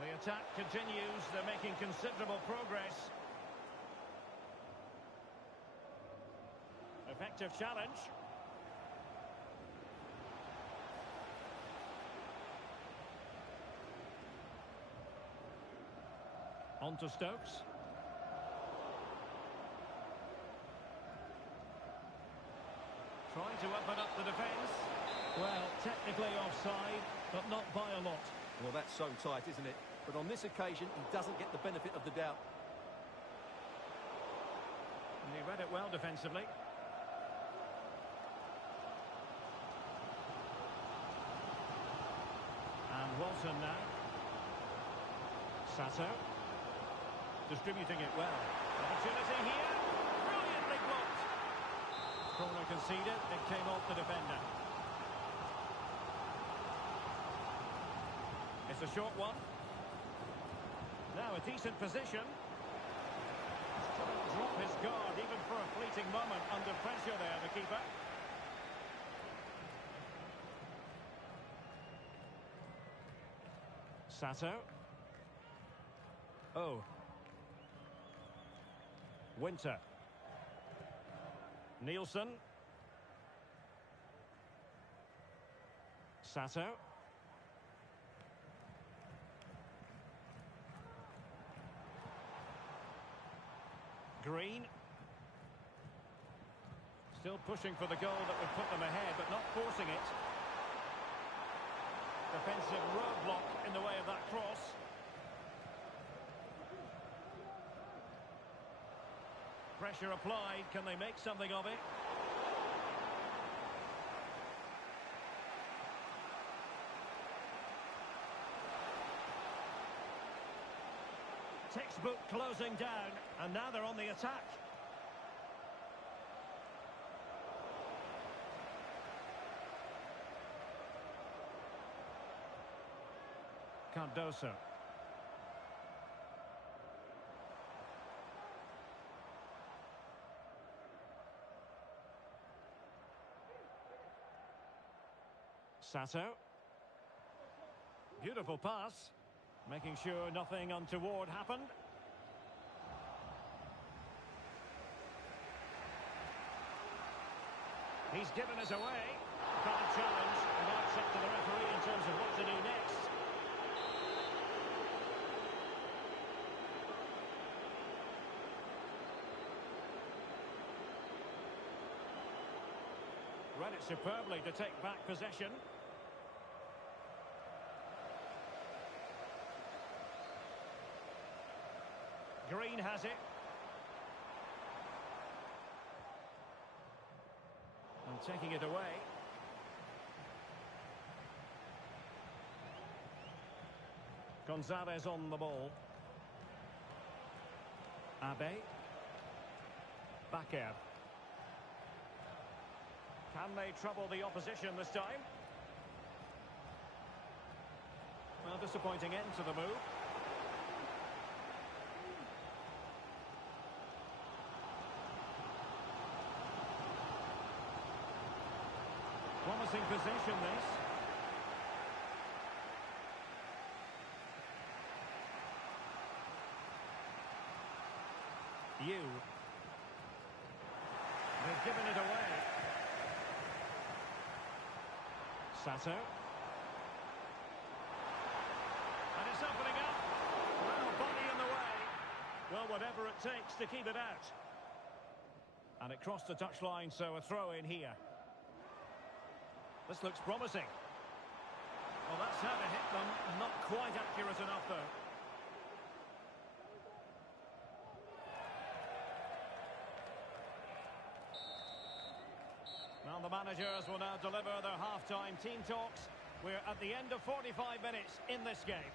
The attack continues. They're making considerable progress. Effective challenge. On to Stokes. Trying to open up the defence. Well, technically offside, but not by a lot. Well, that's so tight, isn't it? But on this occasion, he doesn't get the benefit of the doubt. And he read it well defensively. And Walton now. Sato. Distributing it well. Opportunity here. Brilliantly blocked. Corner conceded. It came off the defender. It's a short one. Now a decent position. Drop his guard, even for a fleeting moment, under pressure there, the keeper. Sato. Oh. Winter. Nielsen. Sato. Green. Still pushing for the goal that would put them ahead, but not forcing it. Defensive roadblock in the way of that cross. Pressure applied. Can they make something of it? Textbook closing down, and now they're on the attack. Cardoso. Sato. Beautiful pass. Making sure nothing untoward happened. He's given us away. Bad challenge, and now it's up to the referee in terms of what to do next. Read it superbly to take back possession. Green has it. And taking it away. Gonzalez on the ball. Abe. Baker. Can they trouble the opposition this time? Well, disappointing end to the move. Promising possession, this. They've given it away. Sato. And it's opening up. Well, body in the way. Well, whatever it takes to keep it out. And it crossed the touchline, so a throw in here. This looks promising. Well, that's how to hit them. Not quite accurate enough, though. Well, the managers will now deliver their half-time team talks. We're at the end of 45 minutes in this game.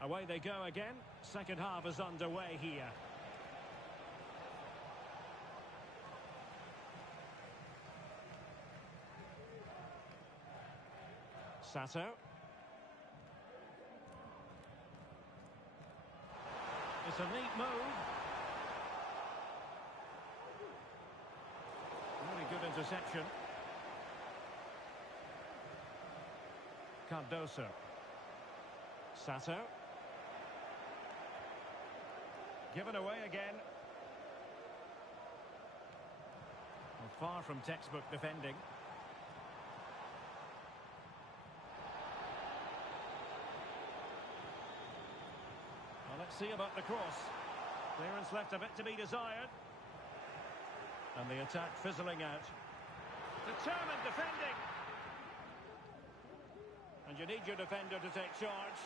Away they go again. Second half is underway here. Sato. It's a neat move. Really good interception. Cardoso. Sato. Given away again. Well, far from textbook defending. Well, let's see about the cross. Clearance left a bit to be desired. And the attack fizzling out. Determined defending. And you need your defender to take charge.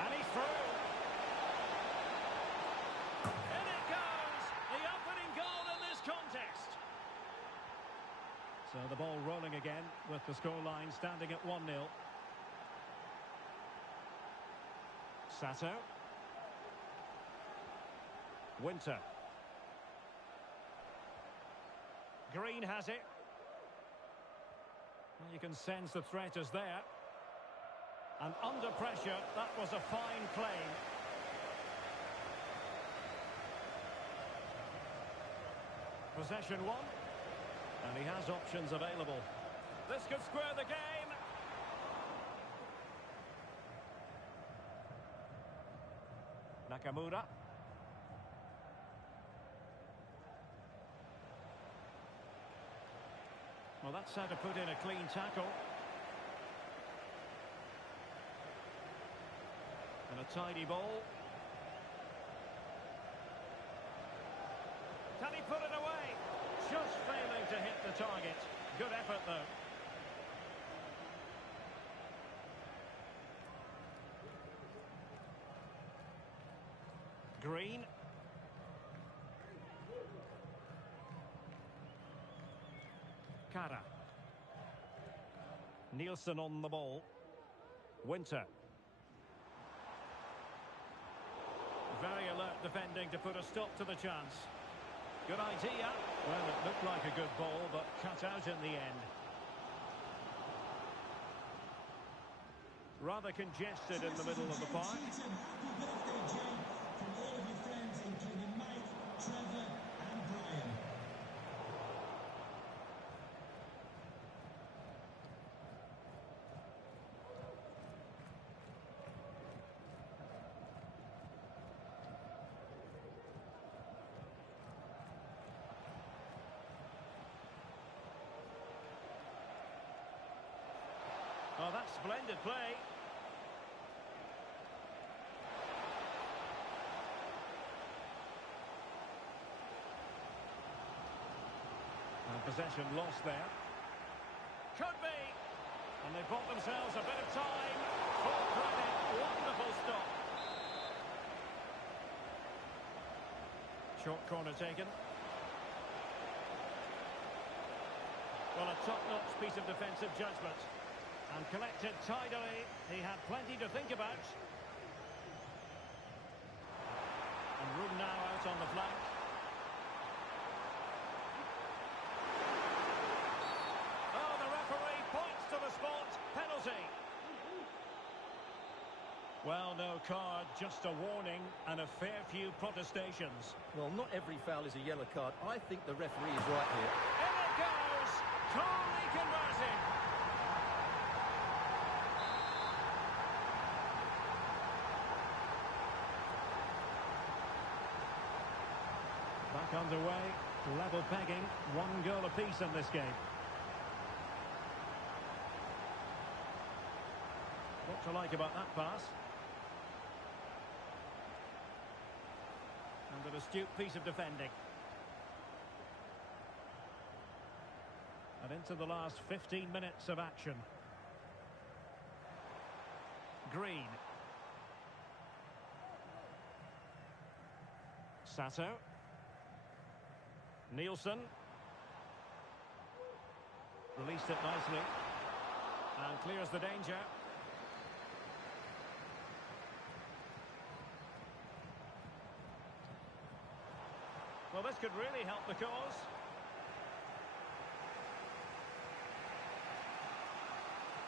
And he's through. In it goes. The opening goal in this contest. So the ball rolling again with the scoreline standing at 1-0. Sato. Winter. Green has it. Well, you can sense the threat is there. And under pressure, that was a fine claim. Possession one. And he has options available. This could square the game. Nakamura. Well, that's how to put in a clean tackle. And a tidy ball. Can he put it away? Just failing to hit the target. Good effort, though. Green. Kara. Nielsen on the ball. Winter. Very alert defending to put a stop to the chance. Good idea. Well, it looked like a good ball, but cut out in the end. Rather congested in the middle of the park. Happy birthday, Jay, from all of your friends, including Mike, Trevor and Brian. Oh, that's splendid play. And possession lost there. Could be. And they bought themselves a bit of time. Full credit. Wonderful stop. Short corner taken. Well, a top-notch piece of defensive judgment. And collected tidily. He had plenty to think about. And room now out on the flank. Oh, the referee points to the spot. Penalty. Well, no card, just a warning and a fair few protestations. Well, not every foul is a yellow card. I think the referee is right here. In it goes. Coolly converting. Back underway, level pegging, 1 goal apiece in this game. What to like about that pass? And an astute piece of defending. And into the last 15 minutes of action. Green. Sato. Nielsen. Released it nicely. And clears the danger. Well, this could really help the cause.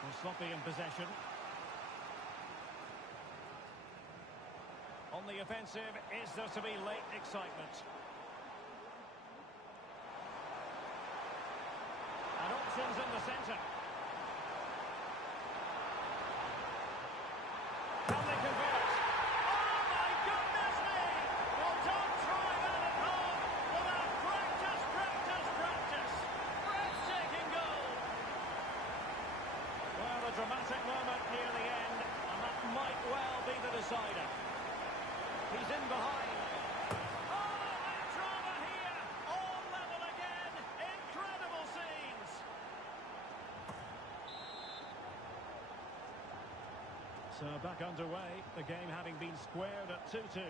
Well, sloppy in possession. On the offensive, is there to be late excitement? And options in the centre. a dramatic moment near the end, and that might well be the decider. He's in behind. Oh, and drama here! All level again! Incredible scenes! So back underway, the game having been squared at 2-2.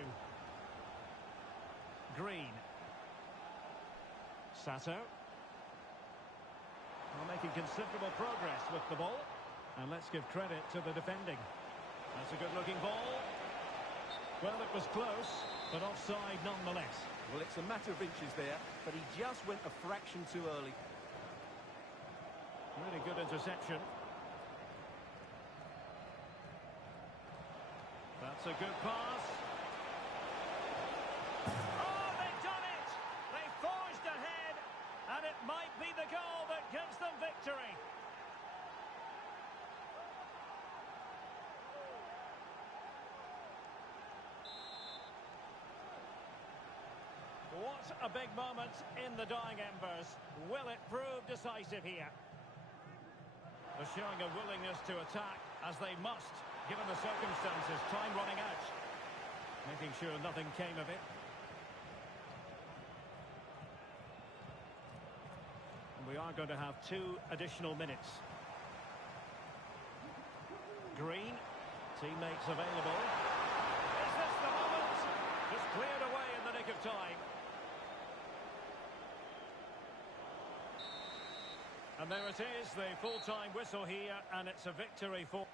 Green. Sato. Well, making considerable progress with the ball. And let's give credit to the defending. That's a good-looking ball. Well, it was close, but offside nonetheless. Well, it's a matter of inches there, but he just went a fraction too early. Really good interception. That's a good pass. Oh, they've done it! They forged ahead, and it might be the goal that gives them victory. What a big moment in the dying embers. Will it prove decisive here? They're showing a willingness to attack, as they must, given the circumstances. Time running out. Making sure nothing came of it. And we are going to have 2 additional minutes. Green. Teammates available. Is this the moment? Just cleared away in the nick of time. And there it is, the full-time whistle here, and it's a victory for...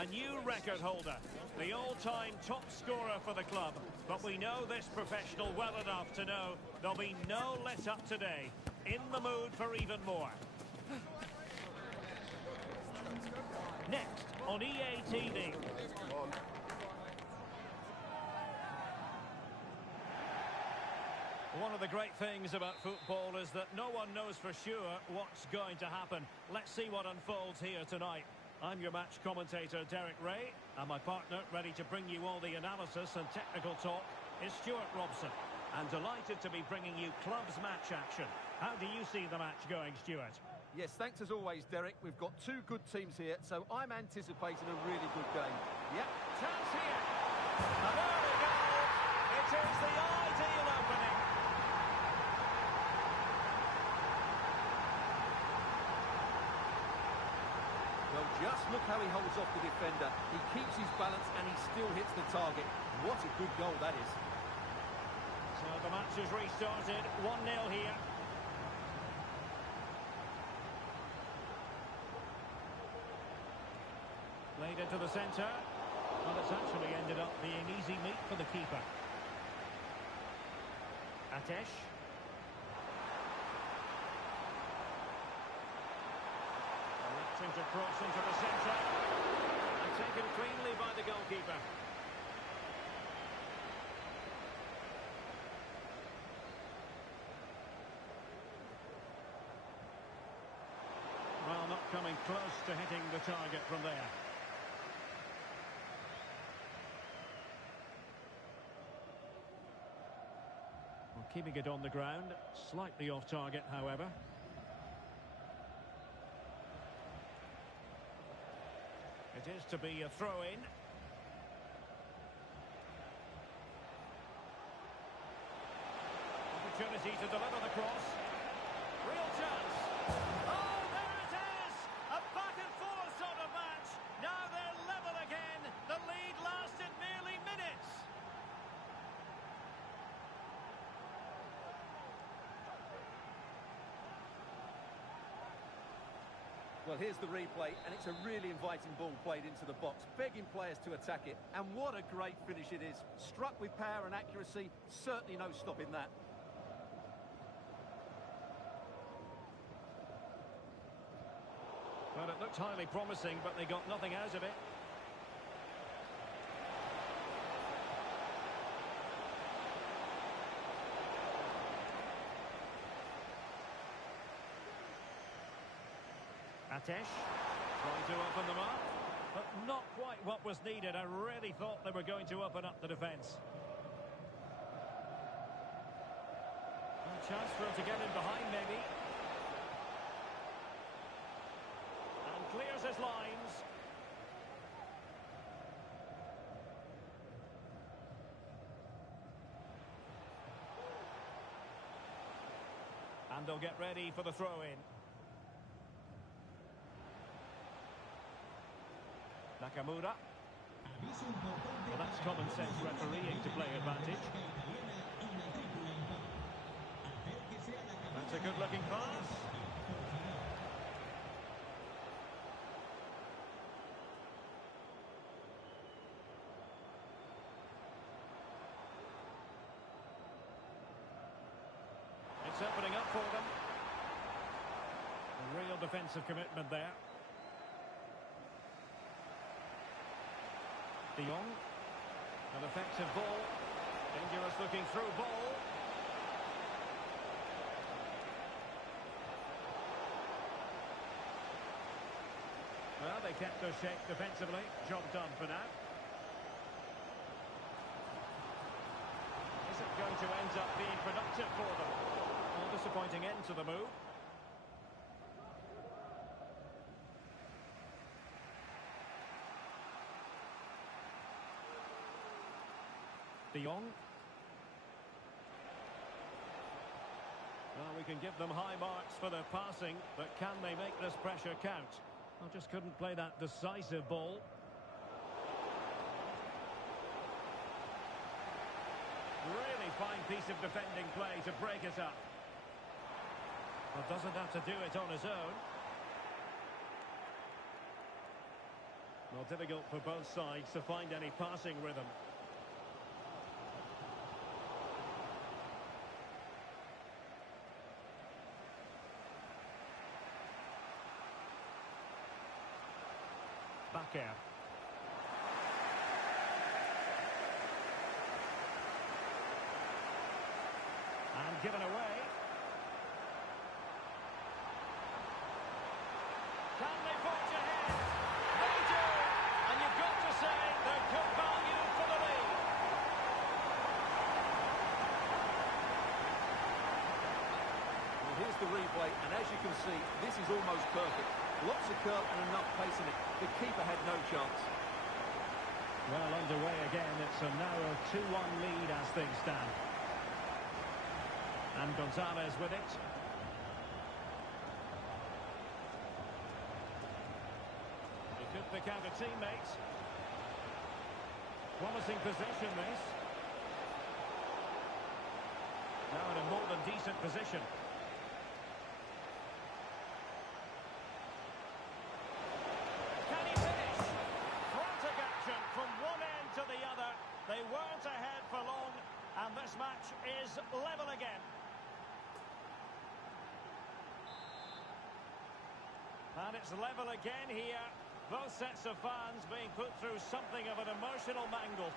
A new record holder, the all-time top scorer for the club. But we know this professional well enough to know there'll be no let-up today. In the mood for even more. Next on EA TV. One of the great things about football is that no one knows for sure what's going to happen. Let's see what unfolds here tonight. I'm your match commentator, Derek Ray, and my partner, ready to bring you all the analysis and technical talk, is Stuart Robson. And delighted to be bringing you clubs match action. How do you see the match going, Stuart? Yes, thanks as always, Derek. We've got two good teams here, so I'm anticipating a really good game. Yep, chance here. And there we go. It is the ideal opening. Well, just look how he holds off the defender. He keeps his balance and he still hits the target. What a good goal that is. So the match has restarted. 1-0 here. Played into the centre. Well, it's actually ended up being easy meat for the keeper. Atesh. Seems to cross into the centre. And taken cleanly by the goalkeeper. Well, not coming close to hitting the target from there. Well, keeping it on the ground. Slightly off target, however. It is to be a throw-in. Opportunity to deliver the cross. Real chance. Oh, there it is! A back-and-forth sort of match. Now they're level again. The lead lasted merely minutes. Well, here's the replay, and it's a really inviting ball played into the box, begging players to attack it. And what a great finish it is. Struck with power and accuracy, certainly no stopping that. Well, it looked highly promising, but they got nothing out of it. Atesh trying to open them up, but not quite what was needed. I really thought they were going to open up the defence. A chance for him to get in behind, maybe. And clears his lines. And they'll get ready for the throw-in. Nakamura. Well, that's common sense refereeing to play advantage. That's a good-looking pass. It's opening up for them. A real defensive commitment there. De Jong, an effective ball, dangerous looking through ball. Well, they kept their shape defensively, job done for now. Is it going to end up being productive for them? Well, disappointing end to the move. De Jong. Well, we can give them high marks for their passing, but can they make this pressure count? I just couldn't play that decisive ball. Really fine piece of defending play to break it up. Well, doesn't have to do it on his own. Well, difficult for both sides to find any passing rhythm. Bakker. And given away. Can they forge ahead? They do! And you've got to say they're good value for the lead. Well, here's the replay, and as you can see, this is almost perfect. Lots of curl and enough pace in it. The keeper had no chance. Well, underway again. It's a narrow 2-1 lead as things stand. And Gonzalez with it. He could pick out a teammate. Promising possession, this. Now in a more than decent position. Can he finish? Frantic action from one end to the other. They weren't ahead for long, and this match is level again. And it's level again here. Both sets of fans being put through something of an emotional mangle.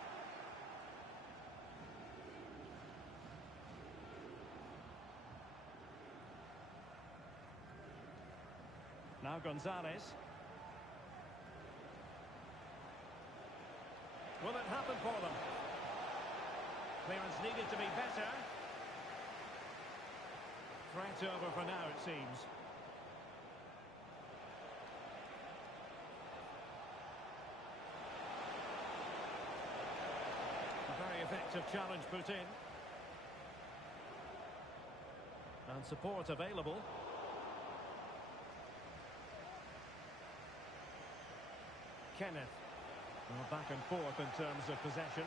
Now Gonzalez. Will it happen for them? Clearance needed to be better. Threat over for now, it seems. A very effective challenge put in. And support available. Kenneth. Well, back and forth in terms of possession.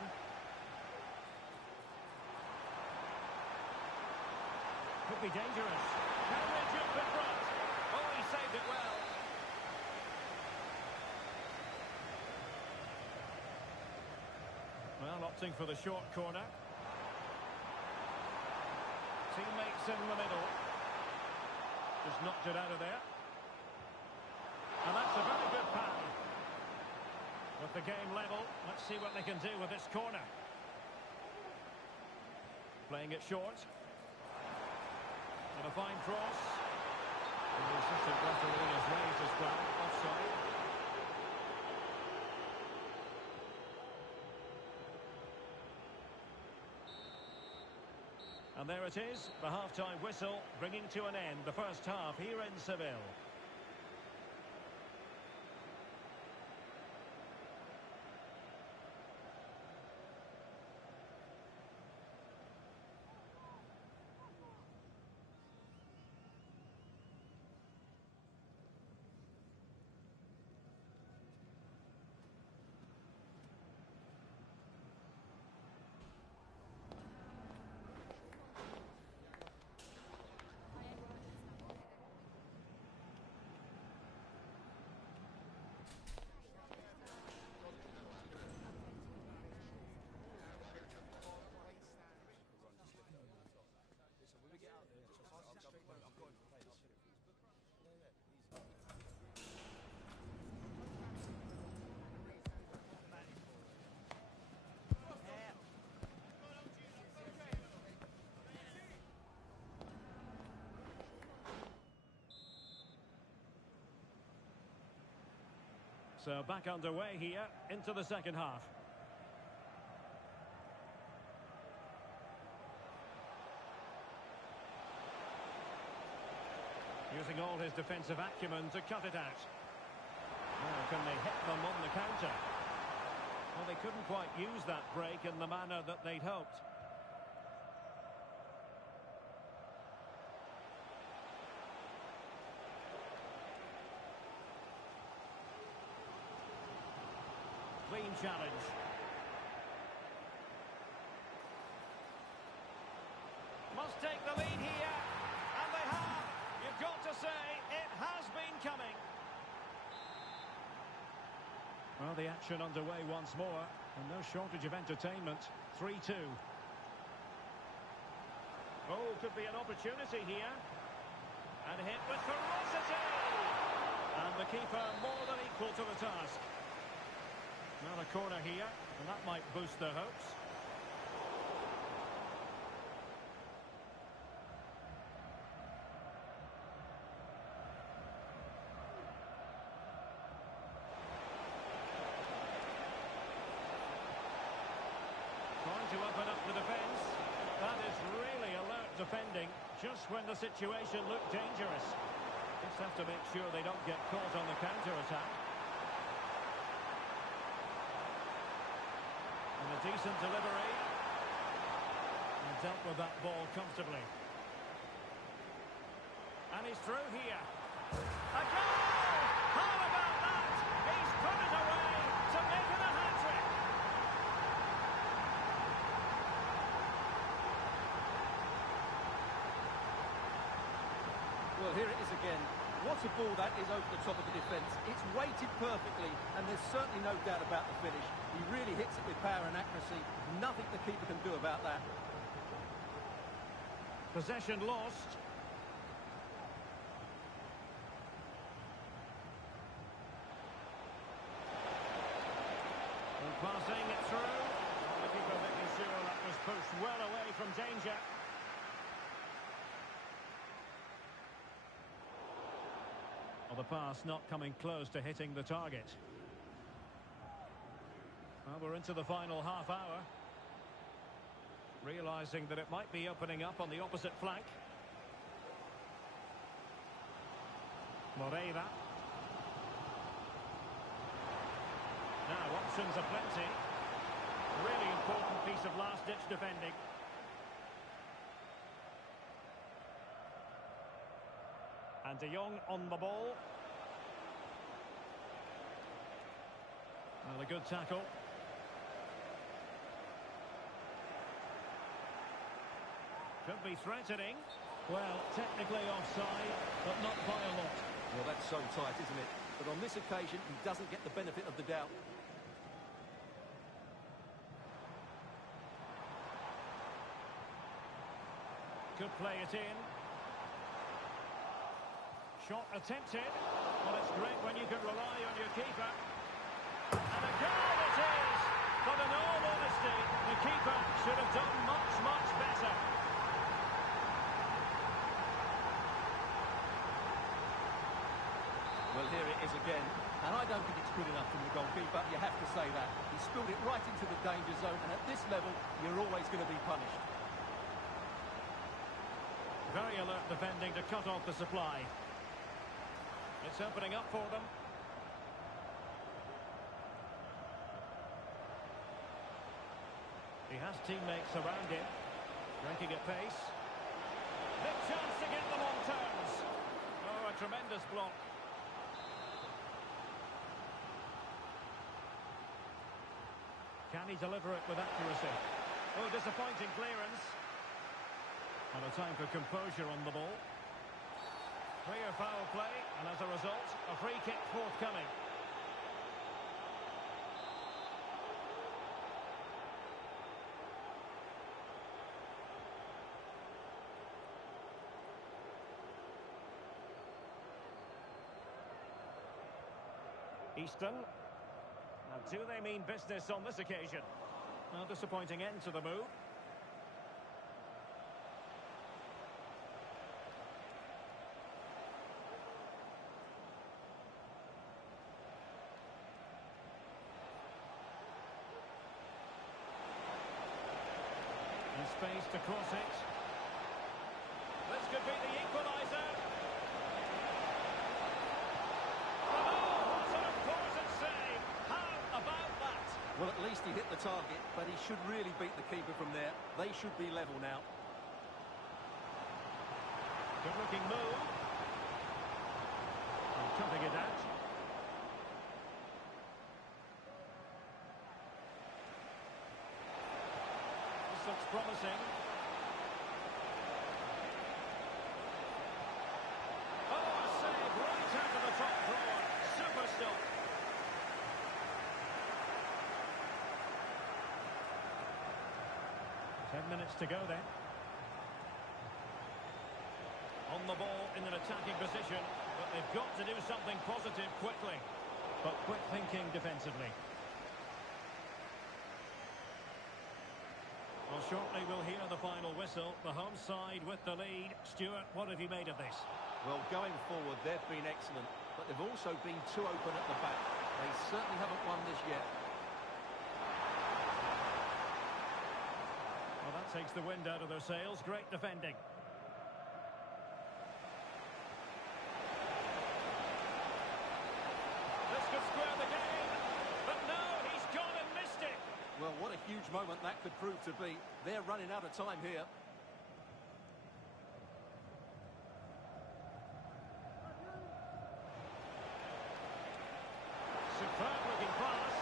Could be dangerous. Can they jump in front? Oh, he saved it well. Well, opting for the short corner. Teammates in the middle. Just knocked it out of there. And that's a very good pass. With the game level, let's see what they can do with this corner. Playing it short. And a fine cross. And the assistant referee has raised his flag. Offside. And there it is, the half-time whistle, bringing to an end the first half here in Seville. So back underway here into the second half. Using all his defensive acumen to cut it out. Now can they hit them on the counter? Well, they couldn't quite use that break in the manner that they'd hoped. Clean challenge. Must take the lead here, and they have. You've got to say, it has been coming. Well, the action underway once more, and no shortage of entertainment. 3-2. Oh, could be an opportunity here. And hit with ferocity! And the keeper more than equal to the task. Now a corner here, and that might boost their hopes. Trying to open up the defence. That is really alert defending, just when the situation looked dangerous. Just have to make sure they don't get caught on the counter-attack. And a decent delivery. And dealt with that ball comfortably. And he's through here. A goal! How about that? He's put it away to make it a hat-trick. Well, here it is again. What a ball that is over the top of the defence. It's weighted perfectly, and there's certainly no doubt about the finish. He really hits it with power and accuracy. Nothing the keeper can do about that. Possession lost. And passing it through. The keeper making sure that was pushed well away from danger. Well, the pass not coming close to hitting the target. Well, we're into the final half hour. Realising that it might be opening up on the opposite flank. Moreira. Now, options are plenty. Really important piece of last-ditch defending. And De Jong on the ball. Well, a good tackle. Could be threatening. Well, technically offside, but not by a lot. Well, that's so tight, isn't it? But on this occasion, he doesn't get the benefit of the doubt. Could play it in. Shot attempted. Well, it's great when you can rely on your keeper. And a goal it is! But in all honesty, the keeper should have done much, much better. Well, here it is again. And I don't think it's good enough from the goalkeeper. You have to say that. He spilled it right into the danger zone, and at this level, you're always going to be punished. Very alert defending to cut off the supply. It's opening up for them. He has teammates around him. Breaking at pace. Big chance to get them on terms. Oh, a tremendous block. Can he deliver it with accuracy? Oh, disappointing clearance. And a time for composure on the ball. Clear foul play, and as a result, a free kick forthcoming. Easton. Now, do they mean business on this occasion? A disappointing end to the move. Space to cross it. This could be the equaliser. Oh, what an important save. How about that? Well, at least he hit the target, but he should really beat the keeper from there. They should be level now. Good-looking move. And cutting it out. Looks promising. Oh, a save right out of the top drawer. Super stop. 10 minutes to go then. On the ball in an attacking position, but they've got to do something positive quickly. But quick thinking defensively. Well, shortly we'll hear the final whistle. The home side with the lead. Stuart, what have you made of this? Well, going forward, they've been excellent, but they've also been too open at the back. They certainly haven't won this yet. Well, that takes the wind out of their sails. Great defending. This could square the game, but no, he's gone and missed it. Well, what a huge moment that could prove to be. They're running out of time here. Superb looking pass.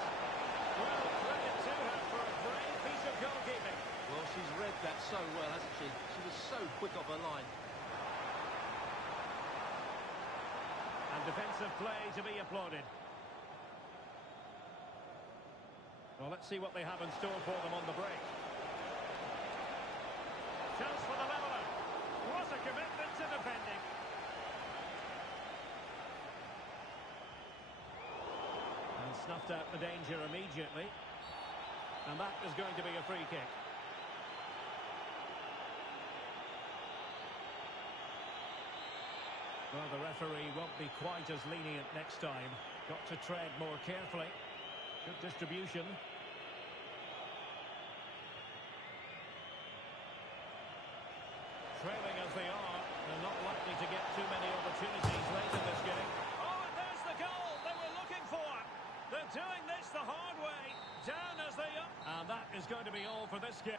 Well, credit to her for a brave piece of goalkeeping. Well, she's read that so well, hasn't she? She was so quick off her line. And defensive play to be applauded. Well, let's see what they have in store for them on the break. Chance for the leveller. What a commitment to defending. And snuffed out the danger immediately. And that is going to be a free kick. Well, the referee won't be quite as lenient next time. Got to tread more carefully. Good distribution. Trailing as they are, they're not likely to get too many opportunities late in this game. Oh, and there's the goal they were looking for. They're doing this the hard way. Down as they are. And that is going to be all for this game.